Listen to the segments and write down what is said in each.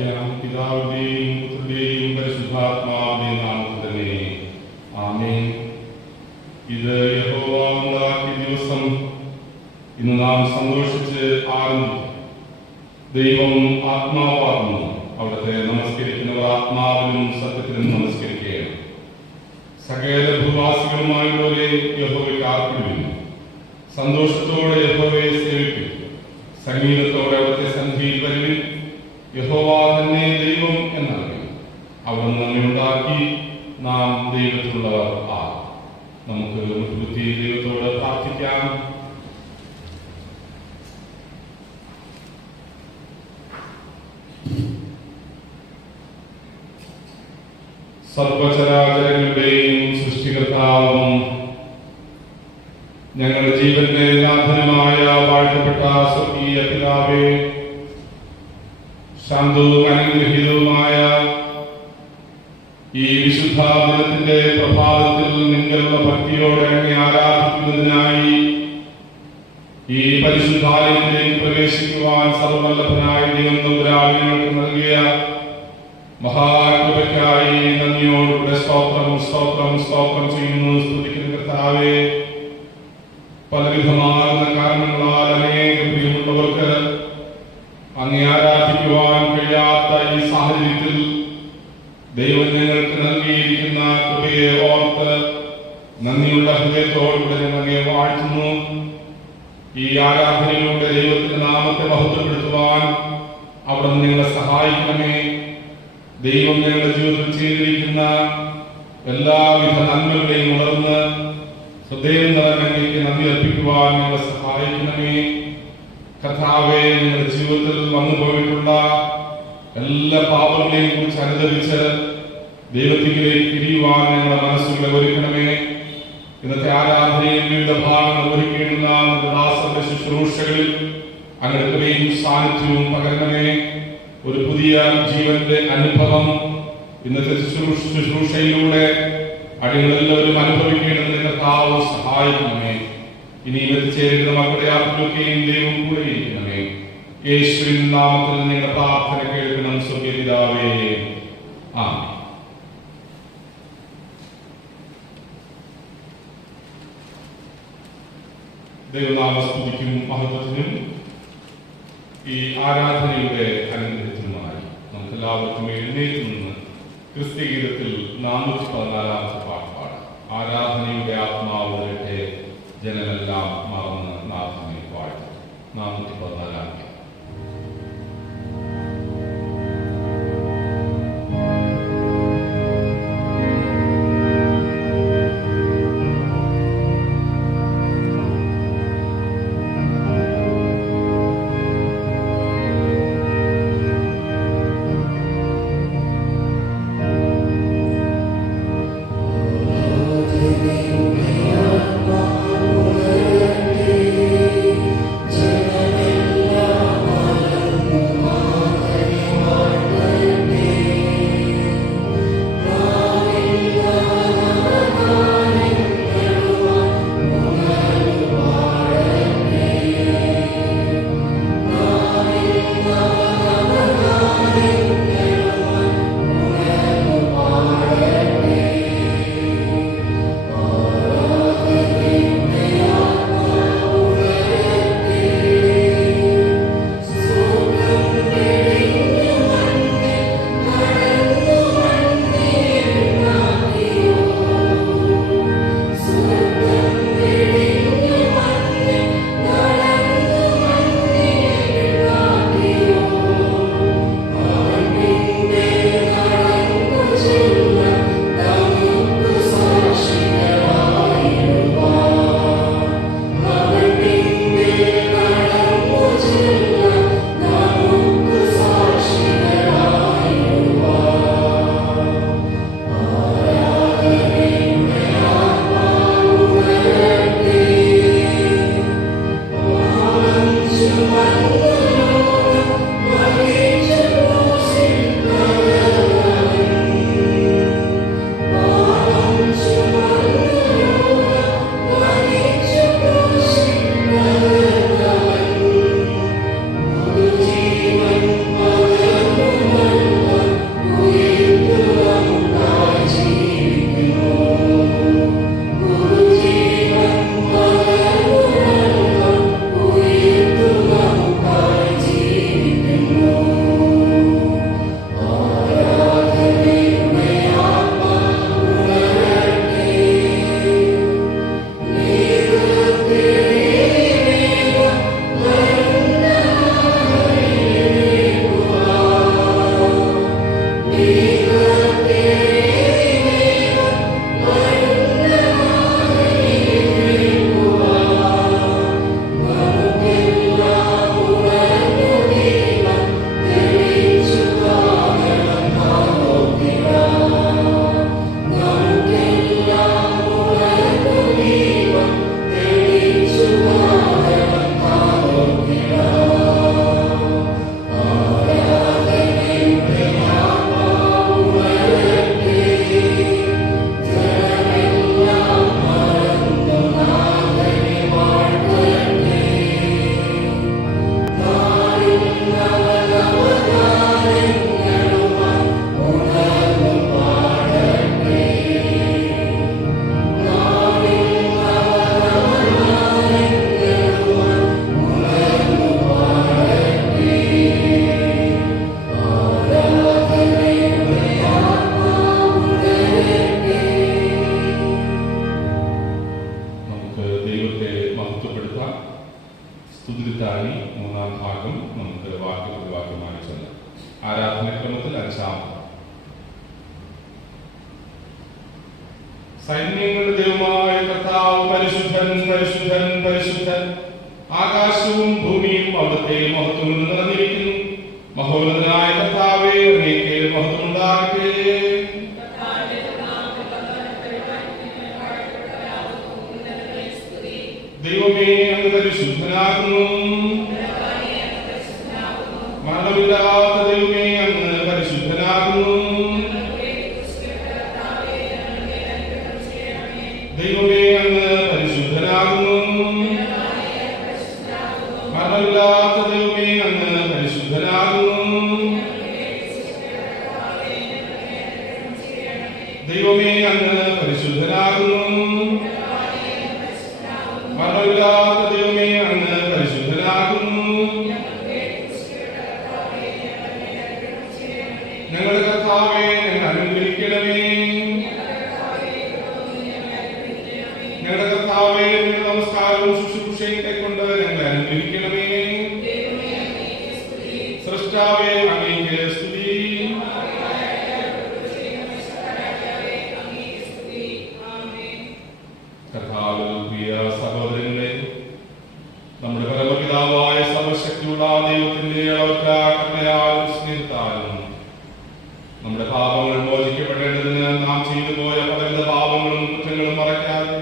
പ്രാർത്ഥിക്കാം. പിതാവിന്റെയും പുത്രന്റെയും പരിശുദ്ധാത്മാവിന്റെയും നാമത്തിൽ തന്നെ ആമേൻ. ഇത് യഹോവ ഉണ്ടാക്കിയ ദിവസം, ഇന്ന് നാം സന്തോഷിച്ച് ആനന്ദിക്കും. ദൈവം ആത്മാവാകുന്നു, അവിടുത്തെ നമസ്കരിക്കുന്നവർ ആത്മാവിലും സത്യത്തിലും നമസ്കരിക്കുകയാണ്. സകല ഭൂവാസികളുമായുള്ളവരെ യഹോവയ്ക്ക് ആർപ്പിടുവിൻ. സന്തോഷത്തോടെ യഹോവയെ സേവിക്കും. സംഗീതത്തോടെ അവിടുത്തെ സന്ധിയിൽ വരുവിൻ. യഹോവ തന്നെ ദൈവം എന്നറിയും. അവിടുന്ന് നമ്മെ ഉണ്ടാക്കി, നാം ദൈവത്തിലുള്ളവർ ആ. നമുക്ക് മുൻകൂട്ടി ദൈവത്തോട് പ്രാർത്ഥിക്കാം. സർവചരാചരങ്ങളുടെയും സൃഷ്ടികർത്താവും ഞങ്ങളുടെ ജീവന്റെ നാഥനുമായ വാഴ്ത്തപ്പെട്ട സ്വർഗീയ പിതാവേ, ശാന്തവും അനുഗ്രഹീതവുമായ ഈ വിശുദ്ധ ദിനത്തിന്റെ പ്രഭാതത്തിൽ നിങ്ങളുടെ ഭക്തിയോടെ അങ്ങേ ആരാധിക്കുന്നതിനായി ഈ പരിശുദ്ധാലയത്തിലേക്ക് പ്രവേശിക്കുവാൻ സർവ്വവല്ലഭനായ ദൈവം തമ്പുരാൻ ഞങ്ങൾക്ക് നൽകിയ മഹാകൃപയ്ക്കായി നന്ദിയോടുകൂടെ സ്തോത്രം സ്തോത്രം സ്തോത്രം ചെയ്യുന്നു. സ്തുതിക്കുന്ന കർത്താവേ, പലവിധമാകുന്ന കാരണങ്ങളാൽ അനേകം പ്രിയമുള്ളവർക്ക് അങ്ങേ ആരാധിക്കുവാൻ കഴിയാത്ത ഈ സാഹചര്യത്തിൽ ദൈവം ഞങ്ങൾക്ക് നൽകിയിരിക്കുന്ന കൃപയെ ഓർത്ത് നന്ദിയുള്ള ഹൃദയത്തോടുകൂടെ ഞങ്ങൾ അങ്ങേ വാഴ്ത്തുന്നു. ഈ ആരാധനയിലൂടെ ദൈവത്തിന്റെ നാമത്തെ മഹത്വപ്പെടുത്തുവാൻ അവിടെ നിങ്ങളെ സഹായിക്കണമേ. ദൈവം ഞങ്ങളുടെ ജീവിതത്തിൽ ചെയ്തിരിക്കുന്ന എല്ലാവിധ നന്മകളെയും ഉണർന്ന് ഹൃദയം നിറഞ്ഞെങ്കിൽ നന്ദി അർപ്പിക്കുവാൻ ഞങ്ങളെ സഹായിക്കണമേ. കർത്താവേ, ഞങ്ങളുടെ ജീവിതത്തിൽ വന്നു പോയിട്ടുള്ള എല്ലാ പാപങ്ങളെയും കുറിച്ച് അനുദപിച്ച് ദൈവത്തിലേക്ക് തിരിയുവാൻ ഞങ്ങളുടെ മനസ്സുകളെ ഒരുക്കണമേ. ഇന്നത്തെ ആരാധനയിൽ വിവിധ ഭാഗങ്ങൾ ഒരുക്കിയിടുന്ന ദാസന്റെ ശുശ്രൂഷകളിൽ അങ്ങയുടെ കൃപയും സാന്നിധ്യവും പകരണമേ. ഒരു പുതിയ ജീവന്റെ അനുഭവം ഇന്നത്തെ ശുശ്രൂഷയിലൂടെ അടികളെല്ലാവരും അനുഭവിക്കേണ്ടതിന് കർത്താവ് സഹായിക്കണമേ. ഇനിയും എത്തിച്ചേരുന്ന മക്കളുടെ യാത്രയൊക്കെയും ദൈവം കൂടെ ഇരിക്കണമേ. യേശുവിൻ നാമത്തിൽ നിങ്ങളുടെ പ്രാർത്ഥന കേൾക്കണം സ്വർഗ്ഗീയ പിതാവേ. ആമേൻ. ദൈവനാമസ്തുതിക്കും മഹത്വത്തിനും ഈ ആരാധനയുടെ അനുഗ്രഹത്തിനുമായി നമുക്ക് എല്ലാവർക്കും എഴുന്നേറ്റ് നിന്ന് ക്രിസ്തീയത്തിൽ 414 പാട്ട് പാടാം. ആരാധനയുടെ ആത്മാവ് വരട്ടെ, ജനമെല്ലാം മറന്ന് നാഥനെ വാഴ്ത്തും. 414. Yeah. ആരാധനക്രമത്തിൽ 5-ാം. സൈന്യങ്ങളുടെ ദൈവമായ കർത്താവ് പരിശുദ്ധൻ പരിശുദ്ധൻ പരിശുദ്ധൻ. ആകാശവും ഭൂമിയും അവിടുത്തെ മഹത്വം കൊണ്ട് നിറഞ്ഞിരിക്കുന്നു. മഹോന്നതനായ കർത്താവേ, അങ്ങേക്ക് മഹത്വമുണ്ടാകട്ടെ. ദൈവമേ, അങ്ങ് പരിശുദ്ധനാകുന്നു. മരണമില്ലാത്ത ദൈവമേ, അങ്ങ് പരിശുദ്ധനാകുന്നു. ദൈവമേ, അങ്ങ് പരിശുദ്ധനാകുന്നു. മരണമില്ലാത്ത ദൈവമേ, അങ്ങ് പരിശുദ്ധനാകുന്നു. ദൈവമേ, അങ്ങ് പരിശുദ്ധനാകുന്നു. മരണമില്ലാത്ത ദൈവമേ, അങ്ങ് പരിശുദ്ധനാകുന്നു. ഞങ്ങളുടെ കർത്താവേ, ഞങ്ങൾ അനുഗ്രഹിക്കണമേ. ഞങ്ങളുടെ കർത്താവേ, ഞങ്ങളുടെ നമസ്കാരവും ശുശ്രൂഷയും കൈക്കൊണ്ട് ഞങ്ങളെ അനുഗ്രഹിക്കണമേ. സൃഷ്ടാവേ, അങ്ങേക്ക് സ്തുതി. കർത്താവിൽ പ്രിയ സഹോദരങ്ങളെ, നമ്മുടെ പരമപിതാവായ സർവശക്തിയുള്ള ദൈവത്തിന്റെ കരുണയാലും സ്നേഹത്താലും നമ്മുടെ പാപങ്ങൾ മോചിക്കപ്പെടേണ്ടതിന് നാം ചെയ്തു പോയ പലവിധ പാപങ്ങളും കുറ്റങ്ങളും മറയ്ക്കാതെ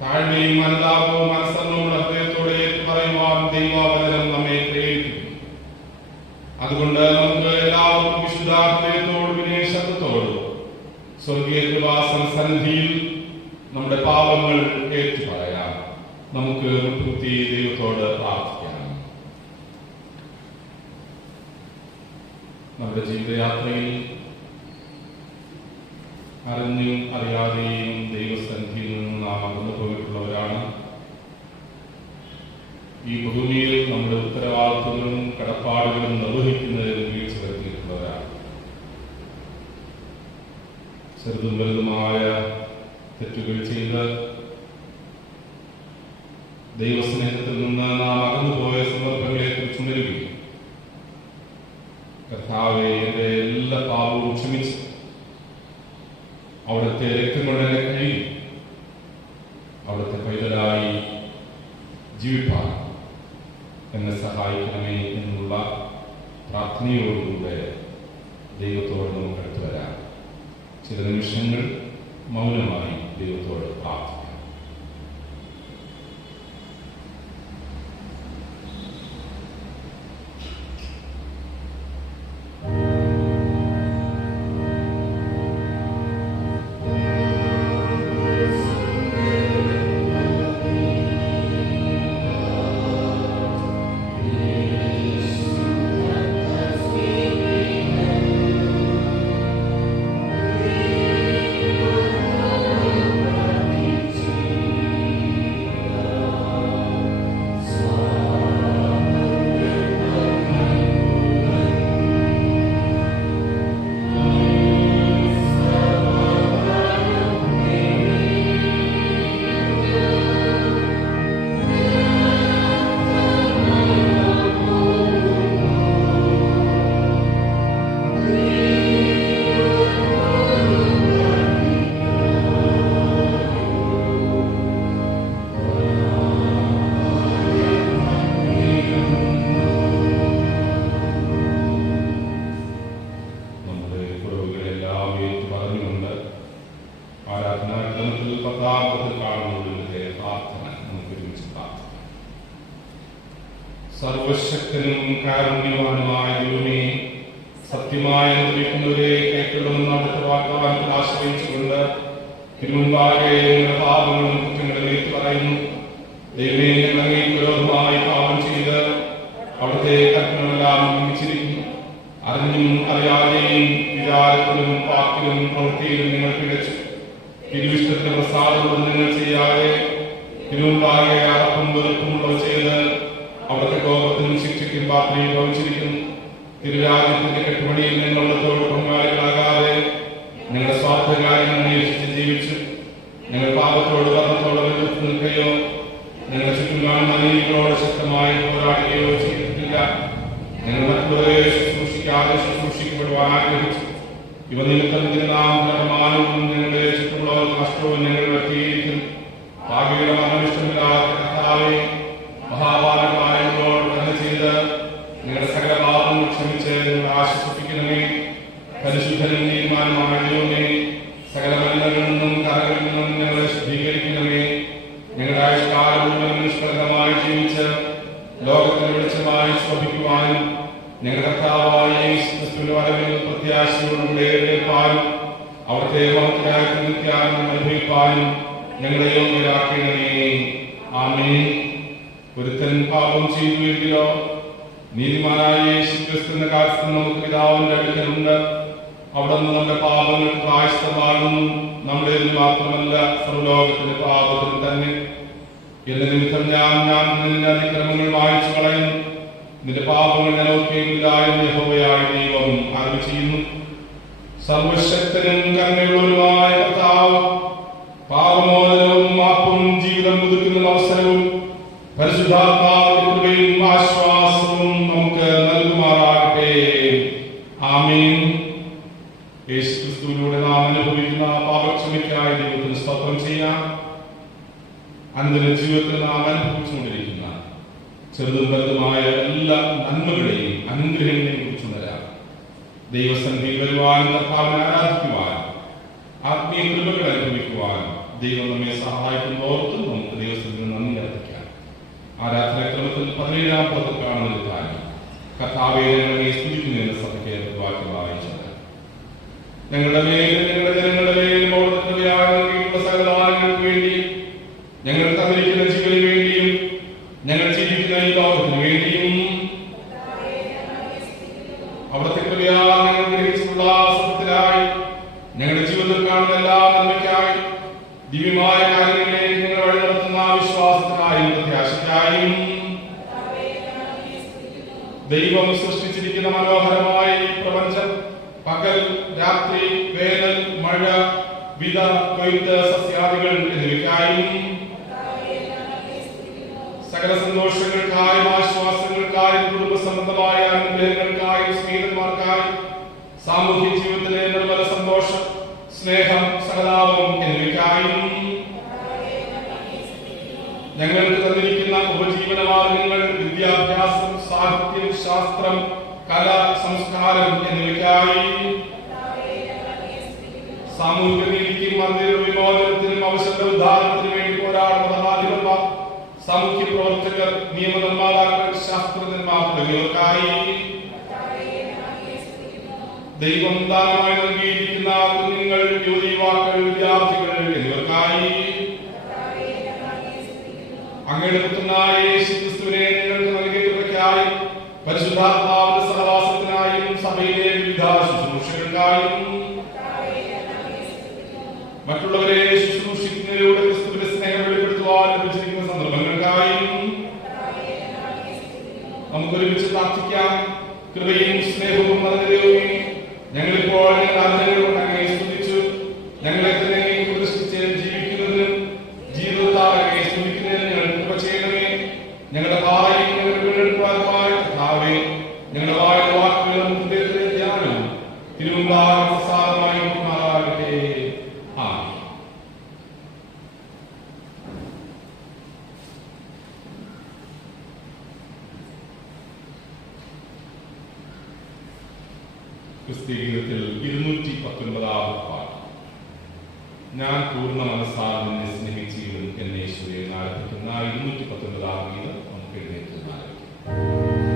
താഴ്മയും മനതാപവും മനസ്സറിവും ഹൃദയത്തോടെ ഏറ്റുപറയുവാൻ ദൈവവചനം നമ്മെ പ്രേരിപ്പിക്കുന്നു. അതുകൊണ്ട് നമുക്ക് എല്ലാവർക്കും വിശുദ്ധ ഹൃദയത്തോടും വിനയശബ്ദത്തോടും സ്വർഗീയ കൃപാസന സന്നിധിയിൽ നമ്മുടെ പാപങ്ങൾ ഏറ്റുപറയാം. നമുക്ക് മുൻകൂട്ടി ദൈവത്തോട് പ്രാർത്ഥിക്കാം. നമ്മുടെ ജീവിതയാത്രയിൽ അറിഞ്ഞും അറിയാതെയും ദൈവസന്നിധിയിൽ നിന്ന് നാം അകന്നു പോയിട്ടുള്ളവരാണ്. ഈ ഭൂമിയിൽ നമ്മുടെ ഉത്തരവാദിത്വങ്ങളും കടപ്പാടുകളും നിർവഹിക്കുന്നതിൽ വീഴ്ച വരുത്തിയിട്ടുള്ളവരാണ്. ചെറുതും വലുതുമായ തെറ്റുകൾ ചെയ്ത് ദൈവസ്നേഹത്തിൽ നിന്ന് നാം അകന്നുപോയ സന്ദർഭങ്ങളെ കുറിച്ച് ഉണരുകയും കർത്താവെ, എന്റെ എല്ലാ പാപവും ക്ഷമിച്ച് അവിടുത്തെ രക്തം കൊണ്ട് എന്നെ കഴുകി അവിടുത്തെ പൈതലായി ജീവിപ്പാൻ എന്നെ സഹായിക്കണമേ എന്നുള്ള പ്രാർത്ഥനയോടുകൂടെ ദൈവത്തോട് നമുക്ക് അടുത്തു വരാം. ചില നിമിഷങ്ങൾ മൗനമായി ദൈവത്തോട് പ്രാർത്ഥിക്കാം. സർവശക്തനും കാരുണ്യവാനുമായ ദൈവമേ, സത്യമായി അനുഭവിക്കുന്നവരെ കൈക്കൊള്ളുമെന്ന് അവിടുത്തെ വാഗ്ദാനത്തിൽ ആശ്രയിച്ചുകൊണ്ട് തിരുമുമ്പാകെ ഞങ്ങളുടെ പാപങ്ങളും കുറ്റങ്ങളും ഏറ്റുപറയുന്നു. ദൈവമേ, ഞങ്ങൾ അങ്ങേക്ക് വിരോധമായി പാപം ചെയ്ത് അവിടുത്തെ കൽപ്പനകളെല്ലാം ലംഘിച്ചിരിക്കുന്നു. അറിഞ്ഞും അറിയാതെയും വിചാരത്തിലും വാക്കിലും പ്രവൃത്തിയിലും നിങ്ങൾ പിഴച്ചു. തിരുവിഷ്ടത്തിന് പ്രസാദമുള്ളത് നിങ്ങൾ ചെയ്യാതെ തിരുമുമ്പാകെ അറപ്പും വെറുപ്പുമുള്ളവ ചെയ്ത് അവിടുത്തെ കോപത്തിനും ശിക്ഷയ്ക്കും പാത്രയും ഭവിച്ചിരിക്കുന്നു. തിരുരാജ്യത്തിന്റെ കെട്ടുപണിയിൽ നിന്നുള്ളതോട് പങ്കാളികളാകാതെ ഞങ്ങളുടെ സ്വാർത്ഥകാര്യം അന്വേഷിച്ച് ജീവിച്ചു. ഞങ്ങൾ പാപത്തോട് കർമ്മത്തോട് എതിർത്ത് നിൽക്കുകയോ ഞങ്ങളുടെ ചുറ്റും കാണുന്ന അനീതികളോട് ശക്തമായി പോരാടുകയോ ചെയ്തിട്ടില്ല. ഞങ്ങൾ മറ്റുള്ളവരെ ശുശ്രൂഷിക്കാൻ ഉപേക്ഷിക്കാതെ ശുശ്രൂഷിക്കപ്പെടുവാൻ ആഗ്രഹിച്ചു. ഇവ നിമിത്തം നാം പ്രമാണവും ഞങ്ങളുടെ ചുറ്റുമുള്ളവർക്ക് നഷ്ടവും ഞങ്ങൾ പറ്റിയിരിക്കും. ഭാഗ്യയുടെ മരണമിഷ്ടമില്ലാത്ത കർത്താവേ, മഹാഭാരമായവരോട് കരുണ ചെയ്ത് നിങ്ങളുടെ സകല പാപങ്ങൾ ക്ഷമിച്ച് ഞങ്ങളെ ആശ്വസിപ്പിക്കണമേ. പരിശുദ്ധനും നീതിമാനുമായ ദൈവമേ, സകല മലിനകളിൽ നിന്നും കറകളിൽ നിന്നും ഞങ്ങളെ ശുദ്ധീകരിക്കണമേ. ഞങ്ങളുടെ ആയുഷ്കാലം മുഴുവൻ നിഷ്കളങ്കമായി ജീവിച്ച് ലോകത്തിന് വെളിച്ചമായി ശോഭിക്കുവാനും ഞങ്ങളുടെ കർത്താവായ യേശുക്രിസ്തുവിന്റെ വരവിൽ പ്രത്യാശയോടുകൂടെ എഴുന്നേൽപ്പാനും അവിടുത്തെ മഹത്തായ നിത്യാനന്ദം അനുഭവിപ്പാനും ഞങ്ങളെ യോഗ്യരാക്കണമേ. ആമേൻ. ഒരുത്തൻ പാപം ചെയ്തുവെങ്കിലോ നീതിമാനായ യേശുക്രിസ്തുവിന്റെ കാര്യത്തിൽ നമുക്ക് പിതാവിന്റെ അടുക്കലുണ്ട്. അവിടെ നിന്ന് നമ്മുടെ പാപങ്ങൾ പ്രായശ്ചിത്തമാകുന്നു. നമ്മുടെ മാത്രമല്ല, സർവ്വലോകത്തിന്റെ പാപത്തിൽ തന്നെ. എന്റെ നിമിത്തം ഞാൻ നിന്റെ അതിക്രമങ്ങൾ വായിച്ചു കളയുന്നു. നിന്റെ പാപങ്ങൾ ഞാൻ ഓർക്കുകയില്ല എന്ന് യഹോവയായ ദൈവം അരുളി ചെയ്യുന്നു. സർവശക്തനും കരുണയുള്ളവനുമായ കർത്താവ് പാപമോചനവും മാപ്പും ജീവിതം പുതുക്കുന്ന അവസരവും പരിശുദ്ധാത്മാവിന്റെ കൃപയും ആശ്വാസവും നമുക്ക് നൽകുമാറാകട്ടെ. ആമേൻ. യേശുക്രിസ്തുവിലൂടെ നാം അനുഭവിക്കുന്ന പാപക്ഷമയ്ക്കായി ദൈവത്തിന് സ്തോത്രം ചെയ്യാം. അനന്തര ജീവിതത്തിൽ നാം അനുഭവിച്ചുകൊണ്ടിരിക്കുന്ന ചെറുതും വലുതുമായ എല്ലാ നന്മകളെയും അനുഗ്രഹങ്ങളെയും കുറിച്ചുണരാം. ദൈവസന്നിധിയിൽ വരുവാനും കർത്താവിനെ ആരാധിക്കുവാനും ആത്മീയ കൃപകൾ അനുഭവിക്കുവാനും ദൈവം നമ്മെ സഹായിക്കുന്നതോർത്തും നമുക്ക് ദൈവസന്നിധിയിൽ നന്ദി അർപ്പിക്കാം. ആരാധനാക്രമത്തിൽ 17-ാം പദത്തിൽ കാണുന്ന കാര്യം കർത്താവെ ഞങ്ങളെ സ്തുതിക്കുന്നതിന്റെ സഭയ്ക്ക് വാക്യം വായിച്ചത്. ഞങ്ങളുടെ മേലും ഞങ്ങളുടെ ജനങ്ങളുടെ മേലും നൽകിയിട്ടുള്ള സകലദാനങ്ങൾക്ക് വേണ്ടിയും ഞങ്ങൾ തന്നിരിക്കുന്ന ജീവന് വേണ്ടിയും ഞങ്ങൾ ജീവിക്കുന്ന ഈ ലോകത്തിന് വേണ്ടിയും അവിടുത്തെ കൃപയാൽ ഞങ്ങൾ ഗ്രഹിച്ചിട്ടുള്ള സത്യത്തിനായി ഞങ്ങളുടെ ജീവിതത്തിൽ കാണുന്ന എല്ലാ നന്മയ്ക്കായി ദിവ്യമായ കാര്യങ്ങളിലേക്ക് ഞങ്ങൾ വഴി നടത്തുന്ന വിശ്വാസത്തിനായും പ്രത്യാശയ്ക്കായും ദൈവം സൃഷ്ടിച്ചിരിക്കുന്ന മനോഹരമായ ഈ പ്രപഞ്ചം പകൽ, രാത്രി, വേനൽ, മഴ, വിത, കൊയ്ത്ത്, സസ്യാദികൾ എന്നിവയ്ക്കായും സകല സന്തോഷങ്ങൾക്കായും ആശ്വാസങ്ങൾക്കായും കുടുംബ സംബന്ധമായ അനുഗ്രഹങ്ങൾക്കായും സ്നേഹിതന്മാർക്കായും സാമൂഹ്യ ജീവിതത്തിലെ നിർമ്മല സന്തോഷം, സ്നേഹം, സഹതാപം എന്നിവയ്ക്കായും ഞങ്ങൾക്ക് തന്നിരിക്കുന്ന ഉപജീവന മാർഗങ്ങൾ, വിദ്യാഭ്യാസം, സാഹിത്യം, ശാസ്ത്രം, കല, സംസ്കാരം എന്നിവയ്ക്കായി സാമൂഹിക നീതിക്കും മന്ദിര വിമോചനത്തിനും അവസര ഉദ്ധാരണത്തിനും വേണ്ടി പോരാടുന്ന ഭരണാധിപന്മാർ, സാമൂഹ്യ പ്രവർത്തകർ, നിയമനിർമ്മാതാക്കൾ, ശാസ്ത്രജ്ഞന്മാർ തുടങ്ങിയവർക്കായി ദൈവം ദാനമായി നൽകിയിരിക്കുന്ന കുഞ്ഞുങ്ങൾ, യുവതീവാക്കൾ, വിദ്യാർത്ഥികൾ എന്നിവർക്കായി അങ്ങയുടെ പുത്രനായ യേശുക്രിസ്തുവിനെ നിങ്ങൾക്ക് നൽകിയ കൃപയ്ക്കായി പരിശുദ്ധാത്മാവിന്റെ സഹവാസത്തിനായും സഭയിലെ വിവിധ ശുശ്രൂഷകൾക്കായും മറ്റുള്ളവരെ ശുശ്രൂഷിക്കുന്നതിലൂടെ ക്രിസ്തുവിന്റെ സ്നേഹം വെളിപ്പെടുത്തുവാൻ ലഭിച്ചിരിക്കുന്ന സന്ദർഭങ്ങൾക്കായും നമുക്ക് ഒരുമിച്ച് പ്രാർത്ഥിക്കാം. കൃപയും സ്നേഹവും നിറഞ്ഞവയും ഞങ്ങളിപ്പോൾ ഞങ്ങളുടെ ആഗ്രഹങ്ങൾ കൊണ്ട് അങ്ങനെ സ്തുതിച്ചു ഞങ്ങളെ തന്നെ പ്രതിഷ്ഠിച്ച് ജീവിക്കുന്നതിനും ജീവിതത്താൽ അങ്ങനെ സ്തുതിക്കുന്നതിന് ഞങ്ങൾ കൃപ ചെയ്യണമേ. ഞങ്ങളുടെ ഭാര്യയും ഞങ്ങളുടെ വീണ്ടെടുപ്പാനുമായ കർത്താവേ, ഞങ്ങളുടെ വായുടെ വാക്കുകളും ഹൃദയത്തിലെ ധ്യാനവും തിരുമുമ്പാകെ പ്രസാദമായി മാറാകട്ടെ. ക്രിസ്തീഗീതത്തിൽ 219 പാട്ട്. ഞാൻ പൂർണ്ണ മനസ്സാൽ നിന്നെ സ്നേഹിച്ചിരുന്നു എന്നെ യേശുവേ ആരംഭിക്കുന്ന 219 ഗീതം നമുക്ക് എഴുന്നേറ്റ് ആരംഭിക്കാം. Thank you.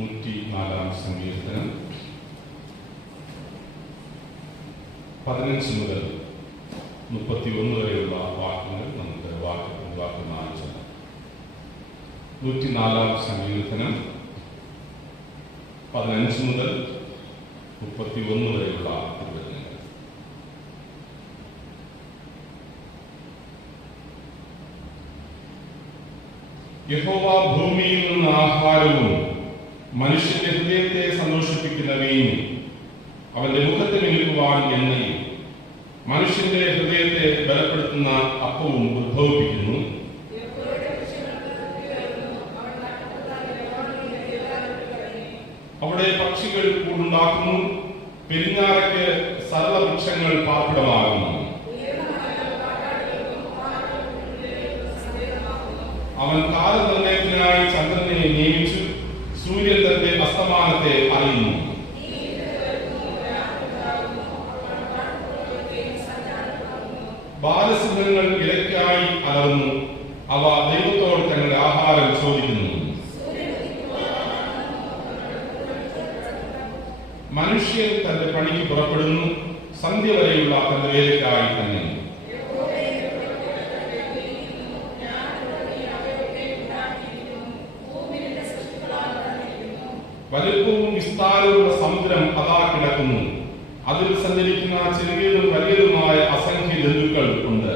104 സങ്കീർത്തനം 15 മുതൽ 31 വരെയുള്ള വാക്യങ്ങൾ നമുക്ക് വാക്യം ആലോചിക്കാം. 104 സങ്കീർത്തനം 15 മുതൽ 31 വരെയുള്ള തിരുവചനങ്ങൾ. യഹോവ ഭൂമിയിൽ നിന്ന് ആഹാരവും മനുഷ്യന്റെ ഹൃദയത്തെ സന്തോഷിപ്പിക്കുന്നവയും അവന്റെ മുഖത്ത് മിനുക്കുവാൻ എണ്ണയും മനുഷ്യന്റെ ഹൃദയത്തെ ബലപ്പെടുത്തുന്ന അപ്പവും ഉദ്ഭവിപ്പിക്കുന്നു. അവിടെ പക്ഷികൾ കൂടുണ്ടാക്കുന്നു, പെരിഞ്ഞാറയ്ക്ക് സരള വൃക്ഷങ്ങൾ പാർപ്പിടമാകുന്നു. അവൻ കാലനിർണയത്തിനായി ചന്ദ്രനെ നിയമിച്ചു, സൂര്യൻ തന്റെ അസ്തമാനത്തെ അറിയുന്നു. ബാലസിംഹങ്ങൾ ഇരയ്ക്കായി അലർന്നു, അവ ദൈവത്തോട് തങ്ങളുടെ ആഹാരം ചോദിക്കുന്നു. മനുഷ്യൻ തന്റെ പണിക്ക് പുറപ്പെടുന്നു, സന്ധ്യ വരെയുള്ള തന്റെ വേലയ്ക്കായി തന്നെ. വലുപ്പവും വിസ്താരവുമുള്ള സമുദ്രം അതാ കിടക്കുന്നു, അതിൽ സഞ്ചരിക്കുന്ന ചെറിയതും വലിയതുമായ അസംഖ്യ ജന്തുക്കൾ ഉണ്ട്.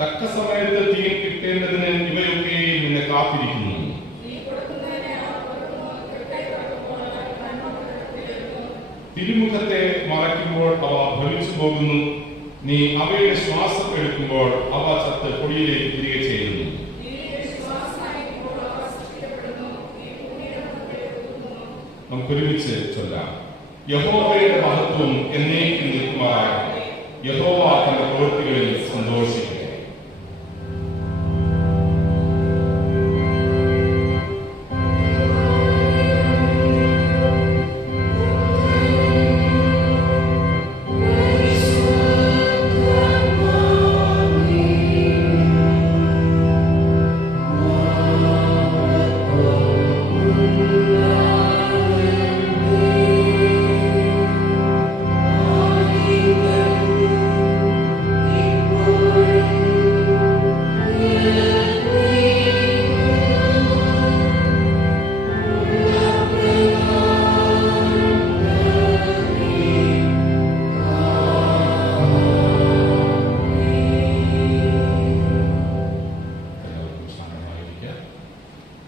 തക്ക സമയത്ത് തീ കിട്ടേണ്ടതിന് ഇവയൊക്കെ നിന്നെ കാത്തിരിക്കുന്നു. തിരുമുഖത്തെ മറയ്ക്കുമ്പോൾ അവ ഭ്രമിച്ചു പോകുന്നു, നീ അവയുടെ ശ്വാസം എടുക്കുമ്പോൾ അവ ചത്ത് പൊടിയിലേക്ക് തിരികെ ചെയ്യുന്നു. നമുക്ക് ഒരുമിച്ച് ചൊല്ലാം. യഹോവയുടെ മഹത്വം എന്നേക്കും നിൽക്കുമാറാകട്ടെ. യഹോവ തന്റെ പ്രവൃത്തികളിൽ സന്തോഷിക്കട്ടെ.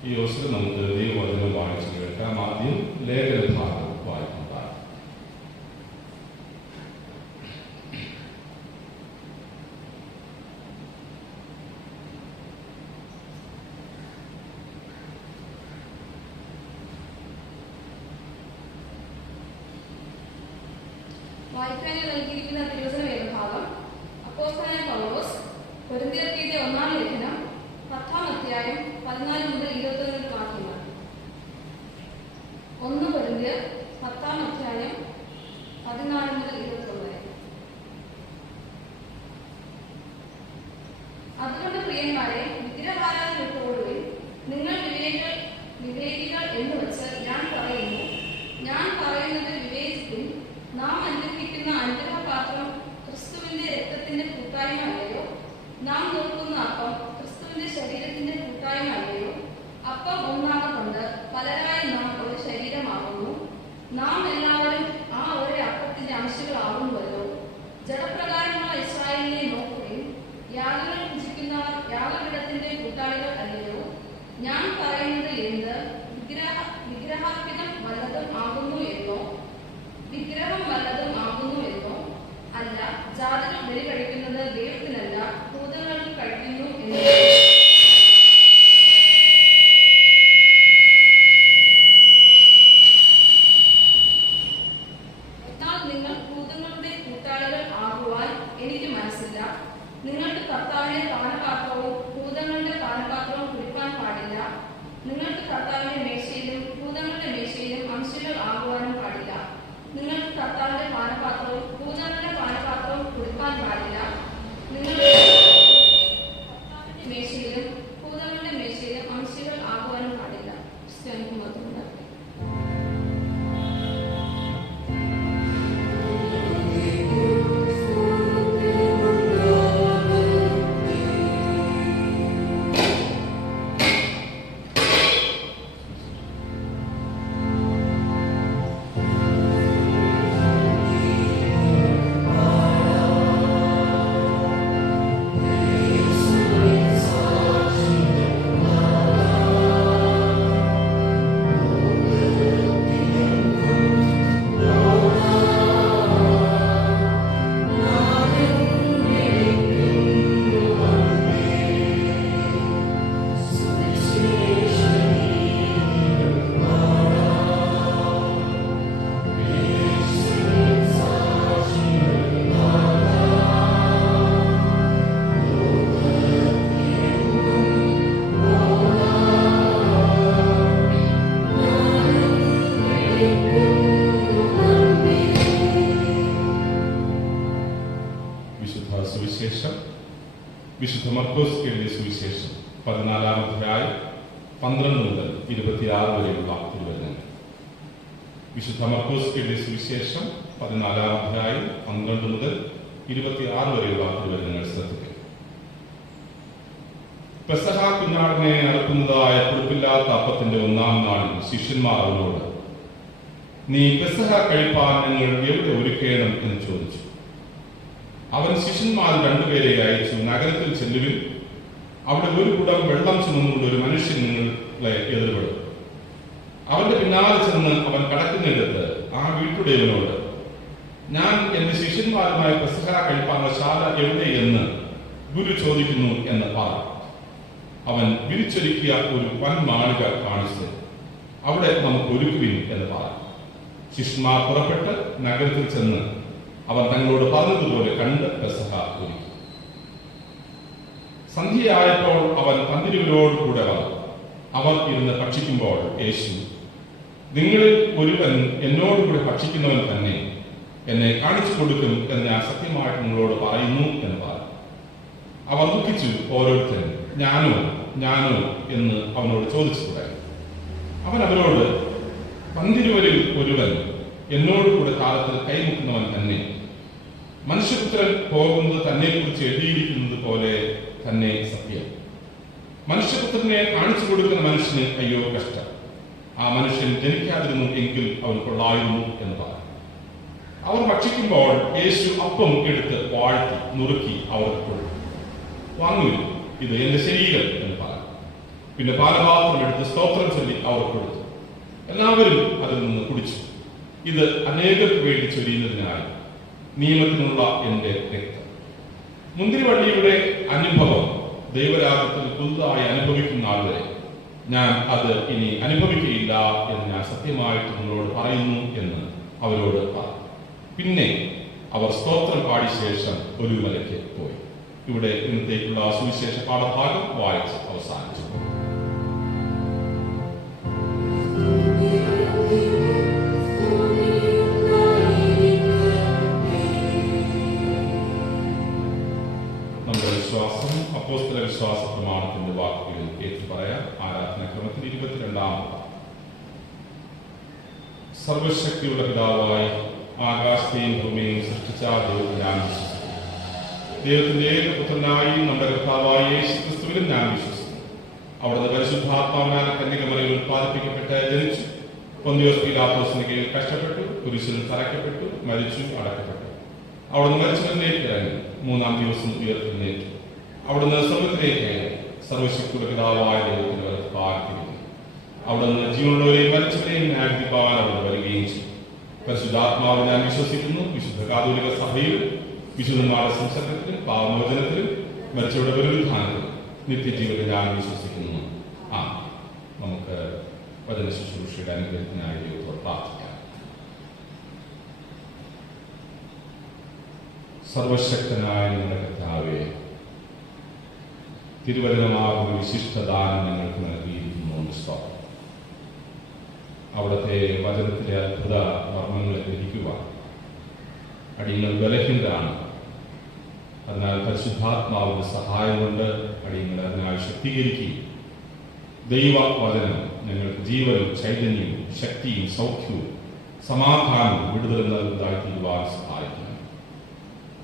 ഈ അവസരം നമുക്ക് ദൈവവചനം വായിച്ചു കേൾക്കാം. ആദ്യം ലേഖനഭാഗം വായിക്കുന്നതാണ്. വായിക്കാനായി നൽകിയിരിക്കുന്ന തിരുവചന വേദഭാഗം അപ്പോസ്തലനായ പൗലോസ് കൊരിന്ത്യർക്ക് എഴുതിയ 1-ാം ലേഖനം 10-ാം അധ്യായം 14 മുതൽ 21 വാക്യങ്ങൾ. 1 കൊരിന്ത്യർ 10-ാം അധ്യായം 14 മുതൽ 21. അതുകൊണ്ട് പ്രിയന്മാരെ, വിഗ്രഹാരാധന വിട്ടുകൊള്ളുവിൻ. നിങ്ങൾ വിവേകികൾ എന്ന് വെച്ച് ഞാൻ പറയുന്നു. ഞാൻ പറയുന്നത് വിവേചിക്കും. നാം അനുഗ്രഹിക്കുന്ന അനുഗ്രഹപാത്രം ക്രിസ്തുവിന്റെ രക്തത്തിന്റെ കൂട്ടായ്മ അല്ലയോ? നാം നോക്കുന്ന അപ്പം ക്രിസ്തുവിന്റെ ശരീരത്തിന്റെ കൂട്ടായ്മ അല്ലയോ? അപ്പം ഒന്നാകൊണ്ട് പലരായി നാം ഒരു ശരീരമാകുന്നു. നാം എല്ലാവരും ആ ഒരേ അപ്പത്തിന്റെ അംശങ്ങളാകുന്നുവല്ലോ. ജഡപ്രകാരമുള്ള ഇസ്രായേലിനെ നോക്കുകയും യാഗങ്ങൾ ഭുജിക്കുന്നവർ യാഗപീഠത്തിന്റെ കൂട്ടാളികൾ അല്ലയോ? ഞാൻ പറയുന്നത് എന്ത്? വിഗ്രഹാർപ്പിതം വല്ലതും ആകുന്നു എന്നോ? വിഗ്രഹം വല്ലതും ആകുന്നു എന്നോ? അല്ല, ജാതികൾ ബലി കഴിക്കുന്നത് ദൈവത്തിനല്ല, ഭൂതങ്ങൾക്ക് കഴിക്കുന്നു എന്ന്. എന്നാൽ നിങ്ങൾ ഭൂതങ്ങളുടെ കൂട്ടാളികൾ ആകുവാൻ എനിക്ക് മനസ്സില്ല. നിങ്ങൾക്ക് കർത്താവിന്റെ പാനപാത്രവും ഭൂതങ്ങളുടെ പാനപാത്രവും 14 അധ്യായം 12 മുതൽ 26 വരെയുള്ള തിരുവചനങ്ങൾ. വിശുദ്ധ മർക്കോസ് എഴുതിയ സുവിശേഷം 14 അധ്യായം 12 മുതൽ 26 വരെയുള്ള തിരുവചനങ്ങൾ ശ്രദ്ധിക്കുക. പെസഹ കുഞ്ഞാടിനെ അറുക്കുന്നതായ പുളിപ്പില്ലാത്ത അപ്പത്തിന്റെ 1-ാം നാളിൽ ശിഷ്യന്മാർ അവനോട്, നീ പെസഹ കഴിപ്പാൻ ഞങ്ങൾ എവിടെ ഒരുക്കേണം എന്ന് ചോദിച്ചു. അവൻ ശിഷ്യന്മാർ 2 പേരെ അയച്ചു, നഗരത്തിൽ ചെല്ലുവിൻ, അവിടെ ഒരു കുടം വെള്ളം ചുമന്നുകൊണ്ട് ഒരു മനുഷ്യൻ നിങ്ങളെ എതിർപ്പെടും. അവന്റെ പിന്നാലെ ചെന്ന് അവൻ കടക്കുന്നിടത്ത് ആ വീട്ടുടയവനോട്, ഞാൻ എന്റെ ശിഷ്യന്മാരുമായി പെസഹ കഴിപ്പാനുള്ള ശാല എവിടെയെന്ന് ഗുരു ചോദിക്കുന്നു എന്ന് പറഞ്ഞു. അവൻ വിരിച്ചൊരുക്കിയ ഒരു വൻ മാളിക കാണിച്ചു, അവിടെ നമുക്ക് ഒരുക്കുവിൻ എന്ന് പറഞ്ഞു. ശിഷ്യന്മാർ പുറപ്പെട്ട് നഗരത്തിൽ ചെന്ന് അവൻ തങ്ങളോട് പറഞ്ഞതുപോലെ കണ്ട് പെസഹ ഒരുക്കി. സന്ധ്യയായപ്പോൾ അവൻ പന്തിരുവരോട് കൂടെ വന്നു. അവർ ഇരുന്ന് ഭക്ഷിക്കുമ്പോൾ യേശു, നിങ്ങളിൽ ഒരുവൻ എന്നോടുകൂടി ഭക്ഷിക്കുന്നവൻ തന്നെ എന്നെ കാണിച്ചു കൊടുക്കും എന്ന് ഞാൻ സത്യമായിട്ട് നിങ്ങളോട് പറയുന്നു എന്ന് പറഞ്ഞു. അവർ ദുഃഖിച്ചു. ഓരോരുത്തരും ഞാനോ എന്ന് അവനോട് ചോദിച്ചു തുടങ്ങി. അവൻ അവരോട്, പന്തിരുവരിൽ ഒരുവൻ എന്നോടുകൂടെ കാലത്തിൽ കൈമുക്കുന്നവൻ തന്നെ. മനുഷ്യപുത്രൻ പോകുന്നത് തന്നെ കുറിച്ച് എഴുതിയിരിക്കുന്നത് പോലെ തന്നെ സത്യം. മനുഷ്യപുത്രനെ കാണിച്ചു കൊടുക്കുന്ന മനുഷ്യന് അയ്യോ കഷ്ടം. ആ മനുഷ്യൻ ജനിക്കാതിരുന്നു എങ്കിൽ അവൻ കൊള്ളായിരുന്നു എന്ന് പറഞ്ഞു. അവർ ഭക്ഷിക്കുമ്പോൾ യേശു അപ്പം എടുത്ത് വാഴ്ത്തി നുറുക്കി അവർക്ക് കൊടുത്തു. വാങ്ങുവിൻ, ഇത് എന്റെ ശരീരം എന്ന് പറഞ്ഞു. പിന്നെ പാനപാത്രം എടുത്ത് സ്തോത്രം ചൊല്ലി അവർക്ക് കൊടുത്തു. എല്ലാവരും അതിൽ നിന്ന് കുടിച്ചു. ഇത് അനേകർക്ക് വേണ്ടി ചൊരിയുന്നതിനായി നിയമത്തിനുള്ള എന്റെ രക്തം. മുന്തിരിവള്ളിയുടെ അനുഭവം ദൈവരാജ്യത്തിൽ പുതുതായി അനുഭവിക്കുന്ന ആളുകളെ ഞാൻ അത് ഇനി അനുഭവിക്കുകയില്ല എന്ന് ഞാൻ സത്യമായിട്ട് നിങ്ങളോട് പറയുന്നു എന്ന് അവരോട് പറഞ്ഞു. പിന്നെ അവർ സ്തോത്രം പാടിയ ശേഷം ഒരു മലയ്ക്ക് പോയി. ഇവിടെ ഇന്നത്തേക്കുള്ള സുവിശേഷ പാഠഭാഗം വായിച്ച് അവസാനിച്ചു. നമ്മുടെ വിശ്വാസം അപ്പോസ്തല വിശ്വാസ പ്രമാണത്തിന്റെ വാക്കുകളിൽ ഏറ്റു പറയാം. ആരാധനാക്രമത്തിൽ 22-ാം സർവശക്തിയുള്ള പിതാവായി ആകാശത്തെയും ഭൂമിയെയും സൃഷ്ടിച്ച ദൈവത്തിൽ ഞാൻ വിശ്വസിക്കുന്നു. ദൈവത്തിന്റെ ഏകപുത്രനായി നമ്മുടെ കർത്താവായ യേശു ക്രിസ്തുവിലും ഞാൻ വിശ്വസിക്കുന്നു. അവിടുന്ന് പരിശുദ്ധാത്മാവിനാൽ കന്യകമറിയിൽ ഉത്പാദിപ്പിക്കപ്പെട്ട് ജനിച്ചു, പൊന്തിയോസ് പീലാത്തോസിന് കീഴിൽ കഷ്ടപ്പെട്ടു, കുരിശിൽ തറയ്ക്കപ്പെട്ടു, മരിച്ചു, അടക്കപ്പെട്ടു. അവിടുന്ന് മരിച്ചവരിലേക്ക് ഇറങ്ങി, 3-ാം ദിവസം ഉയർത്തെഴുന്നേറ്റു. അവിടുന്ന് സ്വർഗ്ഗത്തിലേക്ക് കയറി, സർവശക്തിയുള്ള പിതാവായ ദൈവത്തിന്റെ വലത്ത് പാർത്തിരിക്കുന്നു. അവിടുന്ന് ജീവനുള്ളവരെയും മരിച്ചവരെയും ന്യായവിധിപ്പാൻ അവിടുന്ന് വരികയും ചെയ്യും. പരിശുദ്ധാത്മാവിൽ ഞാൻ വിശ്വസിക്കുന്നു. വിശുദ്ധ കാതോലിക സഭയിലും വിശുദ്ധന്മാരുടെ സംസർഗത്തിലും പാപമോചനത്തിലും മരിച്ചവരുടെ പുനരുത്ഥാനത്തിലും നിത്യജീവിതത്തിൽ ഞാൻ വിശ്വസിക്കുന്നു. നമുക്ക് വചന ശുശ്രൂഷയുടെ അനുഗ്രഹത്തിനായി ദൈവത്തോട് പ്രാർത്ഥിക്കാം. സർവശക്തനായ ഞങ്ങളുടെ കർത്താവേ, തിരുവചനമാകുന്ന വിശിഷ്ടദാനം ഞങ്ങൾക്ക് നൽകിയിരിക്കുന്നു. സ്തോത്രം. അവിടുത്തെ വചനത്തിലെ അത്ഭുത മർമ്മങ്ങളെ ഗ്രഹിക്കുവാൻ അടിയങ്ങൾ ബലഹീനരാണ്. അതിനാൽ പരിശുദ്ധാത്മാവിന്റെ സഹായം കൊണ്ട് അടിയങ്ങൾ അതിനായി ശക്തീകരിക്കുകയും ദൈവവചനം ഞങ്ങൾക്ക് ജീവനും ചൈതന്യവും ശക്തിയും സൗഖ്യവും സമാധാനവും വിടുതലും നൽകുന്നതായി തീരുവാൻ സഹായിക്കുന്നു.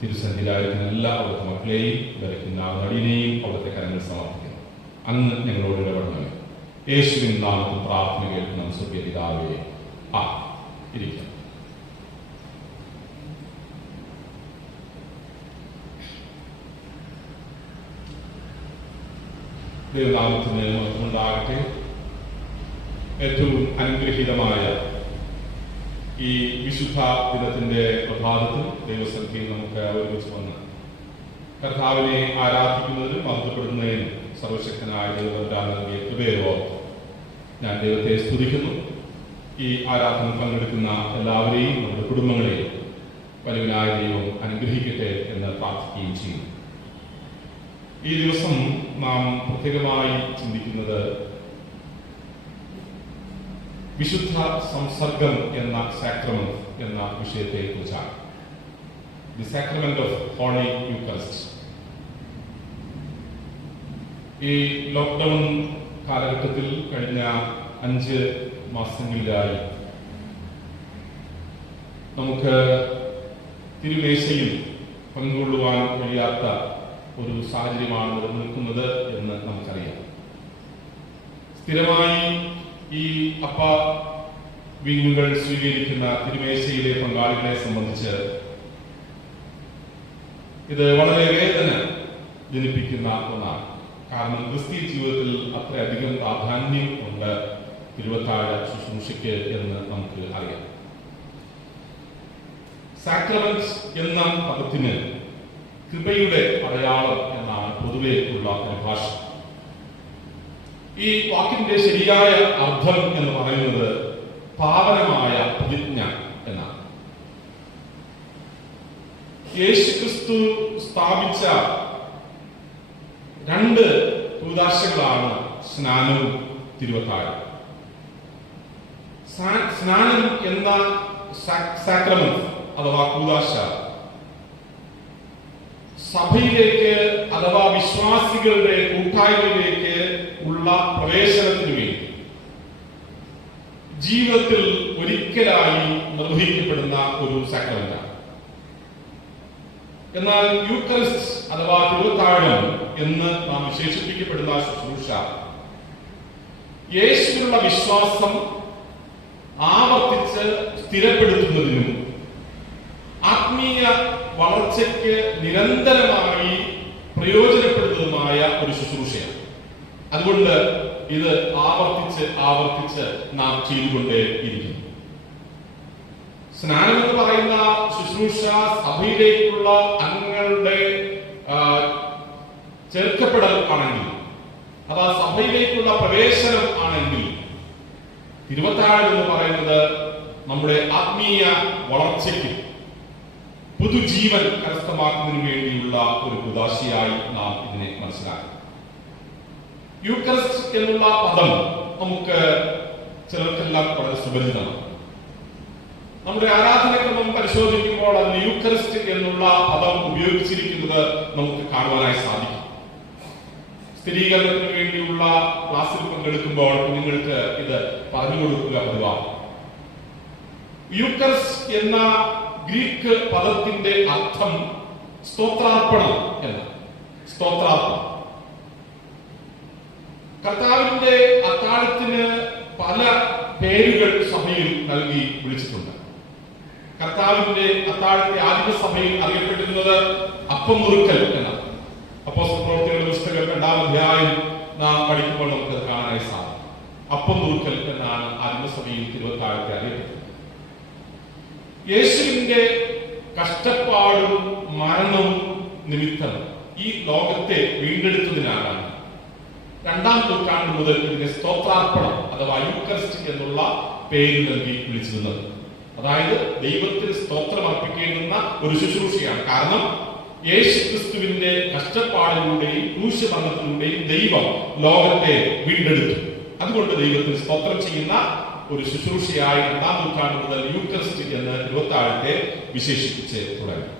തിരുസന്നിധിയിലായിരിക്കുന്ന എല്ലാ അവിടുത്തെ മക്കളെയും ബലഹീന നടിനെയും അവിടുത്തെ കരങ്ങൾ സമർപ്പിക്കുന്നു. അങ്ങ് ഞങ്ങളോട് ഇടപെടണമേ. യേശുവിൻ നാമത്തിൽ പ്രാർത്ഥന കേൾക്കുന്ന സ്വർഗ്ഗീയ പിതാവേ, ഇരിക്കാം. ദൈവനാമത്തിന് മഹത്വമുണ്ടാകട്ടെ. ഏറ്റവും അനുഗ്രഹീതമായ ഈ വിശുദ്ധ ദിനത്തിന്റെ പ്രഭാതത്തിൽ ദൈവസന്നിധിയിൽ നമുക്ക് ഒരുമിച്ച് വന്ന് കർത്താവിനെ ആരാധിക്കുന്നതിനും മഹത്വപ്പെടുന്നതിനും സർവശക്തനായ ദൈവം നൽകിയ കൃപയോ ഞാൻ ദൈവത്തെ സ്തുതിക്കുന്നു. ഈ ആരാധന പങ്കെടുക്കുന്ന എല്ലാവരെയും നമ്മുടെ കുടുംബങ്ങളെയും വലിയവനായ ദൈവം അനുഗ്രഹിക്കട്ടെ എന്ന് പ്രാർത്ഥിക്കുകയും ചെയ്യുന്നു. ഈ ദിവസം നാം പ്രത്യേകമായി ചിന്തിക്കുന്നത് വിശുദ്ധ സംസർഗം എന്ന സാക്രമെന്റ് എന്ന വിഷയത്തെ കുറിച്ചാണ്. The sacrament of Holy Eucharist. ഈ ലോക്ക്ഡൗൺ കാലഘട്ടത്തിൽ കഴിഞ്ഞ 5 മാസങ്ങളിലായി നമുക്ക് തിരുമേശയിൽ പങ്കുകൊള്ളുവാൻ കഴിയാത്ത ഒരു സാഹചര്യമാണ് നിലനിൽക്കുന്നത് എന്ന് നമുക്കറിയാം. സ്ഥിരമായി ഈ അപ്പ വീഞ്ഞുകൾ സ്വീകരിക്കുന്ന തിരുമേശയിലെ പങ്കാളികളെ സംബന്ധിച്ച് ഇത് വളരെ വേദന ജനിപ്പിക്കുന്ന ഒന്നാണ്. കാരണം ക്രിസ്തീയ ജീവിതത്തിൽ അത്രയധികം പ്രാധാന്യം ഉണ്ട് തിരുവത്താഴ ശുശ്രൂഷയ്ക്ക് എന്ന് നമുക്ക് അറിയാം. സാക്രമെന്റ് എന്ന പദത്തിന് കൃപയുടെ അടയാളം എന്നാണ് പൊതുവെ ഉള്ള പരിഭാഷ. ഈ വാക്കിന്റെ ശരിയായ അർത്ഥം എന്ന് പറയുന്നത് പാവനമായ പ്രതിജ്ഞ എന്നാണ്. യേശുക്രിസ്തു സ്ഥാപിച്ച 2 കൂദാശകളാണ് സ്നാനവും തിരുവത്താഴവും. സ്നാനം എന്ന സാക്രമെന്റ് അഥവാ കൂദാശ സഭയിലേക്ക് അഥവാ വിശ്വാസികളുടെ കൂട്ടായ്മയിലേക്ക് ഉള്ള പ്രവേശനത്തിന് വേണ്ടി ജീവിതത്തിൽ ഒരിക്കലായി നിർവഹിക്കപ്പെടുന്ന ഒരു സാക്രമെന്റാണ്. എന്നാൽ യൂക്കറിസ്റ്റ് അഥവാ തിരുവത്താഴം എന്ന് നാം വിശേഷിപ്പിക്കപ്പെടുന്ന ശുശ്രൂഷ യേശുവിലുള്ള വിശ്വാസം ആവർത്തിച്ച് സ്ഥിരപ്പെടുത്തുന്നതിനും ആത്മീയ വളർച്ചയ്ക്ക് നിരന്തരമായി പ്രയോജനപ്പെടുന്നതുമായ ഒരു ശുശ്രൂഷയാണ്. അതുകൊണ്ട് ഇത് ആവർത്തിച്ച് നാം ചെയ്തുകൊണ്ടേ ഇരിക്കുന്നു. സ്നാനം എന്ന് പറയുന്ന ശുശ്രൂഷ സഭയിലേക്കുള്ള അംഗങ്ങളുടെ ചേർക്കപ്പെടൽ ആണെങ്കിൽ, അതാ സഭയിലേക്കുള്ള പ്രവേശനം ആണെങ്കിൽ, തിരുവത്താഴം എന്ന് പറയുന്നത് നമ്മുടെ ആത്മീയ വളർച്ചയ്ക്ക് പുതുജീവൻ കരസ്ഥമാക്കുന്നതിന് വേണ്ടിയുള്ള ഒരു കൂദാശയായി നാം ഇതിനെ മനസ്സിലാക്കും. യൂക്കറിസ്റ്റ് എന്നുള്ള പദം നമുക്ക് ചിലർക്കെല്ലാം വളരെ സുപരിചിതമാണ്. നമ്മുടെ ആരാധനക്രമം പരിശോധിക്കുമ്പോൾ അതിന് യൂക്കറിസ്റ്റ് എന്നുള്ള പദം ഉപയോഗിച്ചിരിക്കുന്നത് നമുക്ക് കാണുവാനായി സാധിക്കും. സ്ഥിരീകരണത്തിന് വേണ്ടിയുള്ള ക്ലാസ്സിൽ പങ്കെടുക്കുമ്പോൾ നിങ്ങൾക്ക് ഇത് പറഞ്ഞു കൊടുക്കുക പതിവാണ്. യൂക്കറിസ്റ്റ് എന്ന ഗ്രീക്ക് പദത്തിന്റെ അർത്ഥം സ്തോത്രാർപ്പണം എന്ന്. സ്തോത്രാർപ്പണം കർത്താവിന്റെ അത്താഴത്തിന് പല പേരുകൾ സഭയിൽ നൽകി വിളിച്ചിട്ടുണ്ട്. കർത്താവിന്റെ അത്താഴത്തെ ആദ്യ സഭയിൽ അറിയപ്പെട്ടിരുന്നത് അപ്പം നുറുക്കൽ എന്നാണ്. അപ്പോസ്തല പ്രവൃത്തികളുടെ പുസ്തകം 2-ാം അധ്യായം നാം പഠിക്കുമ്പോൾ നമുക്ക് കാണാനായി സാധിക്കും. അപ്പം നുറുക്കൽ എന്നാണ് ആദിമസഭയിൽ തിരുവത്താഴത്തെ അറിയപ്പെട്ടത്. യേശുവിന്റെ കഷ്ടപ്പാടും മരണവും നിമിത്തം ഈ ലോകത്തെ വീണ്ടെടുത്തതിനാണ് 2-ാം നൂറ്റാണ്ട് മുതൽ ഇതിനെ സ്തോത്രാർപ്പണം അഥവാ യൂക്കറിസ്റ്റ് എന്നുള്ള പേര് നൽകി വിളിച്ചിരുന്നത്. അതായത് ദൈവത്തിന് സ്തോത്രം അർപ്പിക്കേണ്ടുന്ന ഒരു ശുശ്രൂഷയാണ്. കാരണം യേശു ക്രിസ്തുവിന്റെ കഷ്ടപ്പാടിലൂടെയും ക്രൂശമരണത്തിലൂടെയും ദൈവം ലോകത്തെ വീണ്ടെടുത്തു. അതുകൊണ്ട് ദൈവത്തിന് സ്തോത്രം ചെയ്യുന്ന ഒരു ശുശ്രൂഷയായി 2-ാം നൂറ്റാണ്ട് മുതൽ യൂക്കറിസ്റ്റ് എന്ന് തിരുവത്താഴത്തെ വിശേഷിപ്പിച്ച് തുടങ്ങി.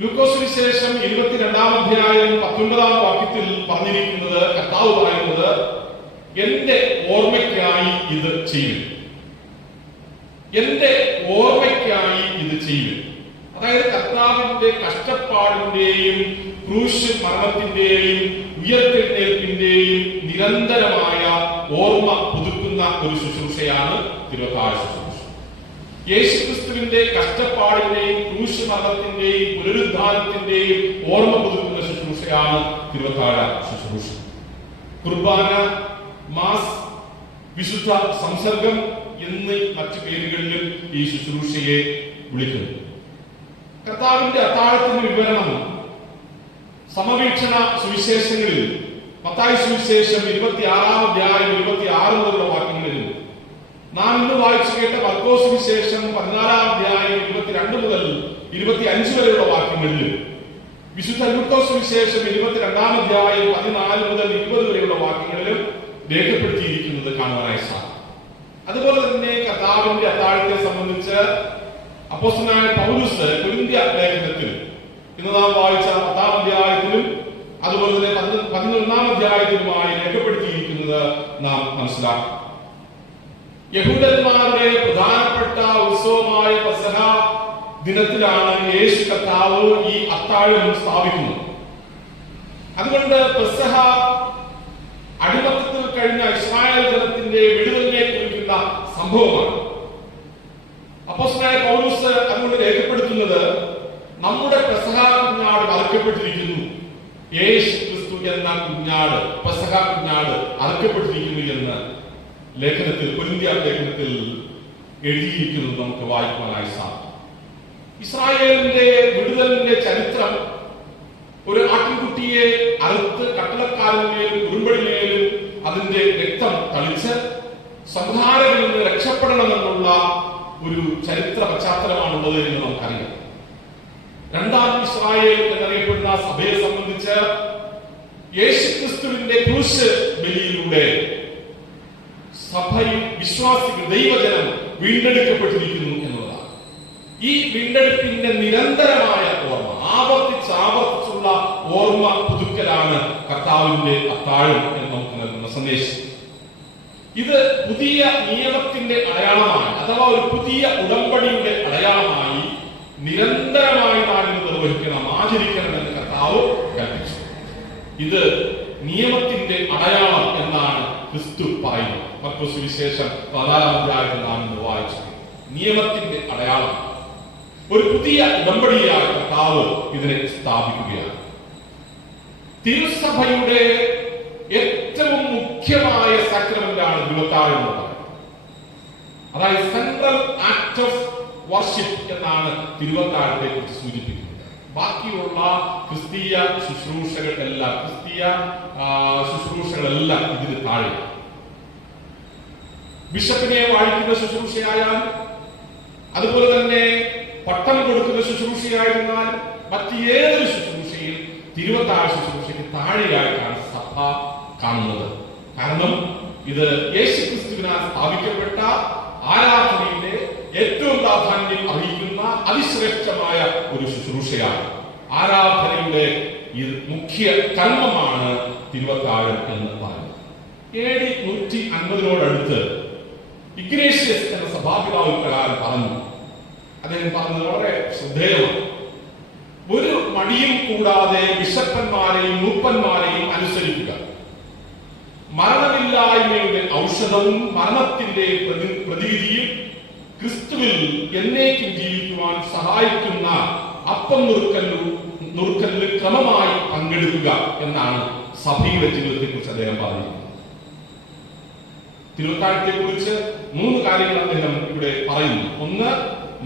ലൂക്കോസ് വിശേഷം 22-ാം അധ്യായം 19-ാം വാക്യത്തിൽ പറഞ്ഞിരിക്കുന്നത്, കർത്താവ് പറയുന്നത്, എന്റെ ഓർമ്മയ്ക്കായി ഇത് ചെയ്യും. എന്റെ ഓർമ്മയ്ക്കായി ഇത് ചെയ്യും. അതായത് കർത്താവിന്റെ കഷ്ടപ്പാടിന്റെയും ക്രൂശ് മരണത്തിന്റെയും ഉയർത്തെഴുന്നേൽപ്പിന്റെയും നിരന്തരമായ ഓർമ്മ പുതുക്കുന്ന ഒരു ശുശ്രൂഷയാണ് തിരുവത്താഴ ശുശ്രൂഷ. യേശുക്രിസ്തുവിന്റെ കഷ്ടപ്പാടിന്റെയും ക്രൂശ് മരണത്തിന്റെയും പുനരുദ്ധാനത്തിന്റെയും ഓർമ്മ പുതുക്കുന്ന ശുശ്രൂഷയാണ് തിരുവത്താഴ ശുശ്രൂഷ. കുർബാന, മാസ്, വിശുദ്ധ സംസർഗം എന്നീ മറ്റു പേരുകളിലും ഈ ശുശ്രൂഷയെ വിളിക്കുന്നു. കർത്താവിന്റെ അത്താഴത്തിന്റെ വിവരണം സമവീക്ഷണ സുവിശേഷങ്ങളിൽ മത്തായി സുവിശേഷം 26-ാം അധ്യായം 26 മുതലുള്ള വാക്യങ്ങളിലും, നാം ഇന്ന് വായിച്ചു കേട്ട മർക്കോസ് സുവിശേഷം 14-ാം അധ്യായം 22 മുതൽ 25 വരെയുള്ള വാക്യങ്ങളിലും, വിശുദ്ധ ലൂക്കോസ് സുവിശേഷം 22-ാം അധ്യായം 14 മുതൽ 20 വരെയുള്ള വാക്യങ്ങളിലും രേഖപ്പെടുത്തിയിരിക്കുന്നത് കാണുവാനായി സാധിക്കും. അതുപോലെ തന്നെ കർത്താവിന്റെ അത്താഴത്തെ സംബന്ധിച്ച് അപ്പോസ്തലനായ പൗലോസ് കൊരിന്ത്യ ലേഖനത്തിൽ ഇന്ന് നാം വായിച്ച 10-ാം അധ്യായത്തിലും അതുപോലെ തന്നെ 11-ാം അധ്യായത്തിലുമായി രേഖപ്പെടുത്തിയിരിക്കുന്നത് നാം മനസ്സിലാക്കും. യഹൂദന്മാരുടെ പ്രധാനപ്പെട്ട ഉത്സവമായ പെസഹ ദിനത്തിലാണ് യേശു കർത്താവ് ഈ അത്താഴം സ്ഥാപിക്കുന്നത്. അതുകൊണ്ട് പെസഹ അടിമത്തത്തിൽ കഴിഞ്ഞ ഇസ്രായേൽ ജനത്തിന്റെ വിടുതലിനെ കുറിക്കുന്ന സംഭവമാണ്. അപ്പോസ്തലനായ പൗലോസ് അതുകൊണ്ട് രേഖപ്പെടുത്തുന്നത് നമ്മുടെ പെസഹ കുഞ്ഞാട് അറുക്കപ്പെട്ടിരിക്കുന്നു, യേശു ക്രിസ്തു എന്ന കുഞ്ഞാട്, പെസഹ കുഞ്ഞാട് അറുക്കപ്പെട്ടിരിക്കുന്നു എന്ന് ലേഖനത്തിൽ, കൊരിന്ത്യർ ലേഖനത്തിൽ എഴുതിയിരിക്കുന്നത് നമുക്ക് വായിക്കുവാനായി സാധിക്കും. ഇസ്രായേലിന്റെ വിടുതലിന്റെ ചരിത്രം ഒരു ആട്ടിൻകുട്ടിയെ അറുത്ത് കട്ടളക്കാരന്മേലും കുറുമ്പടിമേലും അതിന്റെ രക്തം തളിച്ച് സംഹാരത്തിൽ നിന്ന് രക്ഷപ്പെടണമെന്നുള്ള ഒരു ചരിത്ര പശ്ചാത്തലമാണുള്ളത് എന്ന് നമുക്കറിയാം. രണ്ടാം ഇസ്രായേൽ എന്നറിയപ്പെടുന്ന സഭയെ സംബന്ധിച്ച് യേശുക്രിസ്തുവിന്റെ ക്രൂശ് ബലിയിലൂടെ സഭയിൽ വിശ്വാസികൾ, ദൈവജനം വീണ്ടെടുക്കപ്പെട്ടിരിക്കുന്നു എന്നുള്ളതാണ്. ഈ വീണ്ടെടുപ്പിന്റെ നിരന്തരമായ ഓർമ്മ, ആവർത്തിച്ചുള്ള ഓർമ്മ പുതുക്കലാണ് കർത്താവിന്റെ അത്താഴം എന്ന് നമുക്ക് നൽകുന്ന സന്ദേശം. ഇത് പുതിയ നിയമത്തിന്റെ അടയാളമായി, അഥവാ ഒരു പുതിയ ഉടമ്പടിയുടെ അടയാളമായി നിരന്തരമായി നാം നിർവഹിക്കണം, ആചരിക്കണം എന്ന് കർത്താവ് കൽപ്പിച്ചു. ഇത് നിയമത്തിന്റെ അടയാളം എന്നാണ് ക്രിസ്തു പറയുന്നത്. മർക്കോസ് സുവിശേഷം 14-ാം അധ്യായത്തിൽ നാം ഇന്ന് വായിച്ചു. നിയമത്തിന്റെ അടയാളം, ഒരു പുതിയ ഉടമ്പടിയായി കർത്താവ് ഇതിനെ സ്ഥാപിക്കുകയാണ്. തിരുസഭയുടെ ഏറ്റവും മുഖ്യമായ സാക്രമെന്റാണ് തിരുവത്താഴം എന്ന് പറയുന്നത്. അതായത് സെൻട്രൽ ആക്ട് ഓഫ് വർഷിപ്പ് എന്നാണ് തിരുവത്താഴത്തെ കുറിച്ച് സൂചിപ്പിക്കുന്നത്. ബാക്കിയുള്ള ക്രിസ്തീയ ശുശ്രൂഷകളെല്ലാം ഇതിന് താഴെ. ബിഷപ്പിനെ വാഴിക്കുന്ന ശുശ്രൂഷയായാൽ, അതുപോലെ തന്നെ പട്ടം കൊടുക്കുന്ന ശുശ്രൂഷയായിരുന്നാൽ, മറ്റ് ഏതൊരു ശുശ്രൂഷയിൽ തിരുവത്താഴ ശുശ്രൂഷയ്ക്ക് താഴെയായിട്ടാണ് സഭ കാണുന്നത്. കാരണം ഇത് യേശുക്രിസ്തുവിനാൽ സ്ഥാപിക്കപ്പെട്ട ആരാധനയിലെ ഏറ്റവും പ്രാധാന്യം അറിയിക്കുന്ന അതിശ്രേഷ്ഠമായ ഒരു ശുശ്രൂഷയാണ്. ആരാധനയുടെ മുഖ്യ കർമ്മമാണ് തിരുവത്താഴം എന്ന് പറയുന്നത്. AD 150 ഇഗ്നേഷ്യസ് എന്ന സഭാപിതാവ് പ്രകാരം പറഞ്ഞു. അദ്ദേഹം പറഞ്ഞത് വളരെ ശ്രദ്ധേയമാണ്. ഒരു മടിയും കൂടാതെ ബിഷപ്പന്മാരെയും മൂപ്പന്മാരെയും അനുസരിക്കുക. മരണമില്ലായ്മയുടെ ഔഷധവും മരണത്തിന്റെ പ്രതിവിധിയും ക്രിസ്തുവിൽ എന്നേക്കും ജീവിക്കുവാൻ സഹായിക്കുന്ന അപ്പം നുറുക്കലിൽ ക്രമമായി പങ്കെടുക്കുക എന്നാണ് സഭയുടെ ജീവിതത്തെ കുറിച്ച് അദ്ദേഹം പറയുന്നത്. തിരുവത്താഴത്തെ കുറിച്ച് 3 കാര്യങ്ങൾ അദ്ദേഹം ഇവിടെ പറയുന്നു. ഒന്ന്,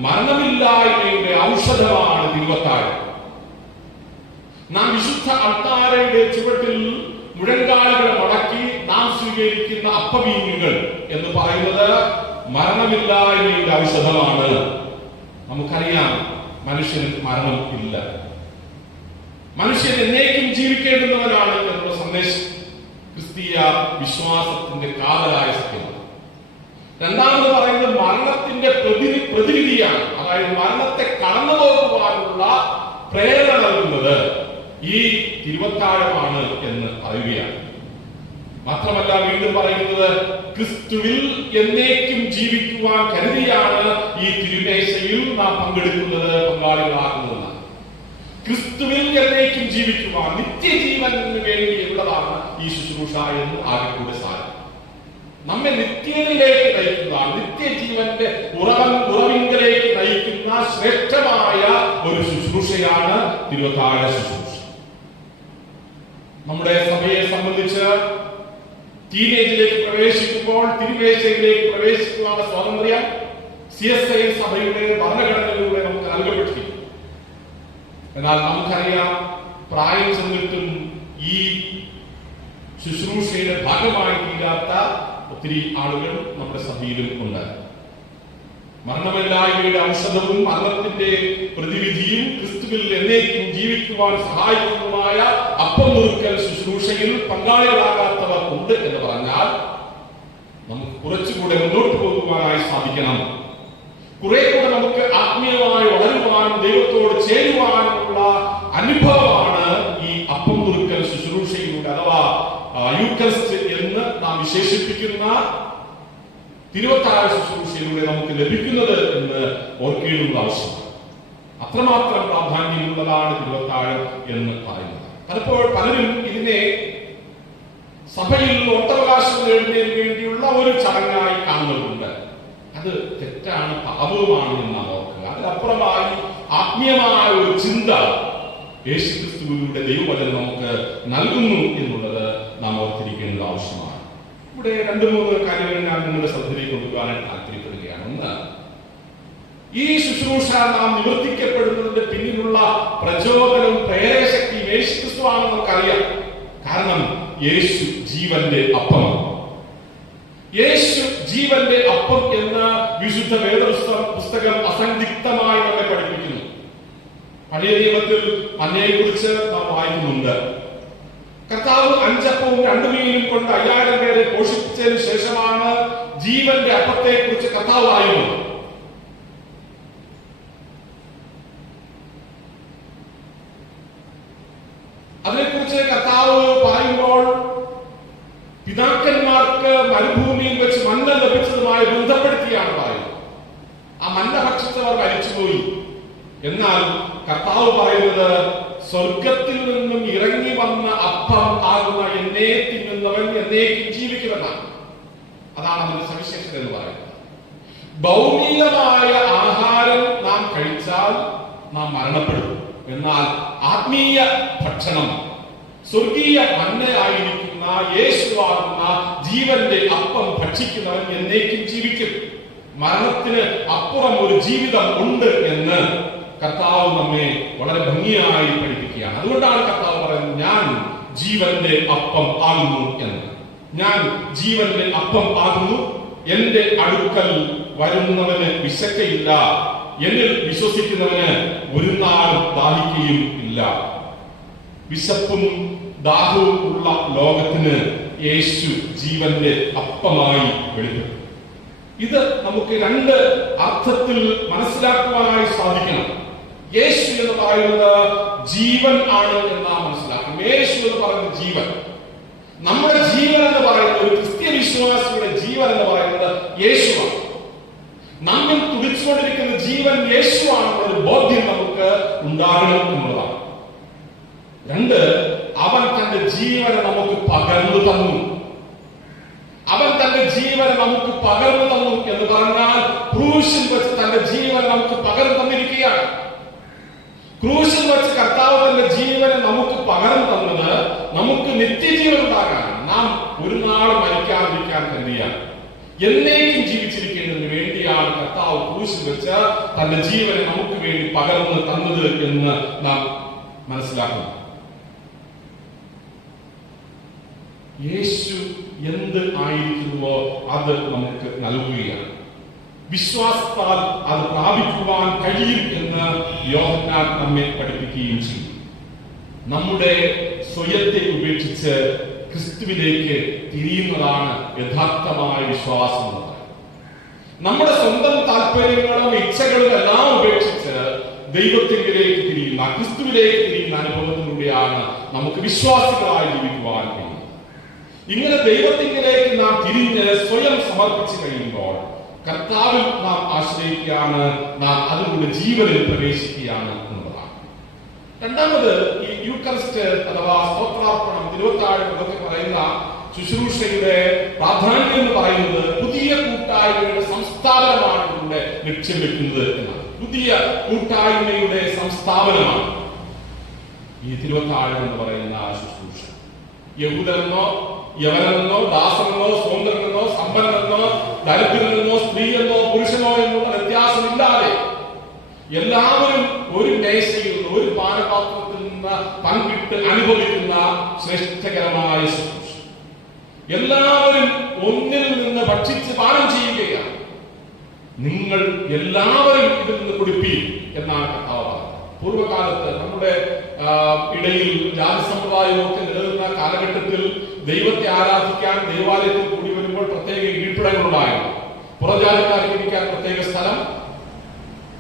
മരണമില്ലായ്മയുടെ ഔഷധമാണ് തിരുവത്താഴം. നാം വിശുദ്ധ അൾത്താരയുടെ ചുവട്ടിൽ മുഴങ്കാലുകൾ മടക്കി നാം സ്വീകരിക്കുന്ന അപ്പവീഞ്ഞുകൾ എന്ന് പറയുന്നത് മരണമില്ലായ്മയുടെ ഔഷധമാണ്. നമുക്കറിയാം, മനുഷ്യന് മരണം ഇല്ല, മനുഷ്യൻ എന്നേക്കും ജീവിക്കേണ്ടുന്നവനാണ് എന്നുള്ള സന്ദേശം ക്രിസ്തീയ വിശ്വാസത്തിന്റെ കാതലായ സത്യമാണ്. രണ്ടാമത് പറയുന്നത് മരണത്തിന്റെ പ്രതിവിധിയാണ്. അതായത് മരണത്തെ കടന്നു പോകുവാനുള്ള പ്രേരണ നൽകുന്നത് ഈ തിരുവത്താഴമാണ് എന്ന് പറയുകയാണ്. മാത്രമല്ല, വീണ്ടും പറയുന്നത് ക്രിസ്തുവിൽ എന്നേക്കും ജീവിക്കുവാൻ കരുതിയാണ് ഈ തിരുമേശയിൽ നാം പങ്കെടുക്കുന്നത്, പങ്കാളികളാകുന്നത്. ക്രിസ്തുവിൽ എന്നേക്കും ജീവിക്കുവാൻ, നിത്യജീവന് വേണ്ടിയുള്ളതാണ് ഈ ശുശ്രൂഷ എന്ന് ആകെക്കൂടെ സാരം. നമ്മെ നിത്യതയിലേക്ക് നയിക്കുന്നതാണ്, നിത്യജീവന്റെ ഉറവിങ്കലേക്ക് നയിക്കുന്ന ശ്രേഷ്ഠമായ ഒരു ശുശ്രൂഷയാണ് തിരുവത്താഴ ശുശ്രൂഷ. നമ്മുടെ സഭയെ സംബന്ധിച്ച് ടീനേജിലേക്ക് പ്രവേശിക്കുമ്പോൾ തിരുമേശയിലേക്ക് പ്രവേശിക്കുവാനുള്ള സ്വാതന്ത്ര്യം CSI സഭയുടെ ഭരണഘടനയിലൂടെ നമുക്ക് നൽകപ്പെട്ടിരിക്കുന്നു. എന്നാൽ നമുക്കറിയാം, പ്രായം ചെന്നിട്ടും ഈ ശുശ്രൂഷയുടെ ഭാഗമായി തീരാത്ത ഒത്തിരി ആളുകൾ നമ്മുടെ സഭയിലും ഉണ്ട്. മരണമില്ലായ്മയുടെ ഔഷധവും മരണത്തിന്റെ പ്രതിവിധിയും ക്രിസ്തുവിൽ എന്നേക്കും ജീവിക്കുവാൻ സഹായിക്കുന്നതുമായ അപ്പം നുറുക്കൽ ശുശ്രൂഷയിൽ പങ്കാളികളാകാത്തവർ ഉണ്ട് എന്ന് പറഞ്ഞാൽ നമുക്ക് കുറച്ചുകൂടെ മുന്നോട്ട് പോകുവാനായി സാധിക്കണം. കുറെ കൂടെ നമുക്ക് ആത്മീയമായി വളരുവാനും ദൈവത്തോട് ചേരുവാനുമുള്ള അനുഭവമാണ് ഈ അപ്പം നുറുക്കൽ യൂക്കറിസ്റ്റ് എന്ന് നാം വിശേഷിപ്പിക്കുന്ന തിരുവത്താഴ ശുശ്രൂഷയിലൂടെ നമുക്ക് ലഭിക്കുന്നത് എന്ന് ഓർക്കേണ്ടുന്നത് ആവശ്യമാണ്. അത്രമാത്രം പ്രാധാന്യമുള്ളതാണ് തിരുവത്താഴം എന്ന് പറയുന്നത്. പലരും ഇതിനെ സഭയിൽ വോട്ടവകാശം നേടുന്നതിന് വേണ്ടിയുള്ള ഒരു ചടങ്ങായി കാണുന്നുണ്ട്. അത് തെറ്റാണ്, പാപവുമാണ് എന്ന് നാം ഓർക്കുക. അതിനപ്പുറമായി ആത്മീയമായ ഒരു ചിന്ത യേശുക്രിസ്തുവിലൂടെ ദൈവവചനം നമുക്ക് നൽകുന്നു എന്നുള്ളത് നാം ഓർത്തിരിക്കേണ്ടത് ആവശ്യമാണ്. ഇവിടെ 2-3 കാര്യങ്ങൾ ഞാൻ നിങ്ങളുടെ ശ്രദ്ധയിലേക്ക് കൊണ്ടുപോകാനായി താല്പര്യപ്പെടുകയാണ്. ഒന്ന്, ഈ ശുശ്രൂഷ നാം നിവർത്തിക്കപ്പെടുന്നതിന്റെ പിന്നിലുള്ള പ്രചോദനവും പ്രേരകശക്തിയും യേശുക്രിസ്തുവാണെന്ന് നമുക്കറിയാം. കാരണം യേശു ജീവന്റെ അപ്പമാണ്. യേശു ജീവന്റെ അപ്പം എന്ന വിശുദ്ധ വേദപുസ്തകം അസന്ദിഗ്ധമായി നമ്മെ പഠിപ്പിക്കുന്നു. പഴയ നിയമത്തിൽ മന്നയെ കുറിച്ച് നാം വായിക്കുന്നുണ്ട്. കർത്താവ് 5 അപ്പവും 2 മീനും കൊണ്ട് 5000 പേരെ പോഷിപ്പിച്ചതിന് ശേഷമാണ് ജീവന്റെ അപ്പത്തെ കുറിച്ച് കർത്താവ് പറയുന്നത്. അതിനെക്കുറിച്ച് കർത്താവ് പറയുമ്പോൾ പിതാക്കന്മാർക്ക് മരുഭൂമിയിൽ വെച്ച് മന്ന ലഭിച്ചതുമായി ബന്ധപ്പെടുത്തിയാണ് പറയുന്നത്. ആ മന്ന ഭക്ഷിച്ചവർ മരിച്ചുപോയി. എന്നാൽ കർത്താവ് പറയുന്നത് സ്വർഗത്തിൽ നിന്നും ഇറങ്ങി വന്ന അപ്പം ആകുന്ന എന്നെ തിന്നുന്നവൻ എന്നേക്കും ജീവിക്കുമെന്നാണ്. അതാണ് അതിന്റെ സവിശേഷത എന്ന് പറയുന്നത്. ഭൗമികമായ ആഹാരം നാം കഴിച്ചാൽ നാം മരണപ്പെടും. എന്നാൽ ആത്മീയ ഭക്ഷണം, സ്വർഗീയ മന്നയായിരിക്കുന്ന യേശുവാകുന്ന ജീവന്റെ അപ്പം ഭക്ഷിക്കുന്നവൻ എന്നേക്കും ജീവിക്കും. മരണത്തിന് അപ്പുറം ഒരു ജീവിതം ഉണ്ട് എന്ന് കർത്താവ് നമ്മെ വളരെ ഭംഗിയായി പഠിപ്പിക്കുകയാണ്. അതുകൊണ്ടാണ് കർത്താവ് പറയുന്നത്, ഞാൻ ജീവന്റെ അപ്പം ആകുന്നു എന്ന്. ഞാൻ ജീവന്റെ അപ്പം ആകുന്നു. എന്റെ അടുക്കൽ വരുന്നവന് വിശക്കയില്ല. എന്നിൽ വിശ്വസിക്കുന്നവന് ഒരു നാളും ദാഹിക്കുകയും ഇല്ല. വിശപ്പും ദാഹവും ഉള്ള ലോകത്തിന് യേശു ജീവന്റെ അപ്പമായി വെളിപ്പെടും. ഇത് നമുക്ക് 2 അർത്ഥത്തിൽ മനസ്സിലാക്കുവാനായി സാധിക്കണം. യേശു എന്ന് പറയുന്നത് ജീവൻ ആണ് എന്ന് നാം മനസ്സിലാക്കും. യേശു എന്ന് പറയുന്നത് ജീവൻ. നമ്മുടെ ജീവൻ എന്ന് പറയുന്നത്, ഒരു ക്രിസ്ത്യ വിശ്വാസിയുടെ ജീവൻ എന്ന് പറയുന്നത് യേശുവാണ്. നമ്മിൽ തുടിച്ചുകൊണ്ടിരിക്കുന്ന ജീവൻ യേശുവാണെന്നൊരു ബോധ്യം നമുക്ക് ഉണ്ടാകണം എന്നുള്ളതാണ്. 2, അവൻ തന്റെ ജീവനെ നമുക്ക് പകർന്നു തന്നു. അവൻ തന്റെ ജീവനെ നമുക്ക് പകർന്നു തന്നു എന്ന് പറഞ്ഞാൽ ക്രൂശിൽ വെച്ച് തന്റെ ജീവൻ നമുക്ക് പകർന്നു തന്നിരിക്കുകയാണ്. ക്രൂശിൽ വെച്ച് കർത്താവ് തന്റെ ജീവനെ നമുക്ക് പകർന്നു തന്നത് നമുക്ക് നിത്യജീവൻ ഉണ്ടാകാനാണ്. നാം ഒരു നാൾ മരിക്കാതിരിക്കാൻ തന്നെയാണ്, എന്നേക്കും ജീവിച്ചിരിക്കുന്നതിന് വേണ്ടിയാണ് കർത്താവ് ക്രൂശിൽ വെച്ച് തന്റെ ജീവനെ നമുക്ക് വേണ്ടി പകർന്നു തന്നത് എന്ന് നാം മനസ്സിലാക്കുന്നു. യേശു എന്ത് ആയിരിക്കുന്നുവോ അത് നമുക്ക് നൽകുകയാണ്. വിശ്വാസത്താൽ അത് പ്രാപിക്കുവാൻ കഴിയും എന്ന് യോഹന്നാൻ നമ്മെ പഠിപ്പിക്കുകയും ചെയ്യും. നമ്മുടെ സ്വയത്തെ ഉപേക്ഷിച്ച് ക്രിസ്തുവിലേക്ക് തിരിയുന്നതാണ് യഥാർത്ഥമായ വിശ്വാസം എന്നത്. നമ്മുടെ സ്വന്തം താല്പര്യങ്ങളും ഇച്ഛകളും എല്ലാം ഉപേക്ഷിച്ച് ദൈവത്തിലേക്ക് തിരിയുന്ന, ക്രിസ്തുവിലേക്ക് തിരിയുന്ന അനുഭവത്തിലൂടെയാണ് നമുക്ക് വിശ്വാസികളായി ജീവിക്കുവാൻ കഴിയുന്നത്. ഇങ്ങനെ ദൈവത്തിലേക്ക് നാം തിരിഞ്ഞ് സ്വയം സമർപ്പിച്ചു കഴിയുമ്പോൾ കർത്താവിൽ നാം ആശ്രയിക്കുകയാണ്, നാം അതിലൂടെ ജീവനിൽ പ്രവേശിക്കുകയാണ് എന്നുള്ളതാണ്. രണ്ടാമത്, ഈ യൂക്കറിസ്റ്റ് അഥവാ സ്തോത്രാർപ്പണം, തിരുവത്താഴം എന്നൊക്കെ പറയുന്ന ശുശ്രൂഷയുടെ പ്രാധാന്യം എന്ന് പറയുന്നത് പുതിയ കൂട്ടായ്മയുടെ സംസ്ഥാപനമാണ് ഇതിലൂടെ ലക്ഷ്യം വെക്കുന്നത് എന്നാണ്. പുതിയ കൂട്ടായ്മയുടെ സംസ്ഥാപനമാണ് ഈ തിരുവത്താഴം എന്ന് പറയുന്ന ശുശ്രൂഷ. യഹൂദനെന്നോ യവനെന്നോ ദാസനെന്നോ സ്വതന്ത്രനെന്നോ സമ്പന്നനെന്നോ ദരിദ്രനെന്നോ സ്ത്രീയെന്നോ പുരുഷനോ എന്നുള്ള വ്യത്യാസമില്ലാതെ എല്ലാവരും ഒരു മേശയിൽ നിന്ന്, ഒരു പാനപാത്രത്തിൽ നിന്ന് പങ്കിട്ട് അനുഭവിക്കുന്ന ശ്രേഷ്ഠകരമായ ശുശ്രൂഷ. എല്ലാവരും ഒന്നിൽ നിന്ന് ഭക്ഷിച്ച് പാനം ചെയ്യുകയാണ്. നിങ്ങൾ എല്ലാവരും ഇതിൽ നിന്ന് കുടിപ്പീൻ എന്നാണ് കർത്താവ് പറഞ്ഞത്. പൂർവ്വകാലത്ത് നമ്മുടെ ഇടയിൽ ജാതി സമ്പ്രദായമൊക്കെ നിലനിന്ന കാലഘട്ടത്തിൽ ദൈവത്തെ ആരാധിക്കാൻ ദേവാലയത്തിൽ കൂടി വരുമ്പോൾ പ്രത്യേക ഇരിപ്പിടങ്ങളുണ്ടായിരുന്നു. പുറജാതിക്കാർക്ക് ഇരിക്കാൻ പ്രത്യേക സ്ഥലം,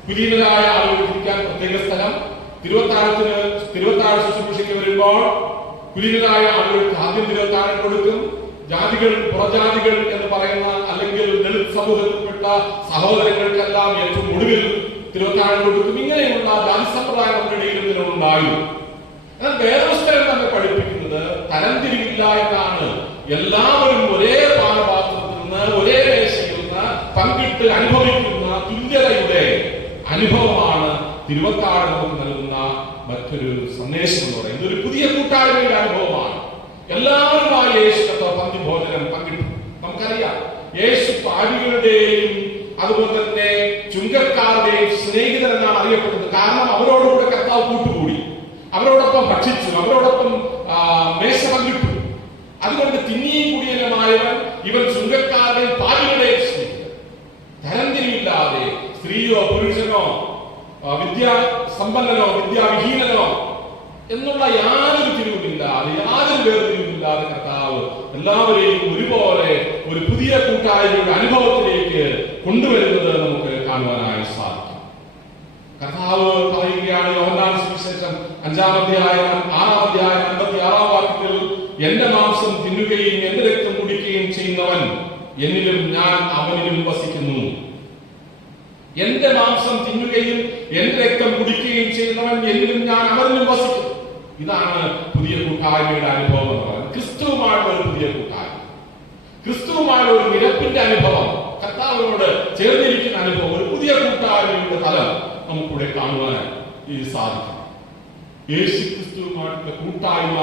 കുലീനരായ ആളുകൾക്ക് ഇരിക്കാൻ പ്രത്യേക സ്ഥലം. തിരുവത്താഴ ശുശ്രൂഷയ്ക്ക് വരുമ്പോൾ കുലീനരായ ആളുകൾക്ക് ആദ്യം തിരുവത്താഴം കൊടുക്കും. ജാതികൾ, പുറജാതികൾ എന്ന് പറയുന്ന അല്ലെങ്കിൽ ദളിത് സമൂഹത്തിൽപ്പെട്ട സഹോദരങ്ങൾക്കെല്ലാം ഏറ്റവും ഒടുവിൽ തിരുവത്താഴം കൊടുക്കും. ഇങ്ങനെയുള്ള ജാതി സമ്പ്രദായം നമ്മുടെ ഇടയിൽ ഇതിനുണ്ടായിരുന്നു. എന്നാൽ വേദപുസ്തകം തന്നെ പഠിപ്പിക്കുന്നത് തരംതിരിവില്ല എന്നാണ്. എല്ലാവരും ഒരേ പാനപാത്രത്തിൽ നിന്ന്, ഒരേ മേശയിൽ നിന്ന് പങ്കിട്ട് അനുഭവിക്കുന്ന തുല്യതയുടെ അനുഭവമാണ് തിരുവത്താഴം നമുക്ക് നൽകുന്ന മറ്റൊരു സന്ദേശം എന്ന് പറയുന്നത്. ഇതൊരു പുതിയ കൂട്ടായ്മയുടെ അനുഭവമാണ്. എല്ലാവരുമായി യേശു പന്തിഭോജനം പങ്കിട്ടു. നമുക്കറിയാം, യേശു പാപികളുടെയും അതുപോലെ തന്നെ ചുങ്കക്കാരുടെയും സ്നേഹിതൻ എന്നാണ് അറിയപ്പെടുന്നത്. കാരണം അവരോടുകൂടെ കർത്താവ് കൂട്ടുകൂടി, അവരോടൊപ്പം ഭക്ഷിച്ചു, അവരോടൊപ്പം മേശ പങ്കിട്ടു. അതുകൊണ്ട് തിന്നിയും കുടിയനുമായവൻ ഇവൻ ചുങ്കക്കാരുടെയും പാപികളുടെയും സ്നേഹിതൻ. തരംതിരിവില്ലാതെ സ്ത്രീയോ പുരുഷനോ വിദ്യാസമ്പന്നനോ വിദ്യാവിഹീനനോ എന്നുള്ള യാതൊരു തിരിവുമില്ലാതെ, യാതൊരു വേർതിരിവുമില്ലാതെ കർത്താവ് എല്ലാവരെയും ഒരുപോലെ ഒരു പുതിയ കൂട്ടായ്മയുടെ അനുഭവത്തിലേക്ക് കൊണ്ടുവരുന്നത് നമുക്ക് കാണുവാനായി സാധിക്കും. കർത്താവ് പറയുകയാണ്, യോഹന്നാൻ സുവിശേഷം 5-ാം അധ്യായം 6-ാം അധ്യായം 56-ാം വാക്യത്തിൽ, എന്റെ മാംസം തിന്നുകയും എന്റെ രക്തം കുടിക്കുകയും ചെയ്യുന്നവൻ എന്നിലും ഞാൻ അവനിലും വസിക്കുന്നു. എന്റെ മാംസം തിന്നുകയും എന്റെ രക്തം കുടിക്കുകയും ചെയ്യുന്നവൻ എന്നിലും ഞാൻ അവനിലും വസിക്കുന്നു. ഇതാണ് പുതിയ കൂട്ടായ്മയുടെ അനുഭവം എന്ന് പറയുന്നത്. ക്രിസ്തുവുമായുള്ള ഒരു പുതിയ കൂട്ടായ്മ, ക്രിസ്തുവുമായുള്ള ഒരു നിരപ്പിന്റെ അനുഭവം, കർത്താവിനോട് ചേർന്നിരിക്കുന്ന അനുഭവം, ഒരു പുതിയ കൂട്ടായ്മയുടെ തലം നമുക്കിവിടെ കാണുവാനായി സാധിക്കും. യേശു ക്രിസ്തുവുമായിട്ടുള്ള കൂട്ടായ്മ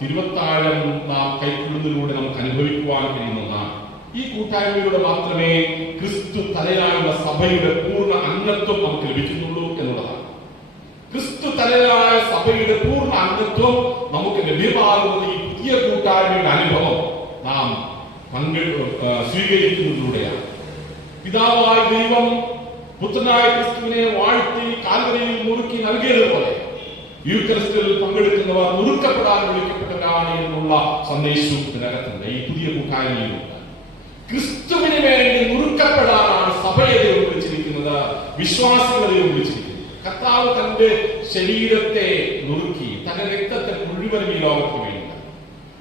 തിരുവത്താഴം നാം കൈക്കൊള്ളുന്നതിലൂടെ നമുക്ക് അനുഭവിക്കുവാൻ കഴിയുന്നതാണ്. ഈ കൂട്ടായ്മയിലൂടെ മാത്രമേ ക്രിസ്തു തലയായുള്ള സഭയുടെ പൂർണ്ണ അംഗത്വം നമുക്ക് ലഭിക്കുന്നുള്ളൂ എന്നുള്ളതാണ്. ക്രിസ്തു തലയായ സഭയുടെ പൂർണ്ണ അംഗത്വം നമുക്ക് ലഭ്യമാകുന്നത് ഈ പുതിയ കൂട്ടായ്മയുടെ അനുഭവം നാം സ്വീകരിക്കുന്നതിലൂടെയാണ്. പിതാവായ ദൈവം പുത്രനായ ക്രിസ്തുവിനെ വാഴ്ത്തി കാൽവരിയിൽ മുറുക്കി നൽകിയതുപോലെ യൂക്കറിസ്റ്റിൽ പങ്കെടുക്കുന്നവർ മുറുക്കപ്പെടാൻ വിളിക്കപ്പെട്ടവരാണ് എന്നുള്ള സന്ദേശവും ഇതിനകത്തുണ്ട്. ഈ പുതിയ കൂട്ടായ്മയിലുണ്ട്. ക്രിസ്തുവിന് വേണ്ടി മുറുക്കപ്പെടാനാണ് സഭയെ ദൈവം വിളിച്ചിരിക്കുന്നത്, വിശ്വാസികളെ ദൈവം വിളിച്ചിരിക്കുന്നത്. കർത്താവ് തന്റെ ശരീരത്തെ നുറുക്കി, തന്റെ രക്തത്തെ മുഴുവനും ഈ ലോകത്തിന് വേണ്ടി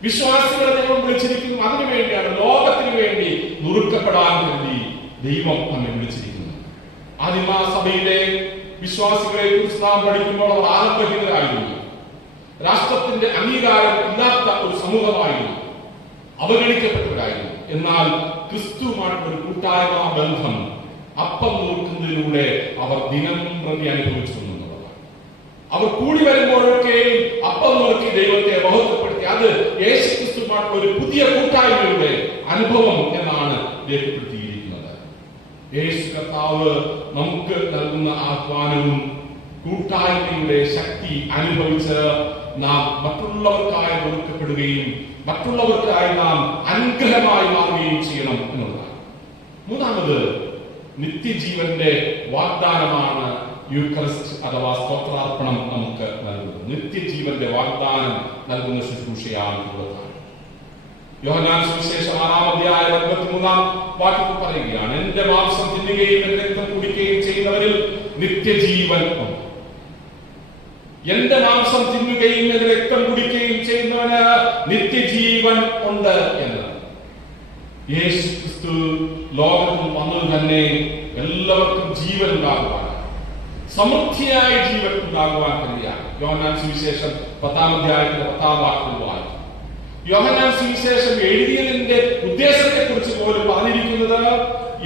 വിശ്വാസികളെ ദൈവം വിളിച്ചിരിക്കുന്നു. അതിനു വേണ്ടിയാണ്, ലോകത്തിന് വേണ്ടി നുറുക്കപ്പെടാൻ വേണ്ടി ദൈവം നമ്മെ വിളിച്ചിരിക്കുന്നത്. ആദിമ സഭയിലെ വിശ്വാസികളെ കുറിച്ച് നാം പഠിക്കുമ്പോൾ അവർ ആലംബഹീനരായിരുന്നു. രാഷ്ട്രത്തിന്റെ അംഗീകാരം ഇല്ലാത്ത ഒരു സമൂഹമായിരുന്നു, അവഗണിക്കപ്പെട്ടവരായിരുന്നു. എന്നാൽ ക്രിസ്തുവുമായിട്ടുള്ള ഒരു കൂട്ടായ്മ ബന്ധം അപ്പം നോക്കുന്നതിലൂടെ അവർ ദിനം പ്രതി അനുഭവിച്ചു എന്നുള്ളതാണ്. അവർ കൂടി വരുമ്പോഴൊക്കെ അപ്പം നോക്കി ദൈവത്തെ ബഹുത്വപ്പെടുത്തി. അത് യേശു ക്രിസ്തുവുമായിട്ടുള്ള ഒരു പുതിയ കൂട്ടായ്മയുടെ അനുഭവം എന്നാണ് രേഖപ്പെടുത്തിയിരിക്കുന്നത്. യേശു കർത്താവ് നമുക്ക് നൽകുന്ന ആഹ്വാനവും കൂട്ടായ്മയുടെ ശക്തി അനുഭവിച്ച് നാം മറ്റുള്ളവർക്കായി ഒതുക്കപ്പെടുകയും മറ്റുള്ളവർക്കായി നാം അനുഗ്രഹമായി മാറുകയും ചെയ്യണം എന്നുള്ളതാണ്. മൂന്നാമത്, നിത്യജീവന്റെ വാഗ്ദാനമാണ് യൂക്കറിസ്റ്റ് അഥവാ സ്തോത്രാർപ്പണം നമുക്ക് നൽകുന്നത്. നിത്യജീവന്റെ വാഗ്ദാനം നൽകുന്ന ശുശ്രൂഷയാണ് ഇതുള്ളതാണ്. യോഹന്നാൻ സുവിശേഷം 6-ാം അധ്യായം 23-ാം വാക്യത്തിൽ പറയുകയാണ്, എന്റെ മാംസം തിന്നുകയും എന്റെ രക്തം കുടിക്കുകയും ചെയ്യുന്നവരിൽ നിത്യജീവൻ ഉണ്ട്. എന്റെ മാംസം തിന്നുകയും എന്റെ രക്തം കുടിക്കുകയും ചെയ്യുന്നവന് നിത്യജീവൻ ഉണ്ട് എന്ന്. യേശു ക്രിസ്തു ലോകത്തിൽ വന്നത് തന്നെ എല്ലാവർക്കും ജീവൻ ഉണ്ടാകുവാൻ, സമൃദ്ധിയായ ജീവൻ ഉണ്ടാകുവാൻ തന്നെയാണ്. യോഹന്നാൻ സുവിശേഷം 10-ാം അധ്യായത്തിൽ 10-ാം വാക്യത്തിൽ വായിക്കും. യോഹന്നാൻ സുവിശേഷം എഴുതിയതിന്റെ ഉദ്ദേശത്തെ കുറിച്ച് പോലും പറഞ്ഞിരിക്കുന്നത്,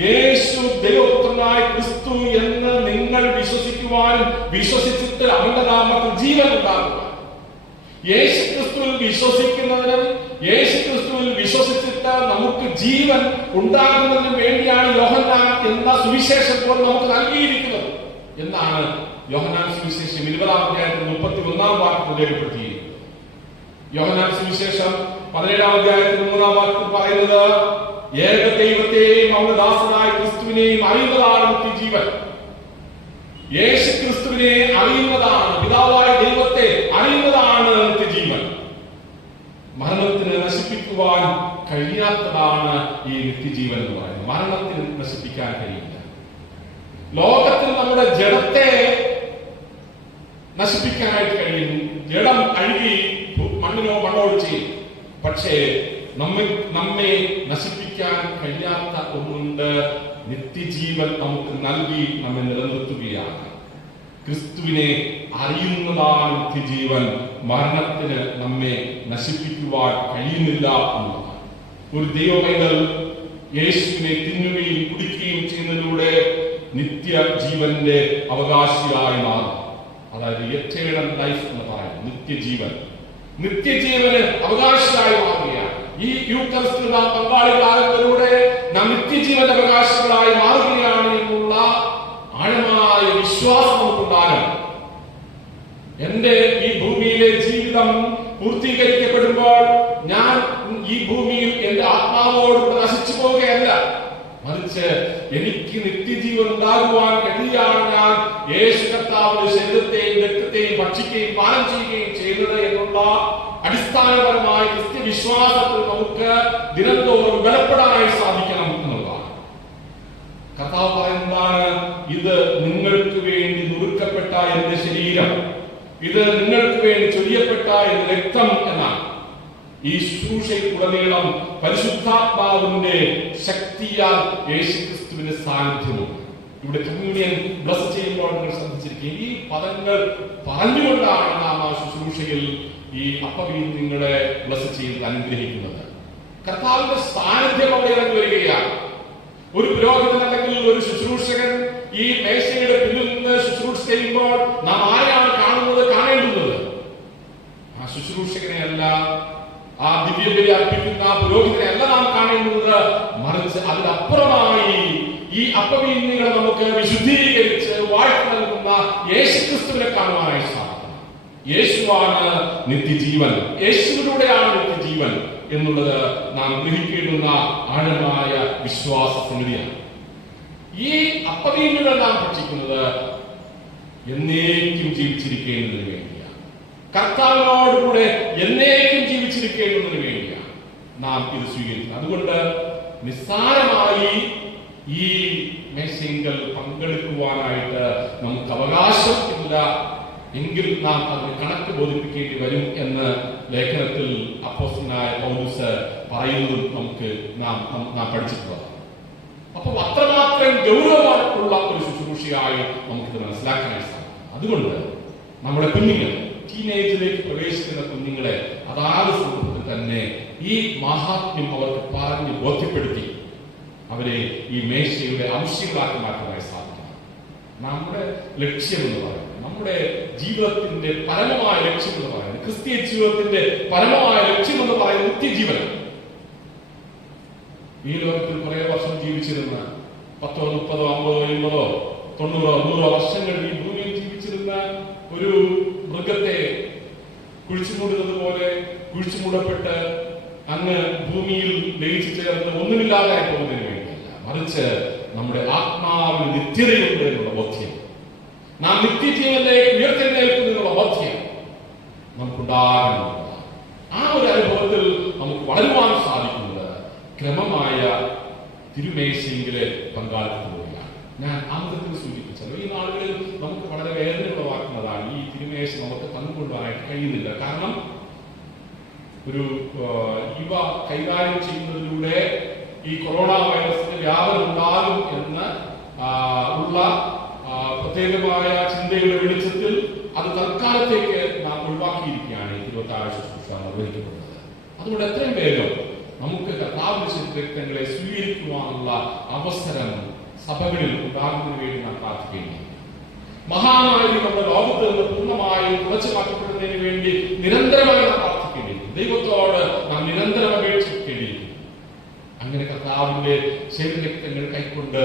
യേശു ദൈവപുത്രനായ ക്രിസ്തു എന്ന് നിങ്ങൾ വിശ്വസിക്കുവാനും വിശ്വസിച്ചിട്ട് അവന്റെ നാമത്തിൽ ജീവൻ ഉണ്ടാകുവാൻ. യേശു ക്രിസ്തുവിൽ വിശ്വസിക്കുന്നതിനും യേശു ക്രിസ്തുവിൽ വിശ്വസിച്ചിട്ട് നമുക്ക് ജീവൻ ഉണ്ടാകുന്നതിനും വേണ്ടിയാണ് യോഹന്നാൻ എന്ന സുവിശേഷം പോലും നമുക്ക് നൽകിയിരിക്കുന്നത് എന്നാണ് യോഹന്നാൻ സുവിശേഷം 20-ാം അധ്യായത്തിൽ 31-ാം വാക്യത്തിൽ രേഖപ്പെടുത്തിയിരിക്കുന്നത്. യോഹന്നാൻ സുവിശേഷം 17-ാം അധ്യായത്തിൽ 3-ാം വാക്യത്തിൽ പറയുന്നത്, ഏക ദൈവത്തെയും അവന്റെ ദാസനായ ക്രിസ്തുവിനെയും അറിയുന്നതാണ് നിത്യജീവൻ. യേശു ക്രിസ്തുവിനെ അറിയുന്നതാണ്, പിതാവായ ദൈവത്തെ അറിയുന്നതാണ് നിത്യജീവൻ. മരണത്തിന് നശിപ്പിക്കുവാൻ കഴിയാത്തതാണ് ഈ നിത്യജീവൻ എന്ന് പറയുന്നത്. മരണത്തിന് നശിപ്പിക്കാൻ കഴിയില്ല. ലോകത്തിൽ നമ്മുടെ ജഡത്തെ നശിപ്പിക്കാനായിട്ട് കഴിയും. ജഡം അഴുകി മണ്ണോട് ചെയ്യും. പക്ഷേ നമ്മെ നശിപ്പിക്കാൻ കഴിയാത്ത ഒന്നുണ്ട്. നിത്യജീവൻ നമുക്ക് നൽകി നമ്മെ നിലനിർത്തുകയാണ്. ക്രിസ്തുവിനെ അറിയുന്നതാണ് നിത്യജീവൻ. മരണത്തിന് നമ്മെ നശിപ്പിക്കുവാൻ കഴിയുന്നില്ല എന്നതാണ്. ഒരു ദൈവപൈതൽ യേശുവിനെ തിന്നുകയും കുടിക്കുകയും ചെയ്യുന്നതിലൂടെ നിത്യജീവന്റെ അവകാശിയായി മാറും. അതായത് എറ്റേണൽ ലൈഫ് എന്ന് പറയുന്നത് നിത്യജീവന് അവകാശിയായി മാറുകയാണ്. ഈ യൂക്കറിസ്റ്റിൽ നാം പങ്കാളികളാകുന്നതിലൂടെ നാം നിത്യജീവന്റെ അവകാശികളായി മാറുകയാണ് എന്നുള്ള ആഴമായ വിശ്വാസം നമുക്കുണ്ടാകണം. എന്റെ ഈ ഭൂമിയിലെ ജീവിതം പൂർത്തീകരിക്കപ്പെടുമ്പോൾ ഞാൻ ഈ ഭൂമിയിൽ എന്റെ ആത്മാവോട് നശിച്ചു പോവുകയല്ല, മറിച്ച് എനിക്ക് നിത്യജീവൻ ഉണ്ടാകുവാൻ കഴിയാണ് ഞാൻ യേശു കർത്താവിന്റെ ശരീരത്തെയും രക്തത്തെയും ഭക്ഷിക്കുകയും പാനം ചെയ്യുകയും ചെയ്യുന്നത് എന്നുള്ള അടിസ്ഥാനപരമായ ക്രിസ്ത്യ വിശ്വാസത്തിൽ നമുക്ക് ദിനംതോറും ബലപ്പെടാനായി സാധിക്കണം എന്നുള്ളതാണ്. കർത്താവ് പറയുന്നതാണ്, ഇത് നിങ്ങൾക്ക് വേണ്ടി നുറുക്കപ്പെട്ട എന്റെ ശരീരം, ഇത് നിങ്ങൾക്ക് വേണ്ടി ചൊരിയപ്പെട്ട എന്റെ രക്തം എന്നാണ്. ഈ ശുശ്രൂഷയ്ക്കുടനീളം പരിശുദ്ധാത്മാവിന്റെ ശക്തിയാൽ യേശുക്രിസ്തുവിന്റെ സാന്നിധ്യമുണ്ട്. ഇവിടെ കമ്മ്യൂണിയൻ ബ്ലസ് ചെയ്യുമ്പോൾ നിങ്ങൾ ശ്രദ്ധിച്ചിരിക്കും, ഈ പദങ്ങൾ പറഞ്ഞുകൊണ്ടാണ് നാം ആ ശുശ്രൂഷയിൽ ഈ അപ്പവീഞ്ഞുങ്ങളെ ബ്ലസ് ചെയ്ത് അനുഗ്രഹിക്കുന്നത്. കർത്താവിന്റെ സാന്നിധ്യം അവിടെ ഇറങ്ങി വരികയാണ്. ഒരു പുരോഹിതൻ അല്ലെങ്കിൽ ഒരു ശുശ്രൂഷകൻ ഈ മേശയുടെ പിന്നിൽ നിന്ന് ശുശ്രൂഷ ചെയ്യുമ്പോൾ നാം ആരെയാണ് കാണേണ്ടുന്നത്? ആ ശുശ്രൂഷകനെ അല്ല, ആ ദിവ്യബലി അർപ്പിക്കുന്ന പുരോഹിതനെ അല്ല നാം കാണേണ്ടുന്നത്, മറിച്ച് അതിനപ്പുറമായി ഈ അപ്പവീഞ്ഞുകളെ നമുക്ക് വിശുദ്ധീകരിച്ച് വാഴ്ത്തി നൽകുന്ന യേശുക്രിസ്തുവിനെ കാണുവാനായി സാധിക്കണം. യേശുവാണ് നിത്യജീവൻ, യേശുവിലൂടെയാണ് നിത്യജീവൻ എന്നുള്ളത് നാം ഗ്രഹിക്കേണ്ടുന്ന ആഴമായ വിശ്വാസ സംഗതിയാണ്. ഈ അപ്പവീഞ്ഞുകൾ നാം ഭക്ഷിക്കുന്നത് എന്നേക്കും ജീവിച്ചിരിക്കേണ്ടതിന് വേണ്ടിയാണ്. കർത്താവിനോടുകൂടെ എന്നേക്കും ജീവിച്ചിരിക്കേണ്ടതിന് വേണ്ടിയാണ് നാം ഇത് സ്വീകരിക്കുന്നത്. അതുകൊണ്ട് നിസ്സാരമായി ഈ മേശയിൽ പങ്കെടുക്കുവാനായിട്ട് നമുക്ക് അവകാശമില്ല എങ്കിൽ നാം അതിന് കണക്ക് ബോധിപ്പിക്കേണ്ടി വരും എന്ന് ലേഖനത്തിൽ അപ്പോസ്തലനായ പൗലോസ് പറയുന്നതും നമുക്ക് നാം പഠിച്ചിട്ടുള്ളതാണ്. അപ്പോൾ അത്രമാത്രം ഗൗരവമുള്ള ഒരു ശുശ്രൂഷയായി നമുക്കിത് മനസ്സിലാക്കാനായി സാധിക്കും. അതുകൊണ്ട് നമ്മുടെ കുഞ്ഞുങ്ങൾ, ടീനേജിലേക്ക് പ്രവേശിക്കുന്ന കുഞ്ഞുങ്ങളെ അതാത് സന്ദർഭത്തിൽ തന്നെ ഈ മഹാത്മ്യം അവർക്ക് പറഞ്ഞ് ബോധ്യപ്പെടുത്തി അവരെ ഈ മേശയുടെ അംശങ്ങളാക്കി മാറ്റാനായി സാധിക്കണം. നമ്മുടെ ലക്ഷ്യം എന്ന് പറയുന്നത്, നമ്മുടെ ജീവിതത്തിന്റെ പരമമായ ലക്ഷ്യം എന്ന് പറയുന്നത്, ക്രിസ്തീയ ജീവിതത്തിന്റെ പരമമായ ലക്ഷ്യം എന്ന് പറയുന്നത് നിത്യജീവനാണ്. ഈ ലോകത്തിൽ കുറെ വർഷം ജീവിച്ചിരുന്ന 10, 30, 50, 80, 90, 100 വർഷങ്ങൾ ഈ ഭൂമിയിൽ ജീവിച്ചിരുന്ന ഒരു മൃഗത്തെ കുഴിച്ചുമൂടുന്നത് പോലെ കുഴിച്ചുമൂടപ്പെട്ട് അങ്ങ് ഭൂമിയിൽ ലയിച്ചു ചേർന്ന് ഒന്നുമില്ലാതായി പോകുന്നതിന് വേണ്ടിയല്ല, മറിച്ച് നമ്മുടെ ആത്മാവിന് നിത്യതയുണ്ട് എന്നുള്ള ബോധ്യം, നാം നിത്യജീവനിലേക്ക് ഉയർത്തെഴുന്നേൽക്കുന്നതിനുള്ള ബോധ്യം നമുക്കുണ്ടാകുന്നുണ്ട്. ആ ഒരു അനുഭവത്തിൽ നമുക്ക് വളരുവാൻ സാധിക്കുന്നത് ക്രമമായ തിരുമേശയെങ്കിലെ പങ്കാളിത്തത്തിലൂടെയാണ്. ഞാൻ ആമുഖത്തിൽ സൂചിപ്പിച്ചത് ഈ നാളുകളിൽ നമുക്ക് വളരെ വേദന ഉളവാക്കുന്നതാണ്. ഈ തിരുമേശ നമുക്ക് പങ്കുകൊള്ളുവാനായിട്ട് കഴിയുന്നില്ല. കാരണം ഇവ കൈകാര്യം ചെയ്യുന്നതിലൂടെ ഈ കൊറോണ വൈറസിന്റെ വ്യാപനം ഉണ്ടാകും എന്ന് ഉള്ള പ്രത്യേകമായ ചിന്തയുടെ വെളിച്ചത്തിൽ അത് തൽക്കാലത്തേക്ക് നാം ഒഴിവാക്കിയിരിക്കുകയാണ് ഈ 26 ശുശ്രൂഷ നിർവഹിക്കപ്പെടുന്നത്. അതുകൊണ്ട് എത്രയും വേഗം നമുക്ക് കർത്താവിന്റെ രക്തങ്ങളെ സ്വീകരിക്കുവാനുള്ള അവസരം സഭകളിൽ ഉണ്ടാകുന്നതിന് വേണ്ടി നാം പ്രാർത്ഥിക്കേണ്ടത്. മഹാമാരി നമ്മുടെ ലോകത്ത് നിന്ന് പൂർണ്ണമായും കുറച്ചു മാറ്റപ്പെടുന്നതിന് വേണ്ടി നിരന്തരമായി നാം പ്രാർത്ഥിക്കേണ്ടിയിരിക്കും. ദൈവത്തോട് നാം നിരന്തരം അപേക്ഷിക്കേണ്ടിയിരിക്കും. അങ്ങനെ കർത്താവിന്റെ ശരീരരക്തങ്ങൾ കൈക്കൊണ്ട്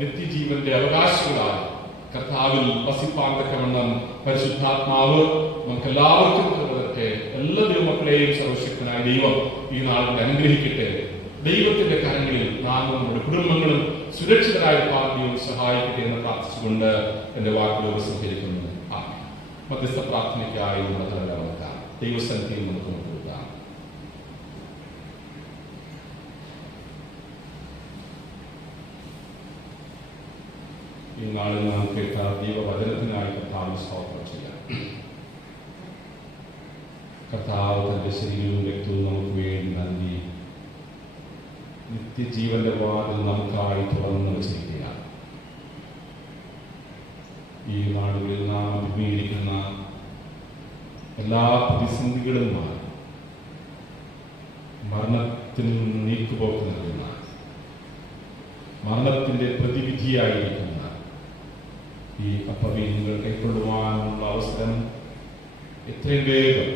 നിത്യജീവന്റെ അവകാശികളായി കർത്താവിൽ വസിപ്പാൻ തക്കവണ്ണം പരിശുദ്ധാത്മാവ് നമുക്ക് എല്ലാവർക്കും തരട്ടെ. എല്ലാ ദൈവമക്കളെയും സർവശക്തനായ ദൈവം ഈ നാളിൽ അനുഗ്രഹിക്കട്ടെ. ദൈവത്തിന്റെ കരങ്ങളിൽ നാം നമ്മുടെ കുടുംബങ്ങളും സുരക്ഷിതരായി പാർട്ടിയും സഹായിക്കട്ടെ എന്ന് പ്രാർത്ഥിച്ചുകൊണ്ട് എന്റെ വാക്കുകൾ ഉപസംഹരിക്കുന്നു. മധ്യസ്ഥ പ്രാർത്ഥനയ്ക്കായി നമ്മുടെ നടക്കാം. ദൈവസന്നിധിയിൽ നമുക്ക് കൊടുക്കാം. ഈ നാളിൽ നാം കേട്ട ദൈവവചനത്തിനായി കർത്താവിന് സ്തോത്രം ചെയ്യാം. കർത്താവ് തൻ്റെ ശരീരവും രക്തവും നമുക്ക് വേണ്ടി നൽകി നിത്യജീവന്റെ വാതിൽ നമുക്കായി തുറന്നു വച്ചിരിക്കുകയാണ്. ഈ നാടുകളിൽ നാം അഭിമുഖീകരിക്കുന്ന എല്ലാ പ്രതിസന്ധികളും മാറി മരണത്തിൽ നിന്ന് നീക്കുപോക്ക് നൽകുന്ന, മരണത്തിന്റെ പ്രതിവിധിയായിരിക്കുന്ന ഈ അപ്പവീനുകൾ കൈക്കൊള്ളുവാനുള്ള അവസരം എത്രയും വേഗം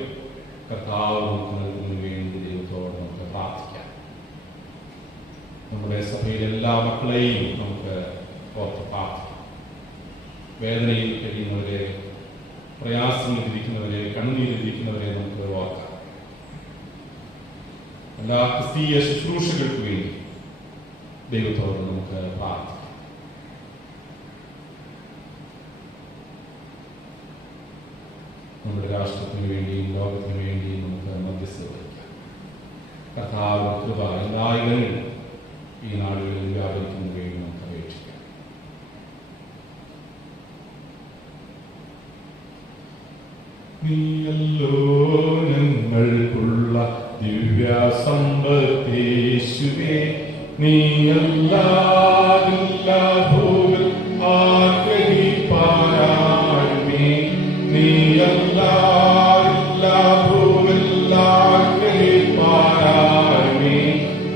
കർത്താവ് നമുക്ക് നൽകുന്നതിന് വേണ്ടി ദൈവത്തോട് നമുക്ക് പ്രാർത്ഥിക്കാം. നമ്മുടെ സഭയിലെ എല്ലാ മക്കളെയും നമുക്ക് ഓർത്ത് പ്രാർത്ഥിക്കാം. വേദനയിൽ കഴിയുന്നവരെ, പ്രയാസങ്ങളിലിരിക്കുന്നവരെ, കണ്ണീരിലിരിക്കുന്നവരെ നമുക്ക് ഓർക്കാം. എല്ലാ ക്രിസ്തീയ ശുശ്രൂഷകൾക്ക് വേണ്ടി ദൈവത്തോട് നമുക്ക് പ്രാർത്ഥിക്കാം. നമ്മുടെ രാഷ്ട്രത്തിന് വേണ്ടിയും ലോകത്തിന് വേണ്ടിയും നമുക്ക് മധ്യസ്ഥത വഹിക്കാം. കർത്താവ് കൃപ എല്ലായിടങ്ങളിലും ഈ നാടുകളിൽ വ്യാപരിക്കുന്നതിന് വേണ്ടി നമുക്ക് അപേക്ഷിക്കാം. നീയല്ലോ ഞങ്ങൾക്കുള്ള ദിവ്യസമ്പത്തേശുവേ, നീയല്ലാതില്ലാഹുവിൽ ആഗ്രഹിപ്പാനാരുമേ, നീയല്ലാതില്ലാഹുവിൽ ആഗ്രഹിപ്പാനാരുമേ,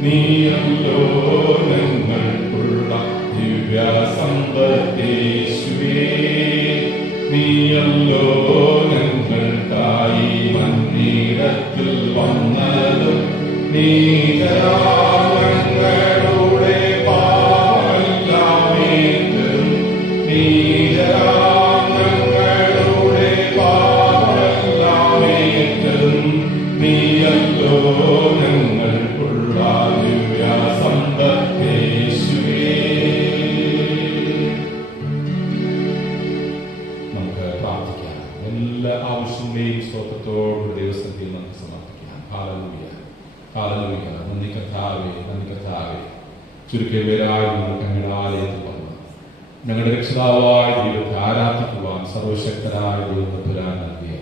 നീയല്ലോ ഞങ്ങൾക്കുള്ള ദിവ്യസമ്പത്തേശുവേ, നീയല്ലോ ഞങ്ങൾക്കായി മന്നീരത്തിൽ വന്നതും നീതരാങ്ങളുടെ പാപമെല്ലാമേറ്റതും നീതരാങ്ങളുടെ പാപമെല്ലാമേറ്റതും നീയല്ലോ ഞങ്ങൾക്കുള്ള ദിവ്യസമ്പത്തേശുവേ. നമുക്ക് പ്രാർത്ഥിക്കാം. എല്ലാ ആവശ്യങ്ങളെയും സ്തോത്രത്തോട് ദൈവസന്നിധിയിൽ നമുക്ക് സമർപ്പിക്കാം. Hallelujah, hallelujah. നന്ദി കർത്താവേ, നന്ദി കർത്താവേ. ചുരുക്കിയ പേരായി നമുക്ക് അങ്ങയുടെ ആലയത്തിൽ വന്നു ഞങ്ങളുടെ രക്ഷിതാവായ ദൈവത്തെ ആരാധിക്കുവാൻ സർവശക്തനായ ദൈവത്തെ പുരാൻ നൽകിയ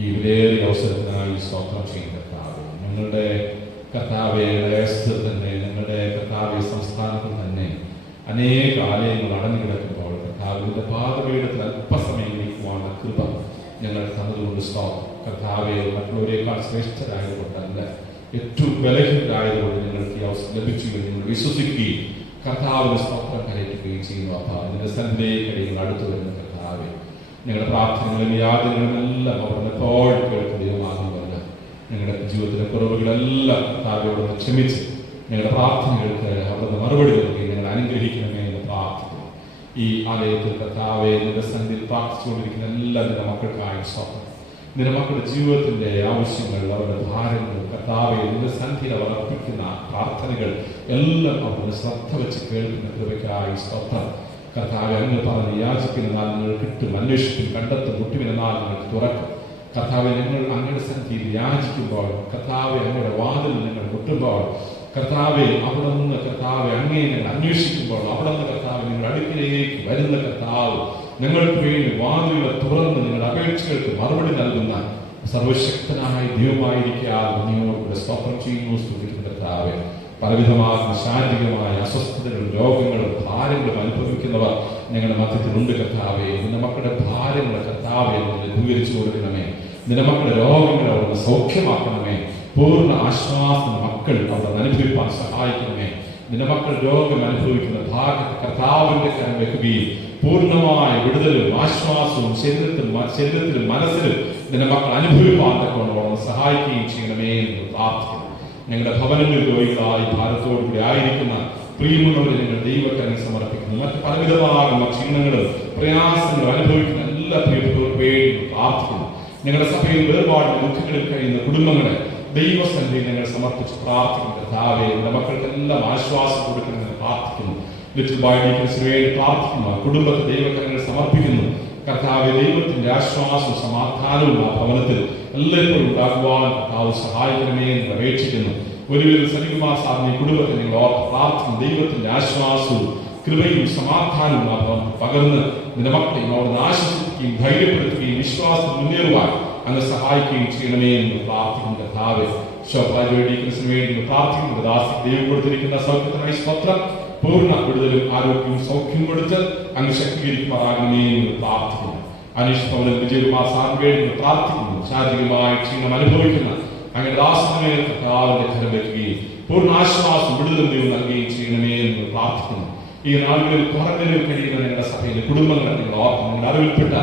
ഈ വിലയേറിയ അവസരത്തിനായി സ്തോത്രം ചെയ്യും കർത്താവേ. ഞങ്ങളുടെ കർത്താവെ ദേശത്ത് തന്നെ, ഞങ്ങളുടെ കർത്താവെ സംസ്ഥാനത്തിൽ തന്നെ അനേക ആലയങ്ങൾ അടഞ്ഞു കിടക്കുമ്പോൾ കർത്താവിന്റെ പാദപീഠത്തിൽ അല്പസമയം ഇരിക്കുവാനുള്ള കൃപ ഞങ്ങൾ തന്നതുകൊണ്ട് സ്തോത്രം. കർത്താവെ മറ്റുള്ളവരെക്കാൾ ശ്രേഷ്ഠരായതുകൊണ്ടല്ല, ഏറ്റവും ബലഹീനരായതുകൊണ്ട് ഞങ്ങൾക്ക് ഈ അവസരം ലഭിച്ചു എന്ന് നിങ്ങൾ വിശ്വസിക്കുകയും കർത്താവിന് സ്തോത്രം കരയറ്റുകയും ചെയ്യുന്നു. അപ്പോൾ അതിന്റെ സന്ധ്യയിലേക്ക് അടുത്തു വരുന്ന കർത്താവെ, ഞങ്ങളുടെ പ്രാർത്ഥനകളും യാതനകളും എല്ലാം അവിടുന്ന് എപ്പോഴും കേൾക്കുന്ന ദൈവമാകുന്നതല്ല. ഞങ്ങളുടെ ജീവിതത്തിലെ കുറവുകളെല്ലാം കർത്താവോട് ക്ഷമിച്ച് ഞങ്ങളുടെ പ്രാർത്ഥനകൾക്ക് അവിടുന്ന് മറുപടി നൽകുകയും ഞങ്ങൾ അനുഗ്രഹിക്കണമേ എന്ന് പ്രാർത്ഥിക്കുന്നു. ഈ ആലയത്തിൽ കർത്താവെ നിന്റെ സന്ധിയിൽ പ്രാർത്ഥിച്ചുകൊണ്ടിരിക്കുന്ന എല്ലാ നിന്റെ മക്കൾക്കായി സ്തോത്രം. നിന്റെ മക്കളുടെ ജീവിതത്തിന്റെ ആവശ്യങ്ങൾ, അവരുടെ ഭാരങ്ങൾ കർത്താവെ നിന്റെ സന്ധിയിൽ അവർ അർപ്പിക്കുന്ന പ്രാർത്ഥനകൾ എല്ലാം അവിടുന്ന് ശ്രദ്ധ വെച്ച് കേൾക്കുന്ന കൃപയ്ക്കായി സ്തോത്രം. കർത്താവെ അങ്ങ് പറഞ്ഞ് യാചിക്കുന്ന നാൾ നിങ്ങൾ കിട്ടും, അന്വേഷിക്കും, കണ്ടെത്തും, മുട്ടുവിന നാൾ നിങ്ങൾക്ക് തുറക്കും. കർത്താവെ ഞങ്ങൾ അങ്ങയുടെ സന്ധിയിൽ യാചിക്കുമ്പോൾ, കർത്താവെ അങ്ങയുടെ വാതിൽ ഞങ്ങൾ മുട്ടുമ്പോൾ, കർത്താവെ അവിടെ നിന്ന് കർത്താവെ അങ്ങേ ഞങ്ങൾ അന്വേഷിക്കുമ്പോൾ, അവിടെ നിന്ന് കർത്താവ് നിങ്ങൾ അടുക്കിലേക്ക് വരുന്ന കർത്താവ് ഞങ്ങൾക്ക് വേണ്ടി വാതിലുകൾ തുറന്ന് നിങ്ങളുടെ അപേക്ഷകൾക്ക് മറുപടി നൽകുന്ന സർവശക്തനായ ദൈവമായിരിക്കാതെ നിങ്ങളോട് സ്തോത്രം ചെയ്യുന്നു. സ്തുതിക്കുന്ന കർത്താവെ പലവിധമാകുന്ന ശാരീരികമായ അസ്വസ്ഥതകളും രോഗങ്ങളും ഭാരങ്ങളും അനുഭവിക്കുന്നവർ ഞങ്ങളുടെ മധ്യത്തിലുണ്ട് കർത്താവെ. നിന്റെ മക്കളുടെ ഭാരങ്ങൾ കർത്താവെ ദൂരീകരിച്ചു കൊടുക്കണമേ. നിന്റെ മക്കളുടെ രോഗങ്ങളെ അവിടുന്ന് സൗഖ്യമാക്കണമേ. പൂർണ്ണ ആശ്വാസം മക്കൾ അവിടെ അനുഭവിപ്പാൻ സഹായിക്കണമേ. നിന്റെ മക്കൾ രോഗം അനുഭവിക്കുന്ന ഭാഗത്ത് കർത്താവിന്റെ കരം വെക്കുകയും പൂർണ്ണമായ വിടുതലും ആശ്വാസവും ശരീരത്തിലും മനസ്സിലും നിന്റെ മക്കൾ അനുഭവിപ്പാൻ തക്കവണ്ണം സഹായിക്കുകയും ചെയ്യണമേ എന്ന് പ്രാർത്ഥിക്കുന്നു. ഞങ്ങളുടെ ഭവനങ്ങളിൽ രോഗികളായി ഭാരത്തോടുകൂടി ആയിരിക്കുന്ന പ്രിയമുള്ളവരെ ഞങ്ങൾ ദൈവക്കരങ്ങൾ സമർപ്പിക്കുന്നു. മറ്റ് പലവിധമാകുന്ന ക്ഷീണങ്ങളും പ്രയാസങ്ങളും അനുഭവിക്കുന്ന എല്ലാ പ്രിയപ്പെട്ടവർക്ക് വേണ്ടി പ്രാർത്ഥിക്കുന്നു. ഞങ്ങളുടെ സഭയിൽ വേർപാടിന്റെ ദുഃഖങ്ങളിൽ കഴിയുന്ന കുടുംബങ്ങളെ ദൈവസന്നിധിയിൽ ഞങ്ങൾ സമർപ്പിച്ച് പ്രാർത്ഥിക്കുന്നു. കർത്താവേ നിന്റെ മക്കൾക്കെല്ലാം ആശ്വാസം കൊടുക്കണമെന്ന് പ്രാർത്ഥിക്കുന്നു. ലിറ്റിൽ ബൈഡിക്ക് വേണ്ടി പ്രാർത്ഥിക്കുന്നു. കുടുംബത്തെ ദൈവക്കരങ്ങൾ സമർപ്പിക്കുന്നു. കർത്താവെ ദൈവത്തിന്റെ ആശ്വാസവും സമാധാനവും ആ ഭവനത്തിൽ എല്ലായ്പ്പോഴും ഉണ്ടാകുവാൻ കർത്താവ് സഹായിക്കണമേ എന്ന് അപേക്ഷിക്കുന്നു. ഒടുവിൽ സനികുമാർ സാറിന്റെ കുടുംബത്തെ നിങ്ങൾ പ്രാർത്ഥിക്കുന്നു. ദൈവത്തിന്റെ ആശ്വാസവും കൃപയും സമാധാനവും ആ ഭവനത്തിൽ പകർന്ന് നിന്റെ മക്കളെയും അവിടുന്ന് ആശ്വസിപ്പിക്കുകയും ധൈര്യപ്പെടുത്തുകയും വിശ്വാസത്തിൽ മുന്നേറുവാൻ അങ്ങ് സഹായിക്കുകയും ചെയ്യണമേ എന്ന് പ്രാർത്ഥിക്കുന്ന കർത്താവേ. ശോഭാജോഡിക്കുന്നതിന് വേണ്ടി പ്രാർത്ഥിക്കുന്നത് ദാസി ദൈവം കൊടുത്തിരിക്കുന്ന സൗഖ്യത്തിനായി സ്തോത്രം. പൂർണ്ണ വിടുതലും ആരോഗ്യവും സൗഖ്യം കൊടുത്ത് അങ്ങ് ശക്തീകരിക്കുമാറാകണമേ എന്ന് പ്രാർത്ഥിക്കുന്നു. അനീഷ് ഭവനിൽ വിജയകുമാർ സാറിന് വേണ്ടി പ്രാർത്ഥിക്കുന്നു. ശാരീരികമായ ക്ഷീണം അനുഭവിക്കുന്ന അങ്ങനെ ദാസനെ കർത്താവിന്റെ കരം വയ്ക്കുകയും പൂർണ്ണ ആശ്വാസം വിടുതലും ദൈവം നൽകുകയും ചെയ്യണമേ എന്ന് പ്രാർത്ഥിക്കുന്നു. ഈ നാളുകളിൽ കുറഞ്ഞിൽ കഴിയുന്ന ഞങ്ങളുടെ സഭയിലെ കുടുംബങ്ങൾ നിങ്ങൾ ഓർക്കും. നിങ്ങൾ അറിവിൽപ്പെട്ട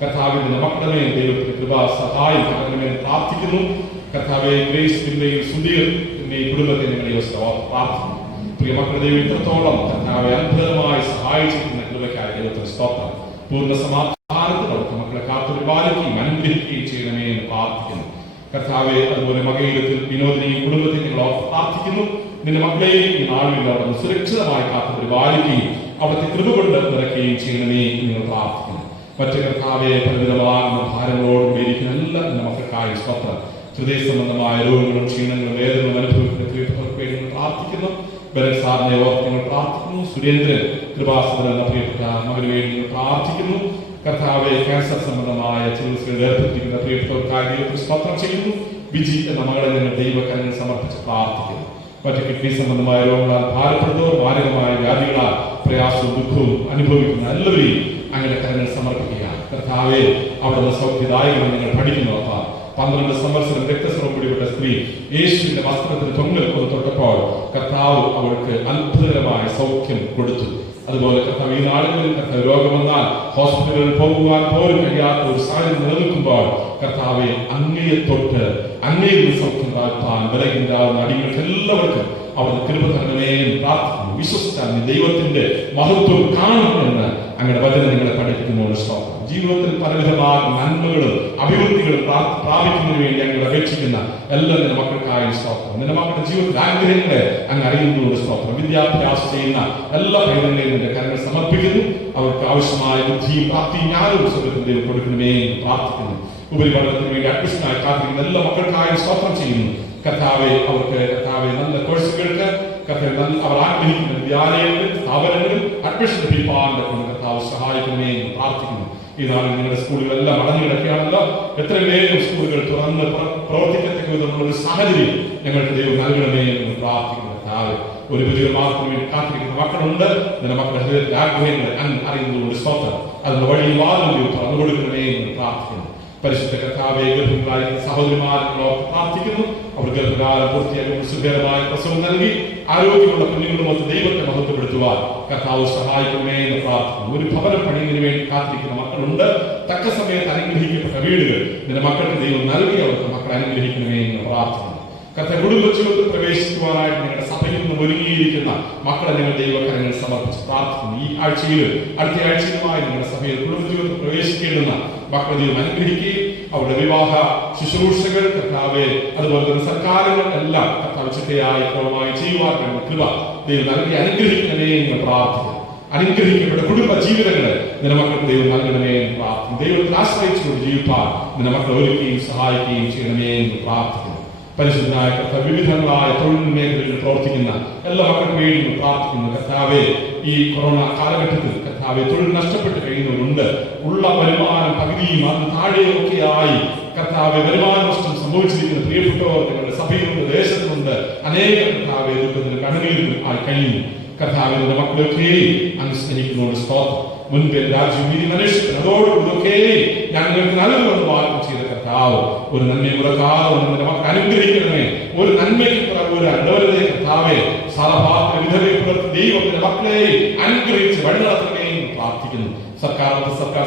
കർത്താവിന്റെ മക്കളെ ദൈവത്തിന്റെ കൃപ സഹായം പകരണമെന്ന് പ്രാർത്ഥിക്കുന്നു. കർത്താവെ ഗ്രേസിന്റെയും സുധീറിന്റെയും കുടുംബത്തെ നിങ്ങളെ പ്രാർത്ഥിക്കുന്നു. പ്രിയ മക്കളുടെ ദൈവം ഇത്രത്തോളം കർത്താവെ അത്ഭുതമായി സഹായിച്ചിരിക്കുന്ന കൃപയ്ക്കായി ദൈവത്തിന് സ്തോത്രം. പൂർണ്ണ സമാധാനത്തിൽ അവർക്ക് മക്കളെ കാത്തുപരിപാലിക്കുകയും അനുഗ്രഹിക്കുകയും ചെയ്യണമേ എന്ന് പ്രാർത്ഥിക്കുന്നു. കർത്താവെ അതുപോലെ മകയിലത്തിൽ വിനോദിനെയും കുടുംബത്തെയും നിങ്ങൾ പ്രാർത്ഥിക്കുന്നു. നിന്റെ മക്കളെയും ഈ നാളിൽ അവിടെ സുരക്ഷിതമായി കാത്തുപരിപാലിക്കുകയും അവിടുത്തെ കൃപ കൊണ്ട് നിറയ്ക്കുകയും ചെയ്യണമേ എന്ന് നിങ്ങൾ പ്രാർത്ഥിക്കുന്നു. മറ്റു കർത്താവെ പരിമിതമാകുന്ന ഭാരങ്ങളോടുകൂടി ഇരിക്കുന്ന എല്ലാ നിന്റെ മക്കൾക്കായി സ്തോത്രം. ഹൃദയ സംബന്ധമായ രോഗങ്ങളും ക്ഷീണങ്ങളും വേദനകളും അനുഭവിക്കുന്ന പ്രിയപ്പെട്ടവർക്ക് വേണ്ടി പ്രാർത്ഥിക്കുന്നു. ബലൻ സാറിനെ ഓർത്ത് നിങ്ങൾ പ്രാർത്ഥിക്കുന്നു. സുരേന്ദ്രൻ കൃപാസനൻ എന്ന പ്രിയപ്പെട്ട മകന് വേണ്ടി നിങ്ങൾ പ്രാർത്ഥിക്കുന്നു. കർത്താവെ ക്യാൻസർ സംബന്ധമായ ചികിത്സകൾ ഏർപ്പെട്ടിരിക്കുന്ന പ്രിയപ്പെട്ടവർക്കായി ദൈവത്തിന് സ്തോത്രം ചെയ്യുന്നു. വിജി എന്ന മകളെ ഞങ്ങൾ ദൈവകരങ്ങൾ സമർപ്പിച്ച് പ്രാർത്ഥിക്കുന്നു. മറ്റു കിഡ്നി സംബന്ധമായ രോഗങ്ങളാൽ ഭാരപ്പെടുന്നവർ മാരകമായ വ്യാധികളാൽ പ്രയാസവും ദുഃഖവും അനുഭവിക്കുന്ന എല്ലാവരെയും അങ്ങനെ കരങ്ങൾ സമർപ്പിക്കുക. കർത്താവെ അവിടുന്ന് സൗഖ്യദായകമെന്ന് ഞങ്ങൾ പഠിക്കുന്നു. അപ്പ 12 സംവത്സരം രക്തസ്രവം പിടിപെട്ട സ്ത്രീ യേശുവിന്റെ വസ്ത്രത്തിന് തൊങ്ങൽ തൊട്ടപ്പോൾ കർത്താവ് അവൾക്ക് അത്ഭുതകരമായ സൗഖ്യം കൊടുത്തു. അതുപോലെ കർത്താവ് ഈ നാളുകളിൽ കർത്താവ് രോഗം വന്നാൽ ഹോസ്പിറ്റലുകളിൽ പോകുവാൻ പോലും കഴിയാത്ത ഒരു സാഹചര്യം നിലനിൽക്കുമ്പോൾ കർത്താവെ അങ്ങയെ തൊട്ട് അങ്ങയിൽ സൗഖ്യം പ്രാപിപ്പാൻ ബലഹീനരാകുന്ന അടിമകൾക്ക് എല്ലാവർക്കും അവിടുന്ന് കൃപ തരണമേ എന്ന് പ്രാർത്ഥിക്കുന്നു. വിശ്വസിച്ചാൽ ദൈവത്തിന്റെ മഹത്വം കാണുമെന്ന് അങ്ങയുടെ വചനം നിങ്ങളെ പഠിപ്പിക്കുന്നതിന് സ്തോത്രം. ജീവിതത്തിൽ പലവിധമായ നന്മകളും അഭിവൃദ്ധികളും പ്രാപിക്കുന്നതിന് വേണ്ടി അങ്ങ് അപേക്ഷിക്കുന്ന എല്ലാ നിന്റെ മക്കൾക്കായും സ്തോത്രം. നിന്റെ മക്കളുടെ ജീവിതത്തിൽ ആഗ്രഹങ്ങളെ അങ്ങ് അറിയുന്നതോട് സ്തോത്രം. വിദ്യാഭ്യാസം ചെയ്യുന്ന എല്ലാ പൈതങ്ങളെയും നിന്റെ കരങ്ങൾ സമർപ്പിക്കുന്നു. അവർക്ക് ആവശ്യമായ ബുദ്ധിയും പ്രാപ്തിയും ജ്ഞാനവും സുഖത്തിൽ ദൈവം കൊടുക്കണമേ എന്ന് പ്രാർത്ഥിക്കുന്നു. ഉപരിപഠനത്തിന് വേണ്ടി അഡ്മിഷനായി കാത്തിരിക്കുന്ന എല്ലാ മക്കൾക്കായും സ്തോത്രം ചെയ്യുന്നു. കർത്താവെ അവർക്ക് കർത്താവെ നല്ല കോഴ്സുകൾക്ക് അവർ ആഗ്രഹിക്കുന്ന വിദ്യാലയങ്ങളിൽ സ്ഥാപനങ്ങളിൽ അഡ്മിഷൻ ലഭിക്കാനുള്ള കർത്താവ് സഹായിക്കണമേ എന്ന് പ്രാർത്ഥിക്കുന്നു. ഈ നാളിൽ നിങ്ങളുടെ സ്കൂളുകളെല്ലാം അടഞ്ഞു കിടക്കുകയാണല്ലോ. എത്രയും വേഗം സ്കൂളുകൾ തുറന്ന് പ്രവർത്തിക്കത്തക്ക വിധമുള്ള സാഹചര്യം ഞങ്ങൾക്ക് ദൈവം നൽകണമേ എന്ന് പ്രാർത്ഥിക്കുന്നു. കർത്താവ് ഒരു വിജയ മാർഗത്തിന് വേണ്ടി കാത്തിരിക്കുന്ന മക്കളുണ്ട്. നിന്റെ മക്കളുടെ ഹൃദയത്തിലെ ആഗ്രഹങ്ങളെ അറിയുന്നതുകൊണ്ട് സ്തോത്രം. അതിന്റെ വഴി വാദം തുറന്നു കൊടുക്കണമേ എന്ന് പ്രാർത്ഥിക്കുന്നു. പരിശുദ്ധ കർത്താവെ ഗർഭിണികളായിരിക്കുന്ന സഹോദരിമാരോട് പ്രാർത്ഥിക്കുന്നു. അവർ ഗർഭകാലം പൂർത്തിയാക്കി സുഖകരമായ പ്രസവം നൽകി ആരോഗ്യമുള്ള കുഞ്ഞുങ്ങളുമൊത്ത് ദൈവത്തെ മഹത്വപ്പെടുത്തുവാൻ കർത്താവ് സഹായിക്കണമേ എന്ന് പ്രാർത്ഥിക്കുന്നു. ഒരു ഭവനം പണിയുന്നതിന് വേണ്ടി കാത്തിരിക്കുന്ന മക്കളുണ്ട്. തക്ക സമയത്ത് അനുഗ്രഹിക്കപ്പെട്ട വീടുകൾ നിന്റെ മക്കൾക്ക് ദൈവം നൽകി അവർക്ക് മക്കളെ അനുഗ്രഹിക്കണമേ എന്ന് പ്രാർത്ഥിക്കുന്നു. കർത്താവ് കുടുംബ ജീവിതത്തിൽ പ്രവേശിക്കുവാനായിട്ട് നിങ്ങളുടെ സഭയിൽ നിന്ന് ഒരുങ്ങിയിരിക്കുന്ന മക്കളെ നിങ്ങൾ ദൈവകരങ്ങൾ സമർപ്പിച്ച് പ്രാർത്ഥിക്കുന്നു. ഈ ആഴ്ചയിലും അടുത്ത ആഴ്ചയിലുമായി നിങ്ങളുടെ സഭയിൽ കുടുംബ ജീവിതത്തിൽ പ്രവേശിക്കേണ്ടുന്ന മക്കളെ ദൈവം അനുഗ്രഹിക്കുകയും അവരുടെ വിവാഹ ശുശ്രൂഷകൾ കർത്താവെ അതുപോലെ തന്നെ സർക്കാരുകൾ എല്ലാം കർത്താവ് ചിട്ടയായി ക്രമമായി ചെയ്യുവാൻ വേണ്ട കൃപ ദൈവം നൽകി അനുഗ്രഹിക്കണമേ എന്ന് പ്രാർത്ഥിക്കുന്നു. അനുഗ്രഹിക്കപ്പെട്ട കുടുംബ ജീവിതങ്ങളെ നിന്റെ മക്കൾക്ക് ദൈവം നൽകണമേ എന്ന് പ്രാർത്ഥിക്കുന്നു. ദൈവത്തിൽ ആശ്രയിച്ചുകൊണ്ട് ജീവിപ്പാൻ നിന്റെ മക്കളെ ഒരുക്കുകയും സഹായിക്കുകയും ചെയ്യണമേ എന്ന് പ്രാർത്ഥിക്കുന്നു. പരിശുദ്ധനായ കർത്താവ് വിവിധങ്ങളായ തൊഴിൽ മേഖലകളിൽ പ്രവർത്തിക്കുന്ന എല്ലാ മക്കൾക്ക് വേണ്ടി പ്രാർത്ഥിക്കുന്നു. കർത്താവെ ഈ കൊറോണ കാലഘട്ടത്തിൽ കർത്താവെ തൊഴിൽ നഷ്ടപ്പെട്ട് കഴിയുന്നവരുണ്ട്. ഉള്ള വരുമാനം പകുതിയും അതിന് താഴെയൊക്കെയായി കർത്താവെ വരുമാന നഷ്ടം സംഭവിച്ചിരിക്കുന്ന പ്രിയപ്പെട്ടവർ നിങ്ങളുടെ സഭയിലുണ്ട്, ദേശത്തുണ്ട്. അനേക കർത്താവെ ദുഃഖത്തിന് കണ്ണുനീരിൽ ആയി കഴിയുന്നു. കർത്താവിന്റെ മക്കളൊക്കെ അങ്ങ് സ്നേഹിക്കുന്നതോട് സ്തോത്രം. മുൻപേ രാജ്യം നീതി മനുഷ്യൻ അതോടൊക്കെ ഞങ്ങൾക്ക് നൽകുമെന്ന് വാഗ്ദാനം ചെയ്ത കർത്താവ് ഒരു നന്മയും മുടക്കാതെ നിന്റെ മക്കൾ അനുഗ്രഹിക്കണമേ. ഒരു നന്മയ്ക്ക് ഇടവരുതേ കർത്താവെ. സാറഭാഗത്തെ വിധവയെ പുലർത്തി ദൈവത്തിന്റെ മക്കളെ അനുഗ്രഹിച്ച് വഴി നടത്തണമേ എന്ന് പ്രാർത്ഥിക്കുന്നു. സർക്കാർ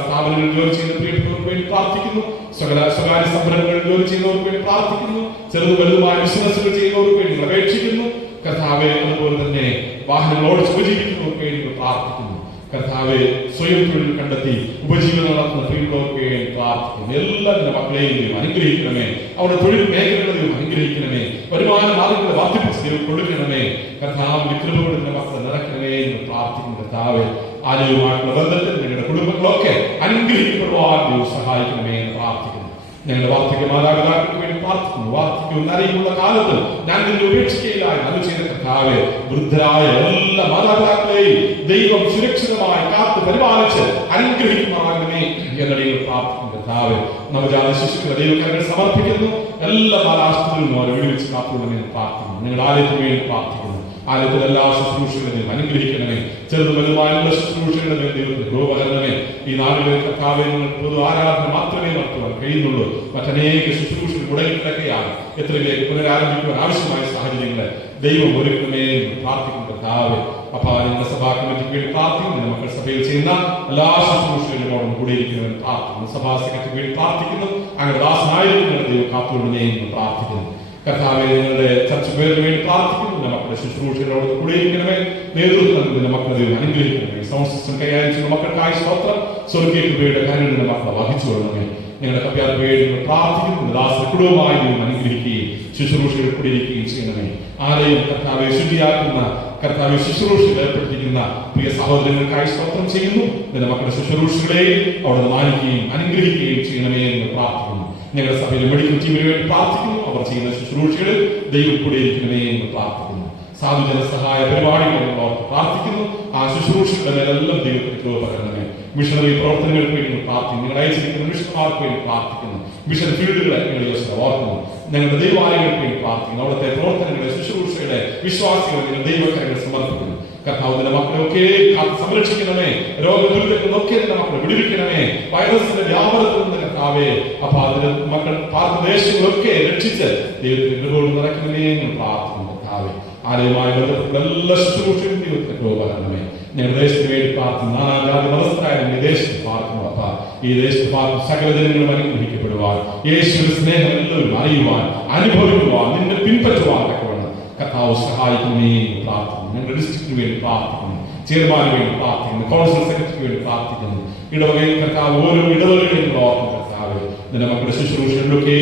സ്ഥാപനങ്ങളിൽ ജോലി ചെയ്യുന്ന പ്രിയപ്പെട്ടവർക്ക് വേണ്ടി പ്രാർത്ഥിക്കുന്നു. സ്വകാര്യ സംരംഭങ്ങളിൽ ജോലി ചെയ്യുന്നവർക്ക് വേണ്ടി പ്രാർത്ഥിക്കുന്നു. ചെറുതും വലുതുമായ ബിസിനസ്സുകൾ ചെയ്യുന്നവർക്ക് വേണ്ടി അപേക്ഷിക്കുന്നു. കർത്താവെ അതുപോലെ തന്നെ വാഹനങ്ങളോട് ഉപജീവിക്കുന്നവർക്ക് വേണ്ടി പ്രാർത്ഥിക്കുന്നു. കർത്താവെ സ്വയം തൊഴിൽ കണ്ടെത്തി ഉപജീവനം നടത്തുന്ന പ്രിയപ്പെട്ടവർക്ക് വേണ്ടി പ്രാർത്ഥിക്കുന്നു. എല്ലാവരുടെ മക്കളെയും അനുഗ്രഹിക്കണമേ. അവരുടെ തൊഴിൽ മേഖലകളെയും അനുഗ്രഹിക്കണമേ. വരുമാന മാർഗങ്ങളെ വർദ്ധിപ്പിച്ച് ദൈവം കൊടുക്കണമേ. കർത്താവിന്റെ കൃപ കൊണ്ട് മക്കളെ നിറയ്ക്കണമേ എന്ന് പ്രാർത്ഥിക്കുന്നു. കർത്താവെ ആലയവുമായിട്ടുള്ള ബന്ധത്തിൽ നിങ്ങളുടെ കുടുംബങ്ങളൊക്കെ അനുഗ്രഹിക്കപ്പെടുവാൻ ദൈവം സഹായിക്കണമേ എന്ന് പ്രാർത്ഥിക്കുന്നു. ഞങ്ങളുടെ വാർദ്ധക്യ മാതാപിതാക്കൾക്ക് വേണ്ടി പ്രാർത്ഥിക്കുന്നു. വാർദ്ധക്യവും നരയുമുള്ള കാലത്ത് ഞാൻ നിന്നെ ഉപേക്ഷിക്കയില്ലായി അത് ചെയ്ത കർത്താവെ വൃദ്ധരായ എല്ലാ മാതാപിതാക്കളെയും ദൈവം സുരക്ഷിതമായി കാത്ത് പരിപാലിച്ച് അനുഗ്രഹിക്കുമാറാകണമേ കണ്ണടിയിൽ പ്രാർത്ഥിക്കുന്നു കർത്താവേ. നവജാത ശിശുക്കളെ ദൈവകരങ്ങളിൽ സമർപ്പിക്കുന്നു. എല്ലാ ബാലാവസ്ഥകളിലും അവരെ വിടുവിച്ച് കാത്തുകൊള്ളണമെന്ന് പ്രാർത്ഥിക്കുന്നു. നിങ്ങളുടെ ആലയത്തിന് വേണ്ടി പ്രാർത്ഥിക്കുന്നു. ആലയത്തിലെ എല്ലാ ശുശ്രൂഷകളെയും അനുഗ്രഹിക്കണമേ. ചെറുതും വലുതുമായുള്ള ശുശ്രൂഷകളുടെ ദൈവത്തിന് രൂപകരണമേ. ഈ നാടുകളിൽ കർത്താവേ പൊതു ആരാധന മാത്രമേ നടത്തുവാൻ കഴിയുന്നുള്ളൂ. മറ്റനേക ശുശ്രൂഷകൾ മുടങ്ങി കിടക്കുകയാണ്. എത്രയിലേക്ക് പുനരാരംഭിക്കുവാൻ ആവശ്യമായ സാഹചര്യങ്ങളെ ദൈവം ഒരുക്കണമേ എന്ന് പ്രാർത്ഥിക്കുന്നു കർത്താവേ. അപ്പൊ നിങ്ങളുടെ സഭാ കമ്മിറ്റിക്ക് വേണ്ടി പ്രാർത്ഥിക്കുന്നു. മക്കൾ സഭയിൽ ചെയ്യുന്ന എല്ലാ ശുശ്രൂഷകളിലും കൂടിയിരിക്കുന്നവൻ പ്രാർത്ഥിക്കുന്നു. സഭാ സെക്രട്ടറിക്ക് വേണ്ടി പ്രാർത്ഥിക്കുന്നു. അങ്ങനെ ദാസനായിരിക്കുന്ന ദൈവം കാത്തുകൊള്ളണമേ എന്ന് പ്രാർത്ഥിക്കുന്നു കർത്താവേ. നിങ്ങളുടെ ചർച്ച പേരിന് വേണ്ടി പ്രാർത്ഥിക്കുന്നു. മക്കളുടെ ശുശ്രൂഷകളോട് കൂടിയിരിക്കണമേ. നേതൃത്വം നൽകുന്ന മക്കളെ ദൈവം അനുഗ്രഹിക്കണമേ. സൗണ്ട് സിസ്റ്റം കൈകാര്യം ചെയ്യുന്ന മക്കൾക്കായി സ്തോത്രം. സ്വർഗീയ കൃപയുടെ കാര്യങ്ങളുടെ മക്കളെ വഹിച്ചു കൊള്ളണമേ. നിങ്ങളുടെ കപ്യാർക്ക് വേണ്ടി പ്രാർത്ഥിക്കുന്നു. ദാസ കുടുംബമായി ദൈവം അനുഗ്രഹിക്കുകയും ശുശ്രൂഷകൾ കൂടിയിരിക്കുകയും ചെയ്യണമേ. ആരെയും കർത്താവെ ശുദ്ധിയാക്കുന്ന കർത്താവെ ശുശ്രൂഷയിൽ ഏർപ്പെട്ടിരിക്കുന്ന പ്രിയ സഹോദരങ്ങൾക്കായി സ്തോത്രം ചെയ്യുന്നു. നിന്റെ മക്കളുടെ ശുശ്രൂഷകളെയും അവിടെ മാനിക്കുകയും അനുഗ്രഹിക്കുകയും ചെയ്യണമേ എന്ന് പ്രാർത്ഥിക്കുന്നു. ഞങ്ങളുടെ സഭയിലെ മെഡിക്കൽ ടീമിന് വേണ്ടി പ്രാർത്ഥിക്കുന്നു. അവർ ചെയ്യുന്ന ശുശ്രൂഷകളിൽ ദൈവം കൂടിയിരിക്കണമേ എന്ന് പ്രാർത്ഥിക്കുന്നു. സാധുജന സഹായ പരിപാടികൾ ഓർത്ത് പ്രാർത്ഥിക്കുന്നു. ആ ശുശ്രൂഷകളുടെ മേലെല്ലാം ദൈവത്തിന് കൃപ പകരണമേ. മിഷണറി പ്രവർത്തനങ്ങൾക്ക് വേണ്ടി പ്രാർത്ഥിക്കുന്നു. നിങ്ങൾ അയച്ചിരിക്കുന്ന മിഷണർമാർക്ക് വേണ്ടി പ്രാർത്ഥിക്കുന്നു. മിഷൻ ഫീൽഡുകളെ നിങ്ങൾ യോസന ഓർക്കുന്നു. ഞങ്ങളുടെ ദൈവാലയങ്ങൾക്ക് വേണ്ടി പ്രാർത്ഥിക്കുന്നു. അവിടുത്തെ പ്രവർത്തനങ്ങളെ ശുശ്രൂഷയുടെ വിശ്വാസികളെ നിങ്ങൾ ദൈവകരങ്ങൾ സമർപ്പിക്കുന്നു. കർത്താവിന്റെ മക്കളെയൊക്കെ കാത്ത് സംരക്ഷിക്കണമേ. രോഗദുരിതങ്ങളൊക്കെ നിന്റെ മക്കളെ വിടുവിക്കണമേ. വൈറസിന്റെ വ്യാപനത്തിൽ നിന്ന് കർത്താവേ അപ്പൊ അതിന്റെ മക്കൾ പാർത്തദേശങ്ങളൊക്കെ രക്ഷിച്ച് ദൈവത്തിന്റെ കൃപയോട് നിറയ്ക്കണമേ എന്ന് പ്രാർത്ഥിക്കുന്നു കർത്താവേ. ആലയവുമായി ബന്ധപ്പെട്ട എല്ലാ ശുശ്രൂഷയും ദൈവത്തിന്റെ കൃപ പകരണമേ. ഞങ്ങളുടെ ദേശത്തിന് വേണ്ടി പ്രാർത്ഥിക്കുന്നു. നാനാജാതി മതസ്ഥരായ ഈ ദേശത്ത് പാർക്കുന്നു അപ്പ. ഈ ദേശത്ത് പാർക്കുന്ന സകല ജനങ്ങളും അനുഗ്രഹിക്കപ്പെടുവാൻ, യേശുവിന്റെ സ്നേഹം എല്ലാവരും അറിയുവാൻ, അനുഭവിക്കുവാൻ, നിന്നെ പിൻപറ്റുവാൻ തക്കവണ്ണം കർത്താവ് സഹായിക്കണമേ എന്ന് പ്രാർത്ഥിക്കുന്നു. ഞങ്ങളുടെ ഡിസ്ട്രിക്റ്റിന് വേണ്ടി പ്രാർത്ഥിക്കുന്നു. ചെയർമാന് വേണ്ടി പ്രാർത്ഥിക്കുന്നു. കൗൺസിൽ സെക്രട്ടറിക്ക് വേണ്ടി പ്രാർത്ഥിക്കുന്നു. ഇടവകയിൽ കർത്താവ് ഓരോ ഇടവകകളിലും ഓർക്കുന്നു കർത്താവ്. നിന്റെ മക്കളുടെ ശുശ്രൂഷകളിലൊക്കെ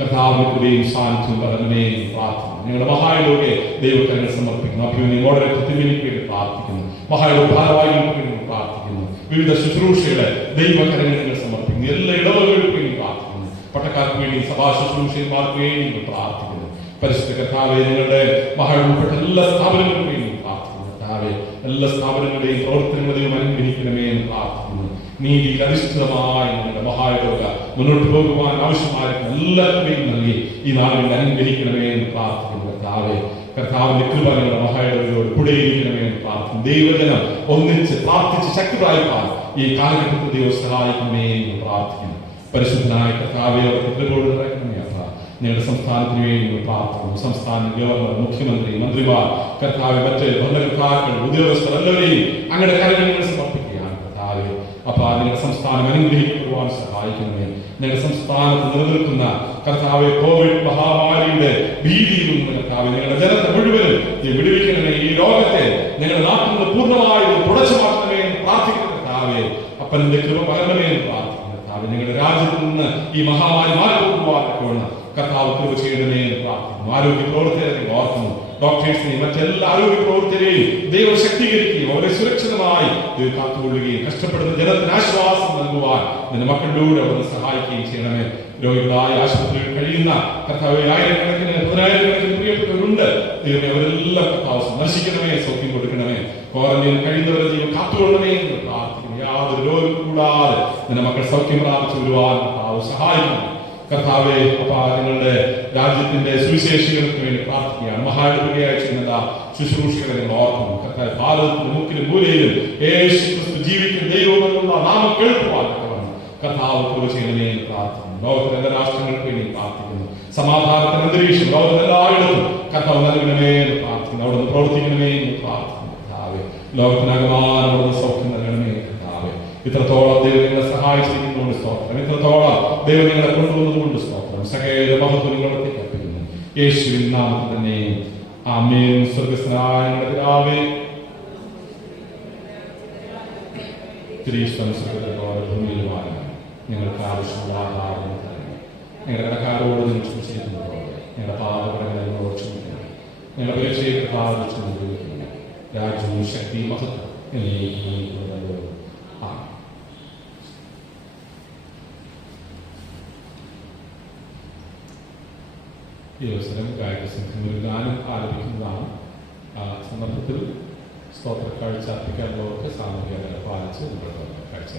കർത്താവിന്റെ കൃപയും സാന്നിധ്യവും പകരണമേ എന്ന് പ്രാർത്ഥിക്കുന്നു. ഞങ്ങളുടെ മഹായിലൂടെ ദൈവകരങ്ങൾ സമർപ്പിക്കുന്നു. അഭിമന്യ മോഡറേറ്റർ തിരുമേനിക്ക് വേണ്ടി പ്രാർത്ഥിക്കുന്നു. മഹായുടെ ഭാരവാഹികൾക്ക് വേണ്ടി പ്രാർത്ഥിക്കുന്നു. വിവിധ ശുശ്രൂഷകളെ ദൈവകരങ്ങൾ സമർപ്പിക്കുന്നു. എല്ലാ ഇടവകകൾക്ക് വേണ്ടി പ്രാർത്ഥിക്കുന്നു. പട്ടക്കാർക്ക് വേണ്ടി, സഭാ ശുശ്രൂഷന്മാർക്ക് വേണ്ടി പ്രാർത്ഥിക്കുന്നു. പരിശുദ്ധ കർത്താവെ, നിങ്ങളുടെ മഹായുടെ ഉൾപ്പെട്ട എല്ലാ സ്ഥാപനങ്ങൾക്കും വേണ്ടി പ്രാർത്ഥിക്കുന്നു കർത്താവെ. എല്ലാ സ്ഥാപനങ്ങളുടെയും പ്രവർത്തനങ്ങളെയും അനുഗ്രഹിക്കണമേ എന്ന് പ്രാർത്ഥിക്കുന്നു. നീതിയിൽ അധിഷ്ഠിതമായി നിങ്ങളുടെ മഹായോഗ മുന്നോട്ട് പോകുവാൻ ആവശ്യമായിരിക്കും എല്ലാവരുടെയും നൽകി ഈ നാളുകളിൽ അനുഗ്രഹിക്കണമേ എന്ന് പ്രാർത്ഥിക്കുന്നു കർത്താവെ. കർത്താവിന്റെ കൃപ നിങ്ങളുടെ മഹായോഗയോട് കൂടെയിരിക്കണമേ എന്ന് പ്രാർത്ഥിക്കുന്നു. ദൈവജനം ഒന്നിച്ച് പ്രാർത്ഥിച്ച് ശക്തി പ്രാപിപ്പാൻ ഈ കാലഘട്ടത്തിൽ ദൈവം സഹായിക്കണമേ എന്ന് പ്രാർത്ഥിക്കുന്നു. പരിശുദ്ധനായ കർത്താവെ, അവർക്ക് കൃപയോട് നിറയ്ക്കണമേ. ഞങ്ങളുടെ സംസ്ഥാനത്തിന് വേണ്ടി പ്രാർത്ഥിക്കുന്നു. സംസ്ഥാന ഗവർണർ, മുഖ്യമന്ത്രി, മന്ത്രിമാർ, കർത്താവ്, മറ്റ് ഭരണകർത്താക്കൾ, ഉദ്യോഗസ്ഥർ എല്ലാവരെയും അങ്ങയുടെ കാര്യങ്ങൾ സമർപ്പിക്കുകയാണ് കർത്താവെ. അപ്പൊ നിങ്ങളുടെ സംസ്ഥാനം അനുഗ്രഹിക്കപ്പെടുവാൻ സഹായിക്കണമേ. ഞങ്ങളുടെ സംസ്ഥാനത്ത് നിലനിൽക്കുന്ന കർത്താവെ കോവിഡ് മഹാമാരിയുടെ ഭീതിയിൽ നിന്ന് കർത്താവെ ഞങ്ങളുടെ ജനത്തെ മുഴുവനും വിടുവിക്കണമേ. ഈ രോഗത്തെ ഞങ്ങളുടെ നാട്ടിൽ നിന്ന് പൂർണ്ണമായി തുടച്ചു മാറ്റണമേ എന്ന് പ്രാർത്ഥിക്കുന്ന കർത്താവെ. അപ്പന്റെ കൃപ പകരണമേ എന്ന് പ്രാർത്ഥിക്കുന്നു കർത്താവെ. ഞങ്ങളുടെ രാജ്യത്ത് നിന്ന് ഈ മഹാമാരി മാറിപ്പോകുവാൻ കർത്താവ് കൃപ ചെയ്യണമേ എന്ന് പ്രാർത്ഥിക്കുന്നു. ആരോഗ്യ പ്രവർത്തകരെ ഓർക്കുന്നു. ഡോക്ടേഴ്സിനെയും മറ്റെല്ലാ ആരോഗ്യ പ്രവർത്തകരെയും ദൈവം ശക്തീകരിക്കുകയും അവരെ സുരക്ഷിതമായി ദൈവം കാത്തുകൊള്ളുകയും കഷ്ടപ്പെടുന്ന ജനത്തിന് ആശ്വാസം നൽകുവാൻ നിന്റെ മക്കളിലൂടെ അവരെ സഹായിക്കുകയും ചെയ്യണമേ. രോഗികളായ ആശുപത്രിയിൽ കഴിയുന്ന കർത്താവ് ആയിരക്കണക്കിന് പതിനായിരക്കണക്കിന് പ്രിയപ്പെട്ടവരുണ്ട്. ദൈവമേ, അവരെല്ലാം കർത്താവ് സന്ദർശിക്കണമേ, സൗഖ്യം കൊടുക്കണമേ. ക്വാറന്റൈൻ കഴിയുന്നവരെ ദൈവം കാത്തുകൊള്ളണമേ എന്ന് പ്രാർത്ഥിക്കുന്നു. യാതൊരു രോഗം കൂടാതെ നിന്റെ മക്കൾ സൗഖ്യം പ്രാപിച്ചു വരുവാൻ കർത്താവ് സഹായിക്കണം കർത്താവെ. അപ്പൊ നിങ്ങളുടെ രാജ്യത്തിന്റെ സുവിശേഷികൾക്ക് വേണ്ടി പ്രാർത്ഥിക്കുകയാണ്. മഹാടുകയായി ചെയ്യുന്ന ശുശ്രൂഷകളെ നിങ്ങൾ ഓർക്കുന്നു കർത്താവ്. ഭാരതത്തിന്റെ മുക്കിലും മൂലയിലും യേശു ക്രിസ്തു ജീവിക്കുന്ന ദൈവമെന്നുള്ള നാമം കേൾക്കുവാൻ കർത്താവ് കൃപ ചെയ്യണമേ എന്ന് പ്രാർത്ഥിക്കുന്നു. ലോകത്തിലെ എല്ലാ രാഷ്ട്രങ്ങൾക്ക് വേണ്ടി പ്രാർത്ഥിക്കുന്നു. സമാധാനത്തിന്റെ അന്തരീക്ഷം ലോകത്തെല്ലായിടത്തും കർത്താവ് നൽകണമേ എന്ന് പ്രാർത്ഥിക്കുന്നു. അവിടുന്ന് പ്രവർത്തിക്കണമേ എന്ന് പ്രാർത്ഥിക്കുന്നു കർത്താവെ. ലോകത്തിനകമാനം അവിടുന്ന് സൗഖ്യം നൽകണമേ കർത്താവെ. ഇത്രത്തോളം ദൈവം നിങ്ങളെ സഹായിച്ചിരിക്കുന്നതുകൊണ്ട് സ്തോത്രം. ഇത്രത്തോളം ദൈവം നിങ്ങളെ കൊണ്ടുവന്നതുകൊണ്ട് സ്തോത്രം. സകല മഹത്വം നിങ്ങളത്തേക്ക് അർപ്പിക്കുന്നു യേശുവിൻ നാമത്തിൽ തന്നെ. ആമേൻ. സ്വർഗ്ഗസ്ഥനായ ഞങ്ങളുടെ പിതാവേ, ഭൂമിയിലുമായ ഞങ്ങൾക്ക് ആവശ്യമുള്ള ആഹാരം തരണം. ഞങ്ങളുടെ കടക്കാരോട് നിങ്ങൾ ക്ഷമിച്ചിരിക്കുന്നതോടെ ഞങ്ങളുടെ പാപകടങ്ങളെ ഞങ്ങളോട് ക്ഷമിക്കണം. ഞങ്ങളുടെ പരീക്ഷയെ പാപിക്കുന്നു. രാജ്യവും ശക്തി മഹത്വം ഈ അവസരം ഗായക സംഘം ഒരു ഗാനം ആലപിക്കുന്നതാണ്. സന്ദർഭത്തിൽ സ്തോത്ര കാഴ്ച അർപ്പിക്കാനുള്ളവർക്ക് സാമൂഹിക പാലിച്ച് കാഴ്ച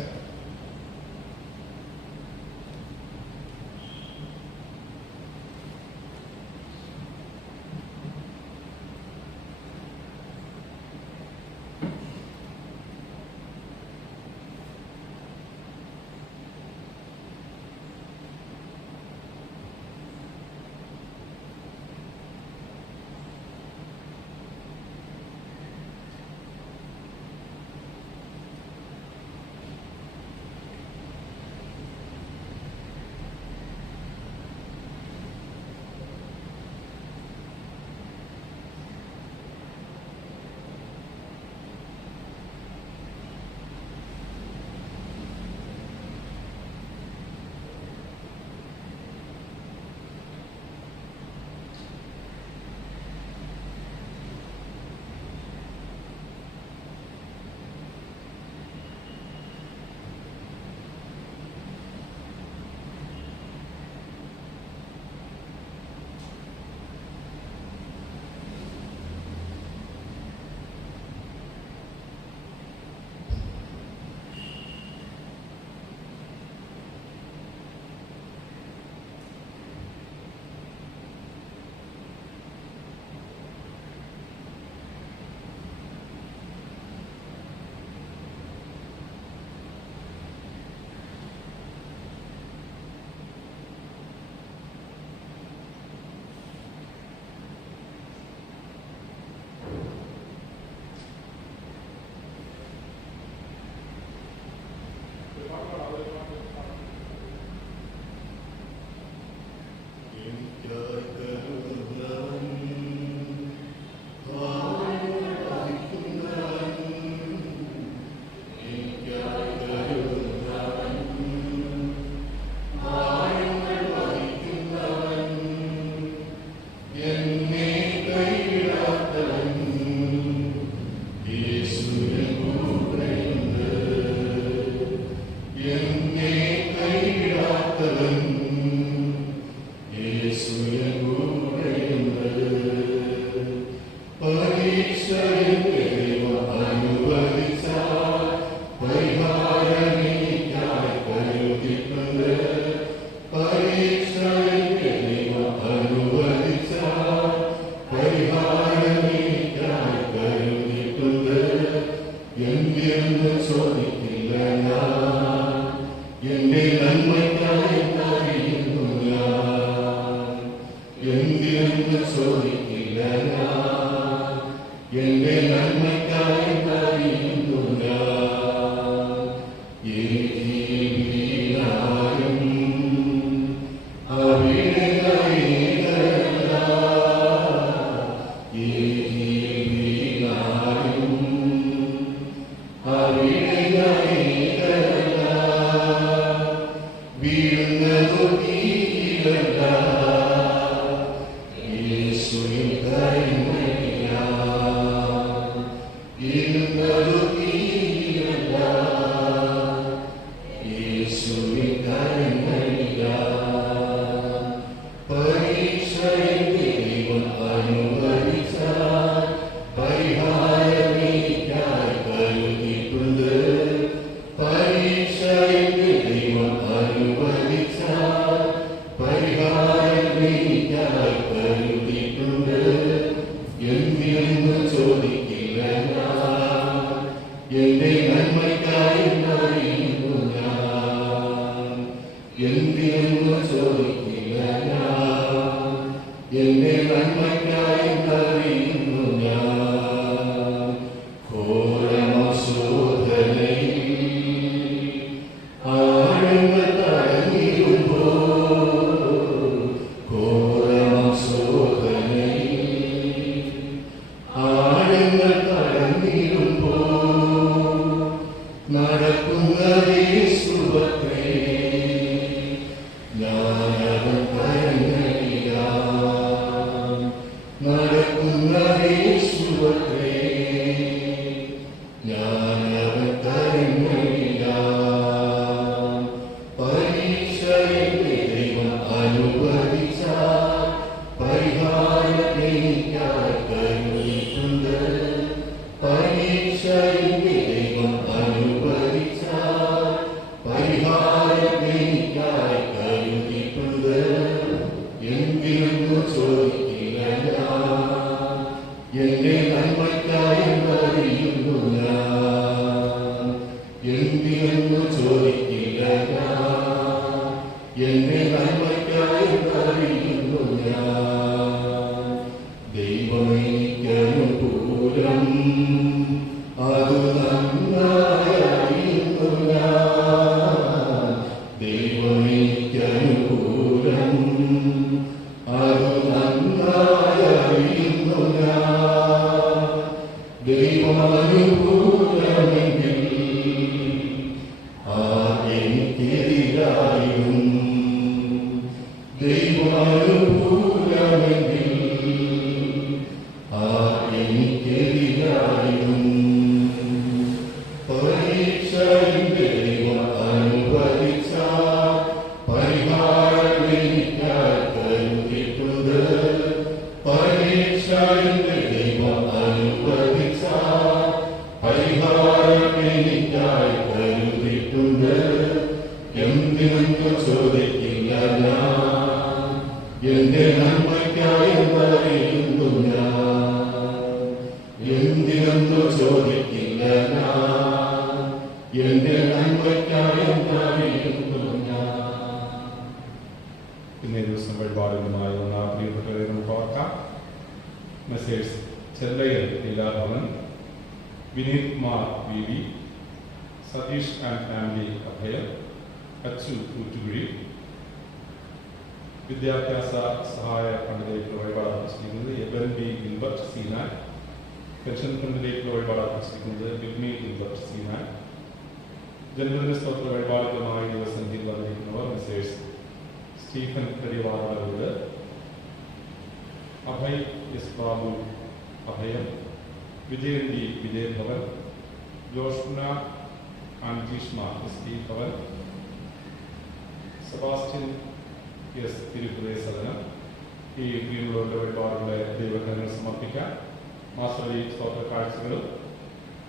മാസവരി സ്തോത്ര കാഴ്ചകളും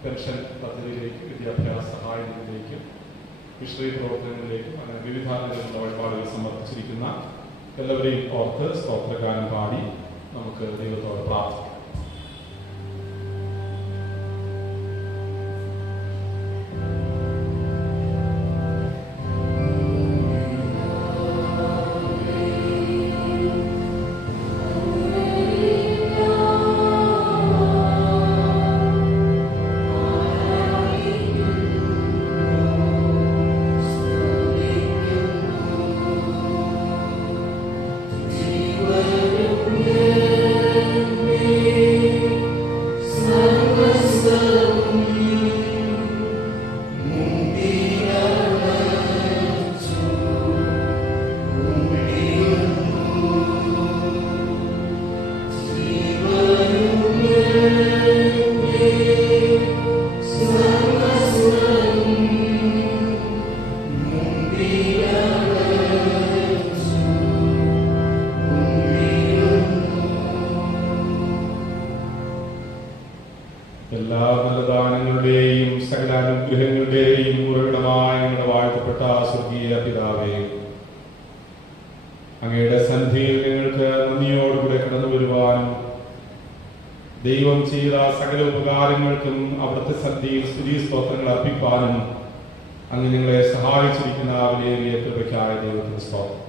പെൻഷൻ പദ്ധതിയിലേക്കും വിദ്യാഭ്യാസ സഹായത്തിലേക്കും മിഷണറി പ്രവർത്തനങ്ങളിലേക്കും അങ്ങനെ വിവിധ തരത്തിലുള്ള വഴിപാടുകൾ സമർപ്പിച്ചിരിക്കുന്ന എല്ലാവരെയും ഓർത്ത് സ്തോത്രഗാനം പാടി നമുക്ക് ദൈവത്തോട് പ്രാർത്ഥിക്കാം. എല്ലാ നല്ലദാനങ്ങളുടെയും സകല അനുഗ്രഹങ്ങളുടെയും ഉറവിടമായ ഞങ്ങളുടെ വാഴ്ത്തപ്പെട്ട സ്വർഗീയ പിതാവേ, അങ്ങയുടെ സന്ധിയിൽ ഞങ്ങൾക്ക് നന്ദിയോടുകൂടെ കടന്നു വരുവാനും ദൈവം ചെയ്ത സകല ഉപകാരങ്ങൾക്കും അവിടുത്തെ സന്ധിയിൽ സ്തുതി സ്തോത്രങ്ങൾ അർപ്പിക്കാനും അങ്ങ് ഞങ്ങളെ സഹായിച്ചിരിക്കുന്ന വിലയേറിയ കൃപയ്ക്കായ ദൈവത്തിന് സ്തോത്രം.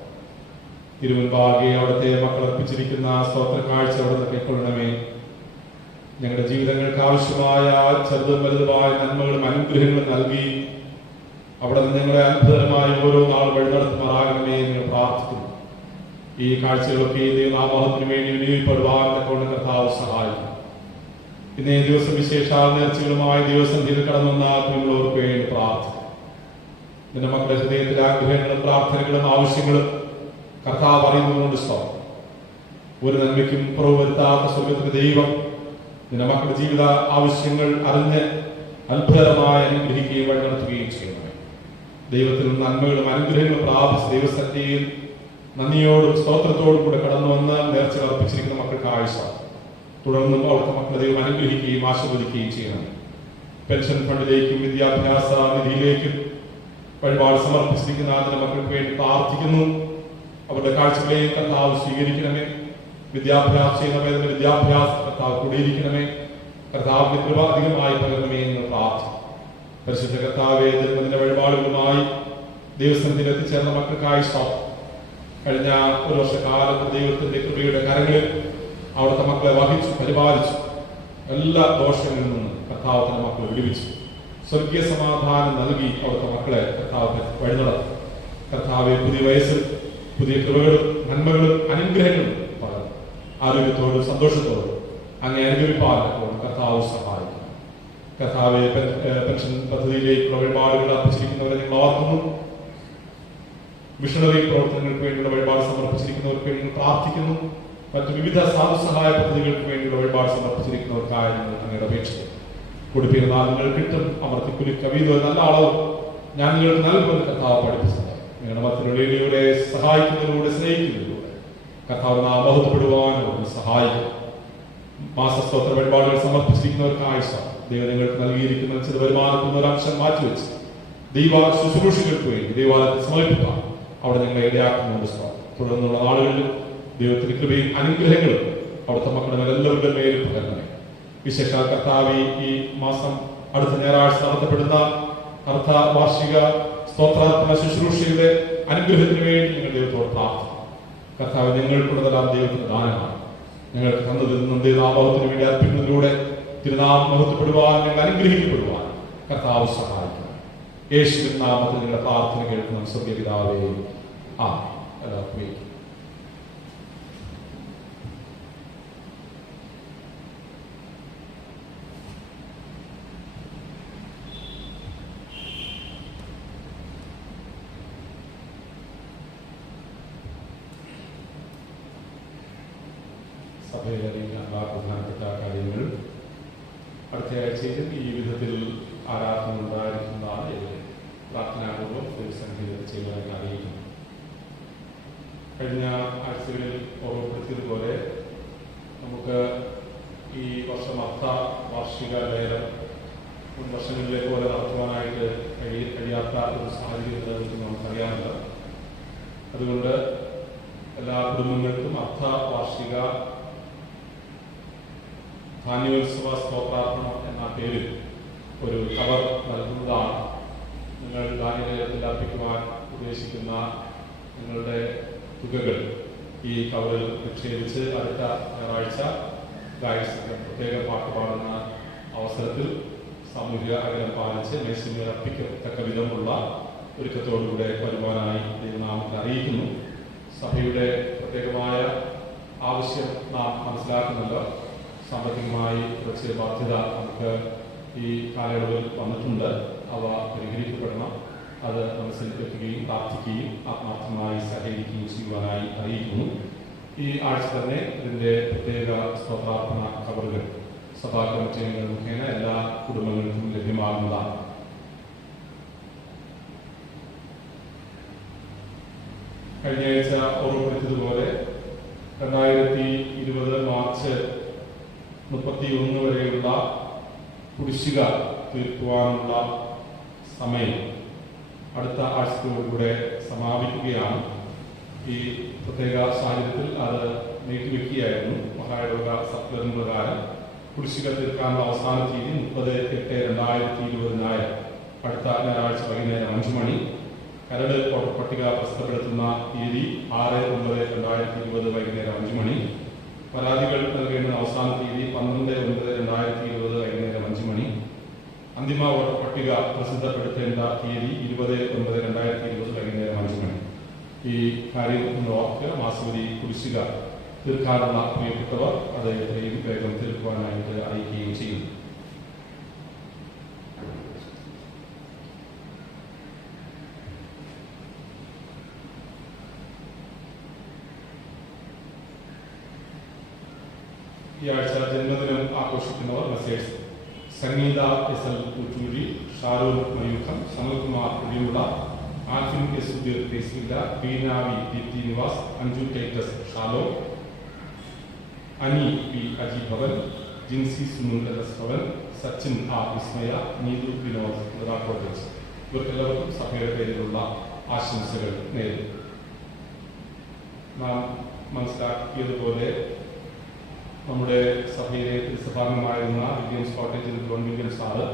തിരുമുൻപാകെ അവിടുത്തെ മക്കൾ അർപ്പിച്ചിരിക്കുന്ന സ്തോത്ര കാഴ്ച അവിടുത്തെ കൈക്കൊള്ളണമേ. ഞങ്ങളുടെ ജീവിതങ്ങൾക്ക് ആവശ്യമായ ചെറുതും വലുതുമായ നന്മകളും അനുഗ്രഹങ്ങളും നൽകി അവിടെ നിന്ന് ഞങ്ങളെ അത്ഭുതമായ ഓരോ നാൾ വഴി നടത്തുമാറാകണമേ എന്ന് പ്രാർത്ഥിക്കുന്നു. ഈ കാഴ്ചകളൊക്കെ ദൈവനാമത്തിന് വേണ്ടി വിനിയോഗിക്കപ്പെടുവാൻ തക്കവണ്ണം കർത്താവ് സഹായിക്കും. ഇന്നേ ദിവസം വിശേഷാൽ നേർച്ചകളുമായി ദിവസത്തിൽ കടന്നു വന്ന നിങ്ങളോർക്ക് വേണ്ടി പ്രാർത്ഥിക്കും. നിന്റെ മക്കളുടെ ഹൃദയത്തിലെ ആഗ്രഹങ്ങളും പ്രാർത്ഥനകളും ആവശ്യങ്ങളും കർത്താവ് അറിയുന്നതുകൊണ്ട് സ്തോത്രം. ഒരു നന്മയ്ക്കും കുറവ് വരുത്താത്ത സ്വർഗത്തിന്റെ ദൈവം നിന്റെ മക്കളുടെ ജീവിത ആവശ്യങ്ങൾ അറിഞ്ഞ് അത്ഭുതമായി അനുഗ്രഹിക്കുകയും വഴി നടത്തുകയും ചെയ്യുന്നു. ദൈവത്തിൽ നന്മകളും അനുഗ്രഹങ്ങളും പ്രാപിച്ച് ദൈവസന്നിധിയിൽ നന്ദിയോടും സ്തോത്രത്തോടും കൂടെ കടന്നു വന്ന് നേർച്ച അർപ്പിച്ചിരിക്കുന്ന മക്കൾക്ക് ആയുഷ തുടർന്നും അവിടുത്തെ മക്കളെ ദൈവം അനുഗ്രഹിക്കുകയും ആശീർവദിക്കുകയും ചെയ്യണം. പെൻഷൻ ഫണ്ടിലേക്കും വിദ്യാഭ്യാസ നിധിയിലേക്കും വഴിപാട് സമർപ്പിച്ചിരിക്കുന്ന അതിന്റെ മക്കൾക്ക് വേണ്ടി പ്രാർത്ഥിക്കുന്നു. അവരുടെ കാഴ്ചകളെയും കർത്താവ് സ്വീകരിക്കണമേ. വിദ്യാഭ്യാസം ചെയ്യുന്നവരുടെ വിദ്യാഭ്യാസ കർത്താവ് കൂടിയിരിക്കണമേ. കർത്താവിന്റെ കൃപ അധികമായി പകരണമേ എന്ന് പ്രാർത്ഥിക്കും. പരിശുദ്ധ കർത്താവേ, ജന്മദിന വഴിപാടുകളുമായി ദൈവസന്നിധിയിൽ എത്തിച്ചേർന്ന മക്കൾക്കായി സ്തോത്രം. കഴിഞ്ഞ ഒരു വർഷക്കാലത്ത് ദൈവത്തിന്റെ കൃപയുടെ കരങ്ങളിൽ അവിടുത്തെ മക്കളെ വഹിച്ചു പരിപാലിച്ചു. എല്ലാ ദോഷങ്ങളിൽ നിന്നും കർത്താവ് തന്റെ മക്കളെ വിടുവിച്ചു. സ്വർഗീയ സമാധാനം നൽകി അവിടുത്തെ മക്കളെ കർത്താവ് വഴി നടത്തി. കർത്താവെ, പുതിയ വയസ്സിൽ പുതിയ കൃപകളും നന്മകളും അനുഗ്രഹങ്ങളും പകർന്നു ആരോഗ്യത്തോടും സന്തോഷത്തോടും അങ്ങ് അനുഗ്രഹിപ്പാലും കർത്താവ് സഹായിക്കും. കർത്താവെ, പെൻഷൻ പദ്ധതിയിലേക്കുള്ള വഴിപാടുകൾ അർപ്പിച്ചിരിക്കുന്നവരെ നിങ്ങൾ ഓർക്കുന്നു. മിഷണറി പ്രവർത്തനങ്ങൾക്ക് വേണ്ടിയുള്ള വഴിപാട് സമർപ്പിച്ചിരിക്കുന്നവർക്ക് വേണ്ടി പ്രാർത്ഥിക്കുന്നു. മറ്റു വിവിധ സാധുസഹായ പദ്ധതികൾക്ക് വേണ്ടിയുള്ള വഴിപാട് സമർപ്പിച്ചിരിക്കുന്നവർക്കായി നിങ്ങൾ അങ്ങയുടെ അപേക്ഷിക്കുന്നു. കൊടുപ്പിരുന്നാൽ നിങ്ങൾ കിട്ടും. അമർത്തിക്കുലി കവിതോ നല്ല അളവ് ഞാൻ നിങ്ങൾക്ക് നൽകുമെന്ന് കർത്താവ് പഠിപ്പിച്ചത്. നിങ്ങളുടെ മറ്റുള്ളവരുടെ സഹായിക്കുന്നതിലൂടെ സ്നേഹിക്കുന്നതിലൂടെ കർത്താവ് നാം ബോധപ്പെടുവാനും സഹായിക്കും. മാസസ്തോത്ര വഴിപാടുകൾ സമർപ്പിച്ചിരിക്കുന്നവർക്കായി ദൈവം നിങ്ങൾക്ക് നൽകിയിരിക്കുന്ന ചില വരുമാനത്തിൽ ഒരു അംശം മാറ്റിവെച്ച് ദൈവ ശുശ്രൂഷകൾക്ക് വേണ്ടി ദൈവാലയത്തിൽ സമർപ്പിക്കാം. അവിടെ നിങ്ങളെ ഇടയാക്കുന്നുണ്ട്. തുടർന്നുള്ള നാളുകളിലും ദൈവത്തിന്റെ കൃപയും അനുഗ്രഹങ്ങളും അവിടുത്തെ മക്കളുടെ എല്ലാവരുടെ മേലും പകരണമേ. വിശേഷാൽ കർത്താവ് ഈ മാസം അടുത്ത ഞായറാഴ്ച നടത്തപ്പെടുന്ന അർദ്ധ വാർഷിക സ്തോത്രാത്മക ശുശ്രൂഷയുടെ അനുഗ്രഹത്തിന് വേണ്ടി നിങ്ങൾ ദൈവത്തോട് പ്രാർത്ഥിക്കും. കർത്താവ് ഞങ്ങൾക്കുള്ളതെല്ലാം ദൈവത്തിന്റെ ദാനമാണ്. ഞങ്ങൾക്ക് തന്നതിൽ നിന്നും ദൈവനാമത്തിന് വേണ്ടി അർപ്പിക്കുന്നതിലൂടെ തിരുനാമം മഹത്വപ്പെടുവാൻ, ഞങ്ങൾ അനുഗ്രഹിക്കപ്പെടുവാൻ കർത്താവ് സഹായിക്കണം. യേശുവിൻ നാമത്തിൽ നിങ്ങളുടെ പ്രാർത്ഥന കേൾക്കുന്ന സ്വർഗ്ഗീയ പിതാവേ, ആമേൻ. എല്ലാവർക്കും സഭയിലെ പ്രധാനപ്പെട്ട കാര്യങ്ങൾ അടുത്ത ആഴ്ചയിലും ഈ വിധത്തിൽ ആരാധന ഉണ്ടായിരിക്കുന്നതാണ്. പ്രാർത്ഥനാപൂർവ്വം ദൈവസന്നിധിയിൽ ചെയ്യുവാൻ അറിയിക്കുന്നു. കഴിഞ്ഞ ആഴ്ചകളിൽ ഓർമ്മപ്പെടുത്തിയതുപോലെ നമുക്ക് ഈ വർഷം വർഷം അർത്ഥ വാർഷിക ലേലം മുൻ വർഷങ്ങളിലെ പോലെ നടത്തുവാനായിട്ട് കഴിയാത്ത ഒരു സാഹചര്യം നമുക്കറിയാമല്ലോ. അതുകൊണ്ട് എല്ലാ കുടുംബങ്ങൾക്കും അർത്ഥ വാർഷിക ധാന്യോത്സവ സ്തോത്രാർപ്പണ എന്ന പേരിൽ ഒരു കവർ നൽകുന്നതാണ്. നിങ്ങൾ ധാന്യലേലത്തിൽ അർപ്പിക്കുവാൻ ഉദ്ദേശിക്കുന്ന നിങ്ങളുടെ തുകകൾ ഈ കവറിൽ നിക്ഷേപിച്ച് അടുത്ത ഞായറാഴ്ച ഗായസ് പ്രത്യേക പാട്ട് പാടുന്ന അവസരത്തിൽ സാമൂഹിക അകലം പാലിച്ച് മേശമേൽ അർപ്പിക്കത്തക്ക വിധമുള്ള ഒരുക്കത്തോടുകൂടെ വരുവാനായി ദൈവനാമത്തിൽ അറിയിക്കുന്നു. സഭയുടെ പ്രത്യേകമായ ആവശ്യം നാം മനസ്സിലാക്കുന്നുണ്ട്. സാമ്പത്തികമായി കുറച്ച് ബാധ്യത നമുക്ക് ഈ കാലയളവിൽ വന്നിട്ടുണ്ട്. അവ പരിഹരിക്കപ്പെടണം. അത് മനസ്സിൽ വെക്കുകയും പ്രാർത്ഥിക്കുകയും ആത്മാർത്ഥമായി സഹകരിക്കുകയും ചെയ്യുവാനായി അറിയിക്കുന്നു. ഈ ആഴ്ച തന്നെ ഇതിൻ്റെ പ്രത്യേക സ്തോത്രാർപ്പണ കവറുകൾ സഭാ കമ്മിറ്റികൾ മുഖേന എല്ലാ കുടുംബങ്ങൾക്കും ലഭ്യമാകുന്നതാണ്. കഴിഞ്ഞ ആഴ്ച ഓർമ്മപ്പെടുത്തിയതുപോലെ 2020 മാർച്ച് 31 വരെയുള്ള കുടിശ്ശിക തീർക്കുവാനുള്ള സമയം അടുത്ത ആഴ്ചയോടുകൂടെ സമാപിക്കുകയാണ്. ഈ പ്രത്യേക സാഹചര്യത്തിൽ അത് നീട്ടിവെക്കുകയായിരുന്നു. മഹായോഗ സർക്കുലറിന് പ്രകാരം കുടിശ്ശിക തീർക്കാനുള്ള അവസാന തീയതി 30/8/2020 അടുത്ത ഞായറാഴ്ച വൈകുന്നേരം 5 മണി. കരട് വോട്ടർ പട്ടിക പ്രസിദ്ധപ്പെടുത്തുന്ന തീയതി 6/9/2020 വൈകുന്നേരം 5 മണി. പരാതികൾ നൽകേണ്ട അവസാന തീയതി 12/9/2020 വൈകുന്നേരം 5 മണി. അന്തിമ വോട്ടർ പട്ടിക പ്രസിദ്ധപ്പെടുത്തേണ്ട തീയതി 20/9/2020 വൈകുന്നേരം 5 മണി. ഈ കാര്യം നിങ്ങൾ ഓർക്കുക. മാസവരി കുടിശ്ശിക തീർക്കാനുള്ള പ്രിയപ്പെട്ടവർ അത് എത്രയും വേഗം തീർക്കുവാനായിട്ട് അറിയിക്കുകയും ചെയ്യും. ഈ ആഴ്ച ജന്മദിനം ആഘോഷിക്കുന്നവർ മെസ്സേഴ്സ് സംഗീത എസ്.എൽ. പുറ്റൂരി, ഷാരൂർ മയൂഖം, സനൽകുമാർ കുടിയുള്ള, ആൽഫിൻ എസ്. സുധീർ തേസില്ല, ബീനാവി ദീപ്തി നിവാസ്, അഞ്ജു ടൈറ്റസ് ഷാലോ, Ani P Ajibhavan, Jincy Sunil S Bhavan, Sachin R Vismaya, Neethu Vinod cottage ഇവർക്കെല്ലാവർക്കും സഭയുടെ പേരിലുള്ള ആശംസകൾ നേരുന്നു. നാം മനസ്സിലാക്കിയതുപോലെ നമ്മുടെ സഭയിലെ സഭാംഗമായിരുന്ന വില്യംസ് കോട്ടേജിൽ ജോൺ വില്യംസ് സാറ്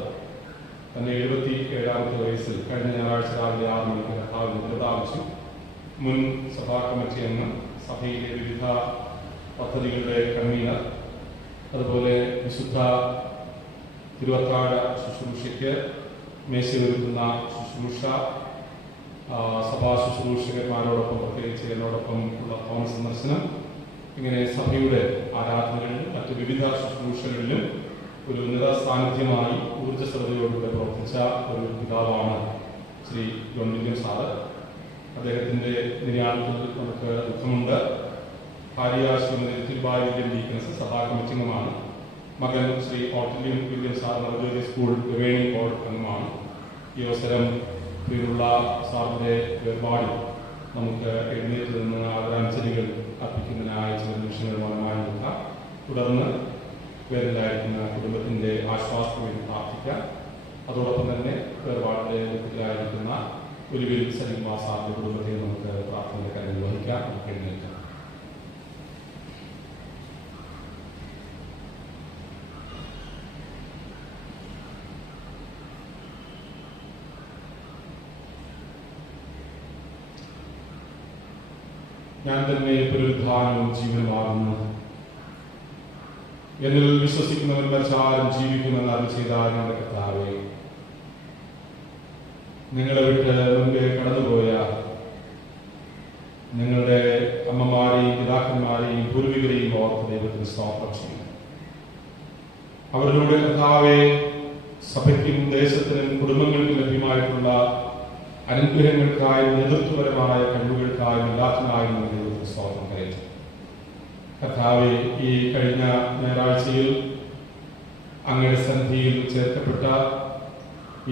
തന്റെ 77ാമത്തെ വയസ്സിൽ കഴിഞ്ഞ ഞായറാഴ്ച രാവിലെ 6 മണിക്ക് കർത്താവിനെ പ്രതാപിച്ചു. മുൻ സഭാ കമ്മിറ്റി അംഗം, സഭയിലെ വിവിധ പദ്ധതികളുടെ കൺവീനർ, അതുപോലെ വിശുദ്ധ തിരുവത്താഴ ശുശ്രൂഷയ്ക്ക് മേശയൊരുക്കുന്ന ശുശ്രൂഷ, സഭാ ശുശ്രൂഷകന്മാരോടൊപ്പം പ്രത്യേകിച്ച് എന്നോടൊപ്പം ഉള്ള ഭവന സന്ദർശനം, ഇങ്ങനെ സഭയുടെ ആരാധനകളിലും മറ്റ് വിവിധ ശുശ്രൂഷകളിലും ഒരു നിറസാന്നിധ്യമായി ഊർജ്ജസ്വലതയോടുകൂടെ പ്രവർത്തിച്ച ഒരു പിതാവാണ് ശ്രീ ജോൺ വില്യംസ് സാറ്. അദ്ദേഹത്തിൻ്റെ നിര്യാണത്തിൽ നമുക്ക് ദുഃഖമുണ്ട്. ഭാര്യ ശ്രീമതി തിരുവായി വില്യം ഡീക്കൻസ് സഭാ കമ്മിറ്റി അംഗമാണ്. മകൻ ശ്രീ ഓട്ടിലിയം Williams sir Navodaya school governing board അംഗമാണ്. ഈ അവസരം പ്രിയമുള്ള സാറിൻ്റെ വേർപാടിൽ നമുക്ക് എഴുന്നേറ്റ് നിന്ന് ആദരാഞ്ജലികൾ അർപ്പിക്കുന്നതിനായി ചില നിമിഷങ്ങൾ മൗനമായി നിൽക്കാം. തുടർന്ന് പേരിലായിരിക്കുന്ന കുടുംബത്തിൻ്റെ ആശ്വാസത്തിന് വേണ്ടി പ്രാർത്ഥിക്കാം. അതോടൊപ്പം തന്നെ വേർപാടിൻ്റെ ദുഃഖത്തിലായിരിക്കുന്ന ഒലിവിൽ സലിംകുമാർ സാറിൻ്റെ കുടുംബത്തെ നമുക്ക് പ്രാർത്ഥനയുടെ കാര്യം വഹിക്കാം. നമുക്ക് എഴുന്നേൽക്കാം. ഞാൻ തന്നെ പുനരുദ്ധാനവും ജീവനുമാകുന്നു. എന്നിൽ വിശ്വസിക്കുന്നവൻ മരിച്ചാലും ജീവിക്കുമെന്ന് അരുളി ചെയ്ത ഞങ്ങളുടെ കർത്താവേ, നിങ്ങളെ വിട്ട് മുൻപേ കടന്നുപോയ നിങ്ങളുടെ അമ്മമാരെയും പിതാക്കന്മാരെയും പൂർവികരെയും ഓർത്ത് ദൈവത്തിന് സ്തോത്രം ചെയ്യുന്നു. അവരിലൂടെ കർത്താവെ സഭയ്ക്കും ദേശത്തിനും കുടുംബങ്ങൾക്കും ലഭ്യമായിട്ടുള്ള അനുഗ്രഹങ്ങൾക്കായും നേതൃത്വപരമായ കഴിവുകൾക്കായും എല്ലാത്തിനായും ദൈവത്തിന് സ്തോത്രം കരയറ്റും. കർത്താവെ, ഈ കഴിഞ്ഞ ഞായറാഴ്ചയിൽ അങ്ങയുടെ സന്നിധിയിൽ ചേർക്കപ്പെട്ട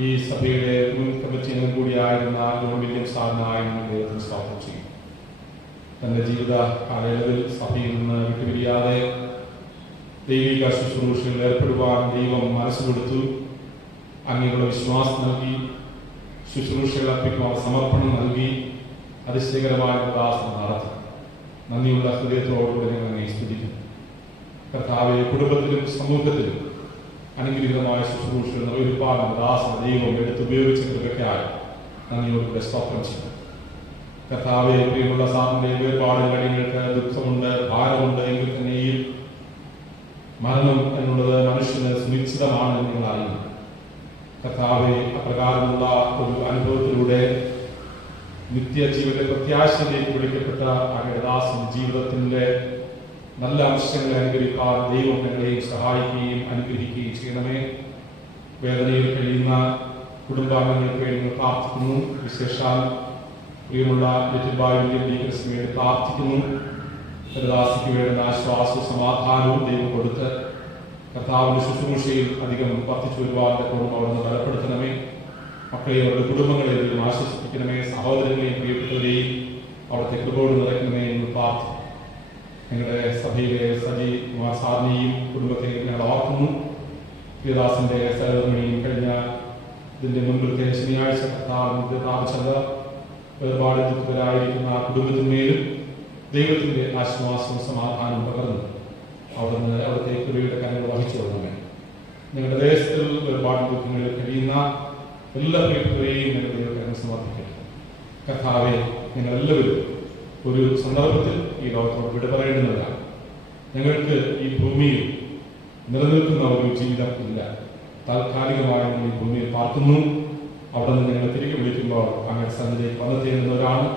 ഈ സഭയുടെ മുൻ കമ്മിറ്റി അംഗം കൂടിയായിരുന്ന ജോൺ വില്യംസ് സാറിനായി ദൈവത്തിന് സ്തോത്രം ചെയ്യും. തന്റെ ജീവിത കാലയളവിൽ സഭയിൽ നിന്ന് വിട്ടുപിരിയാതെ ദൈവിക ശുശ്രൂഷയിൽ ഏർപ്പെടുവാൻ ദൈവം മനസ്സ് കൊടുത്തു. അങ്ങനെയുള്ള വിശ്വാസം നൽകി, ശുശ്രൂഷകൾ അർപ്പിക്കുവാൻ സമർപ്പണം നൽകി, അതിശയകരമായ ദാസന നടത്തി. നന്ദിയുള്ള ഹൃദയത്തോടുകൂടി ഞങ്ങൾ അങ്ങേ സ്തുതിക്കുന്നു. കർത്താവെ, കുടുംബത്തിലും സമൂഹത്തിലും അനുഗ്രഹീതമായ ശുശ്രൂഷകൾ നിർവഹിപ്പാൻ ദാസന ദൈവം എടുത്തുപയോഗിച്ച കൃപയ്ക്കായി നന്ദിയോടുകൂടെ സ്തോത്രം ചെയ്യുന്നു. കർത്താവെ, പ്രിയമുള്ള സാറിന്റെ വേർപാട് കാര്യങ്ങൾക്ക് ദുഃഖമുണ്ട്, ഭാരമുണ്ട് എങ്കിൽ തന്നെയും മരണം എന്നുള്ളത് മനുഷ്യന് സുനിശ്ചിതമാണെന്ന് നിങ്ങൾ അറിയുന്നു. കർത്താവെ, അപ്രകാരമുള്ള ഒരു അനുഭവത്തിലൂടെ നിത്യജീവിതത്തെ പ്രത്യാശയിലേക്ക് വിളിക്കപ്പെട്ട അങ്ങയുടെ ദാസൻ ജീവിതത്തിന്റെ നല്ല അംശങ്ങളെ അനുഗ്രഹിക്കാൻ ദൈവം ഞങ്ങളെയും സഹായിക്കുകയും അനുഗ്രഹിക്കുകയും ചെയ്യണമേ. വേദനയിൽ കഴിയുന്ന കുടുംബാംഗങ്ങൾക്ക് വേണ്ടി നിങ്ങൾ പ്രാർത്ഥിക്കുന്നു. വിശേഷാൽ പ്രിയമുള്ള ലിറ്റിൽബായിക്ക് വേണ്ടി പ്രാർത്ഥിക്കുന്നു. ദാസിക്ക് വേണ്ടുന്ന ആശ്വാസവും സമാധാനവും ദൈവം കൊടുത്ത് കർത്താവിന്റെ ശുശ്രൂഷയിൽ അധികം വർദ്ധിച്ചു വരുവാന്റെ കുടുംബം അവിടുന്ന് ബലപ്പെടുത്തണമേ. മക്കളെയും അവരുടെ കുടുംബങ്ങളെയും ആശ്വസിപ്പിക്കണമേ. സഹോദരങ്ങളെയും പ്രിയപ്പെട്ടവരെയും അവിടുത്തെ കൃപയോട് നിറയ്ക്കണമേ എന്ന് പ്രാർത്ഥിക്കുന്നു. ഞങ്ങളുടെ സഭയിലെ സജി കുമാർ സാറിനെയും കുടുംബത്തെയും ഞങ്ങൾ ഓർക്കുന്നു. പ്രിയദാസിന്റെ സഹോദരനെയും കഴിഞ്ഞ ഇതിന്റെ മുൻപത്തെ ശനിയാഴ്ച കർത്താവിന്റെ പ്രാപിച്ചത് ഒരുപാട് ദുഃഖിതരായിരിക്കുന്ന ആ കുടുംബത്തിന്മേലും ദൈവത്തിന്റെ ആശ്വാസവും സമാധാനവും പകർന്നു അവിടുന്ന് അവിടുത്തെ കൃപയുടെ കരങ്ങൾ വഹിച്ചു കൊടുക്കണമേ. ഞങ്ങളുടെ ദേശത്തിൽ ഒരുപാട് ദുഃഖങ്ങളിൽ കഴിയുന്ന എല്ലാ പ്രിയപ്പെട്ടവരെയും ഞങ്ങളുടെ ദൈവകരങ്ങൾ സമർപ്പിക്കുന്നു. കർത്താവെ, ഞങ്ങളെല്ലാവരും ഒരു സന്ദർഭത്തിൽ ഈ ലോകത്തോട് വിട പറയേണ്ടുന്നവരാണ്. ഞങ്ങൾക്ക് ഈ ഭൂമിയിൽ നിലനിൽക്കുന്ന ഒരു ജീവിതം ഇല്ല. താൽക്കാലികമായി ഈ ഭൂമിയിൽ പാർക്കുന്നു. അവിടെ നിന്ന് ഞങ്ങൾ തിരികെ വിളിക്കുമ്പോൾ അങ്ങനെ സന്നിധിയിലേക്ക് വന്നെത്തിയെന്നവരാണ്.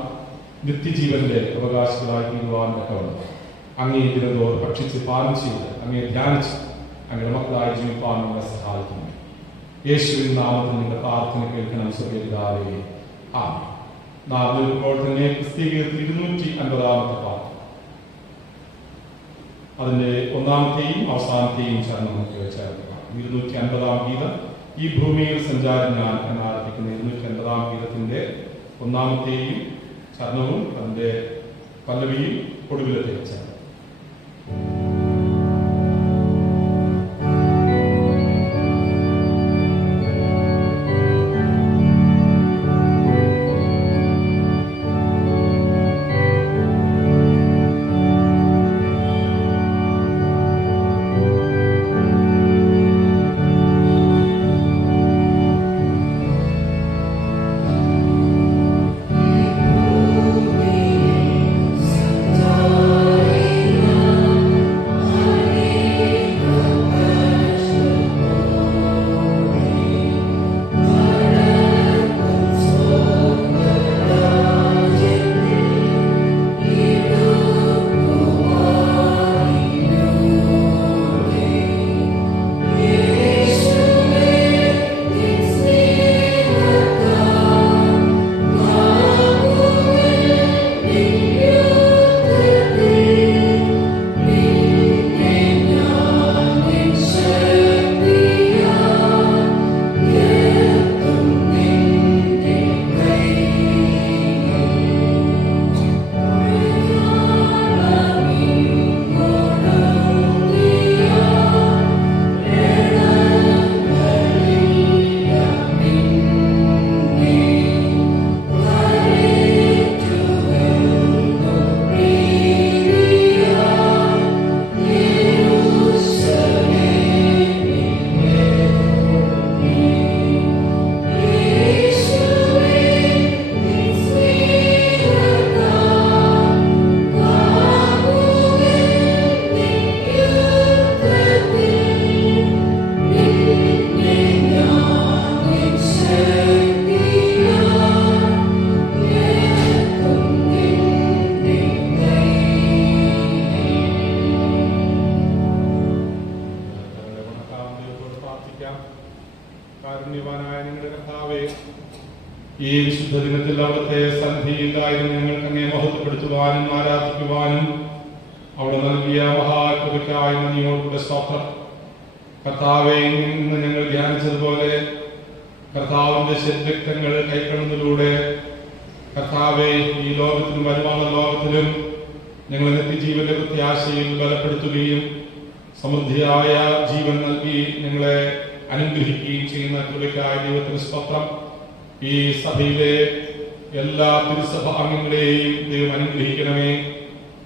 നിത്യജീവന്റെ അവകാശികളായി തീരുവാൻ തക്കവണ്ണം അങ്ങേ ദിനത്തോട് ഭക്ഷിച്ച് പാലം ചെയ്ത് അങ്ങേ ധ്യാനിച്ച് അങ്ങയുടെ മക്കളായി ജീവിപ്പാൻ നിങ്ങളെ സഹായിക്കുന്നു. യേശുവിൻ നാമത്തിൽ നിങ്ങളുടെ പ്രാർത്ഥന കേൾക്കണം. സ്വർഗ്ഗപിതാവേ, ആമേൻ. നാം ഇപ്പോൾ തന്നെ ക്രിസ്തീയത്തിൽ 250 പാഠം, അതിന്റെ ഒന്നാമത്തെയും അവസാനത്തെയും ചരണം നമുക്ക് ചേർക്കുക. 250 ഗീതം, ഈ ഭൂമിയിൽ സഞ്ചാരി ഞാൻ എന്നാരംഭിക്കുന്ന 250 ഗീതത്തിന്റെ ഒന്നാമത്തെയും ചരണവും അതിന്റെ പല്ലവിയും ഒടുവിലത്തെ ചരണം. ഈ വിശുദ്ധ ദിനത്തിൽ അവിടുത്തെ സന്ധിയിലായിരുന്നു ഞങ്ങൾക്ക് അങ്ങേ മഹത്വപ്പെടുത്തുവാനും ആരാധിക്കുവാനും അവിടെ നൽകിയ മഹാകൃപയ്ക്കായി നന്ദിയോടുകൂടെ സ്തോത്രം. കർത്താവെ, ഇന്ന് ഞങ്ങൾ ധ്യാനിച്ചതുപോലെ കർത്താവിന്റെ ശരീരങ്ങൾ കൈക്കൊള്ളുന്നതിലൂടെ കർത്താവെ, ഈ ലോകത്തിലും വരുവാനുള്ള ലോകത്തിലും ഞങ്ങൾ നിത്യജീവന്റെ പ്രത്യാശയിൽ ബലപ്പെടുത്തുകയും സമൃദ്ധിയായ ജീവൻ നൽകി ഞങ്ങളെ അനുഗ്രഹിക്കുകയും ചെയ്യുന്ന കൃപയ്ക്കായ ദൈവത്തിന് സ്തോത്രം. ഈ സഭയിലെ എല്ലാ തിരുസഭ അംഗങ്ങളെയും ദൈവം അനുഗ്രഹിക്കണമേ.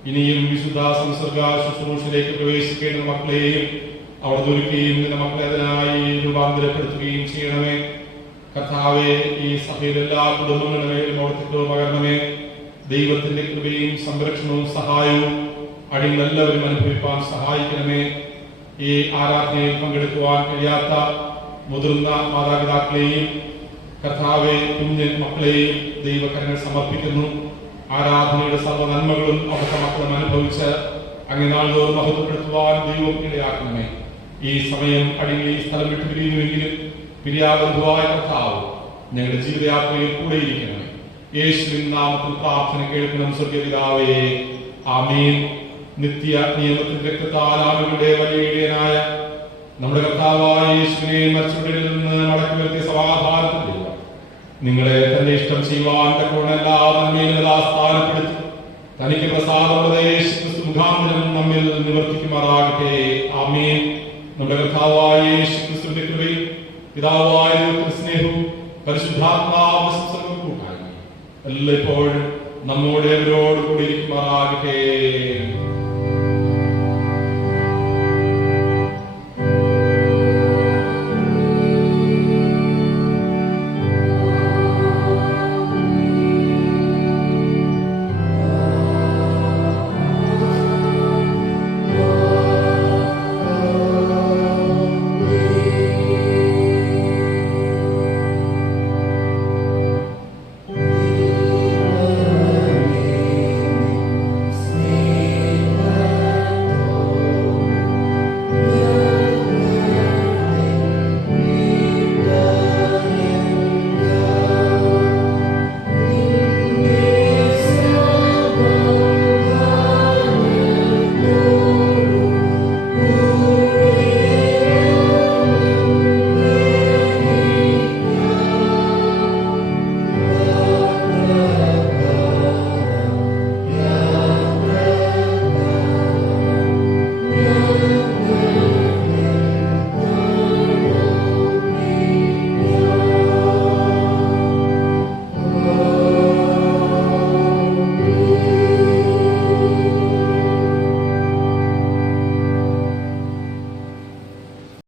ഇനിയും വിശുദ്ധ സംസർഗ ശുശ്രൂഷയിലേക്ക് പ്രവേശിക്കേണ്ട മക്കളെയും അവിടെ ഒരുക്കുകയും നിന്റെ മക്കളെ അതിനായി രൂപാന്തരപ്പെടുത്തുകയും ചെയ്യണമേ. കർത്താവെ, ഈ സഭയിലെ എല്ലാ കുടുംബങ്ങളുടെ മേലും അവിടുത്തെ കൃപ പകരണമേ. ദൈവത്തിന്റെ കൃപയും സംരക്ഷണവും സഹായവും അടികളെല്ലാവരും അനുഭവിപ്പാൻ സഹായിക്കണമേ. ഈ ആരാധനയിൽ പങ്കെടുക്കുവാൻ കഴിയാത്ത മുതിർന്ന മാതാപിതാക്കളെയും കർത്താവെ കുഞ്ഞൻ മക്കളെയും ദൈവകരങ്ങൾ സമർപ്പിക്കുന്നു. ആരാധനയുടെ സർവ്വ നന്മകളും അവിടുത്തെ മക്കളും അനുഭവിച്ച് അങ്ങനെ നാളുതോറും മഹത്വപ്പെടുത്തുവാൻ ദൈവം ഇടയാക്കണമേ. ഈ സമയം അടിയിൽ ഈ സ്ഥലം വിട്ടു പിരിയുന്നുവെങ്കിലും പിരിയാബന്ധുവായ കർത്താവ് ഞങ്ങളുടെ ജീവിതയാത്രയിൽ കൂടെയിരിക്കണമേ. യേശുവിൻ നാമത്തിൽ പ്രാർത്ഥന കേൾക്കണം സ്വർഗ്ഗപിതാവേ, ആമേൻ. നിത്യ നിയമത്തിന്റെ രക്തത്താൽ ആളുകളുടെ വലിയ ഇടയനായ നമ്മുടെ കർത്താവായ യേശുവിനെ മരിച്ചവരിൽ നിന്ന് മടക്കി വരുത്തിയ സമാധാനത്തിൽ നിങ്ങളെ തന്റെ ഇഷ്ടം ചെയ്യുവാൻ തക്കവണ്ണം എല്ലാ നന്മയിലും സ്ഥാനപ്പെടുത്തി തനിക്ക് പ്രസാദമുള്ള യേശു മുഖാന്തരം നമ്മിൽ നിവർത്തിക്കുമാറാകട്ടെ. ആമേൻ. നമ്മുടെ കർത്താവായ യേശു ക്രിസ്തുവിന്റെ കൃപയും പിതാവായ ദൈവത്തിന്റെ സ്നേഹവും പരിശുദ്ധാത്മാവിന്റെ കൂട്ടായ്മയും എല്ലായ്പ്പോഴും നമ്മോട് കൂടി ഇരിക്കുമാറാകട്ടെ.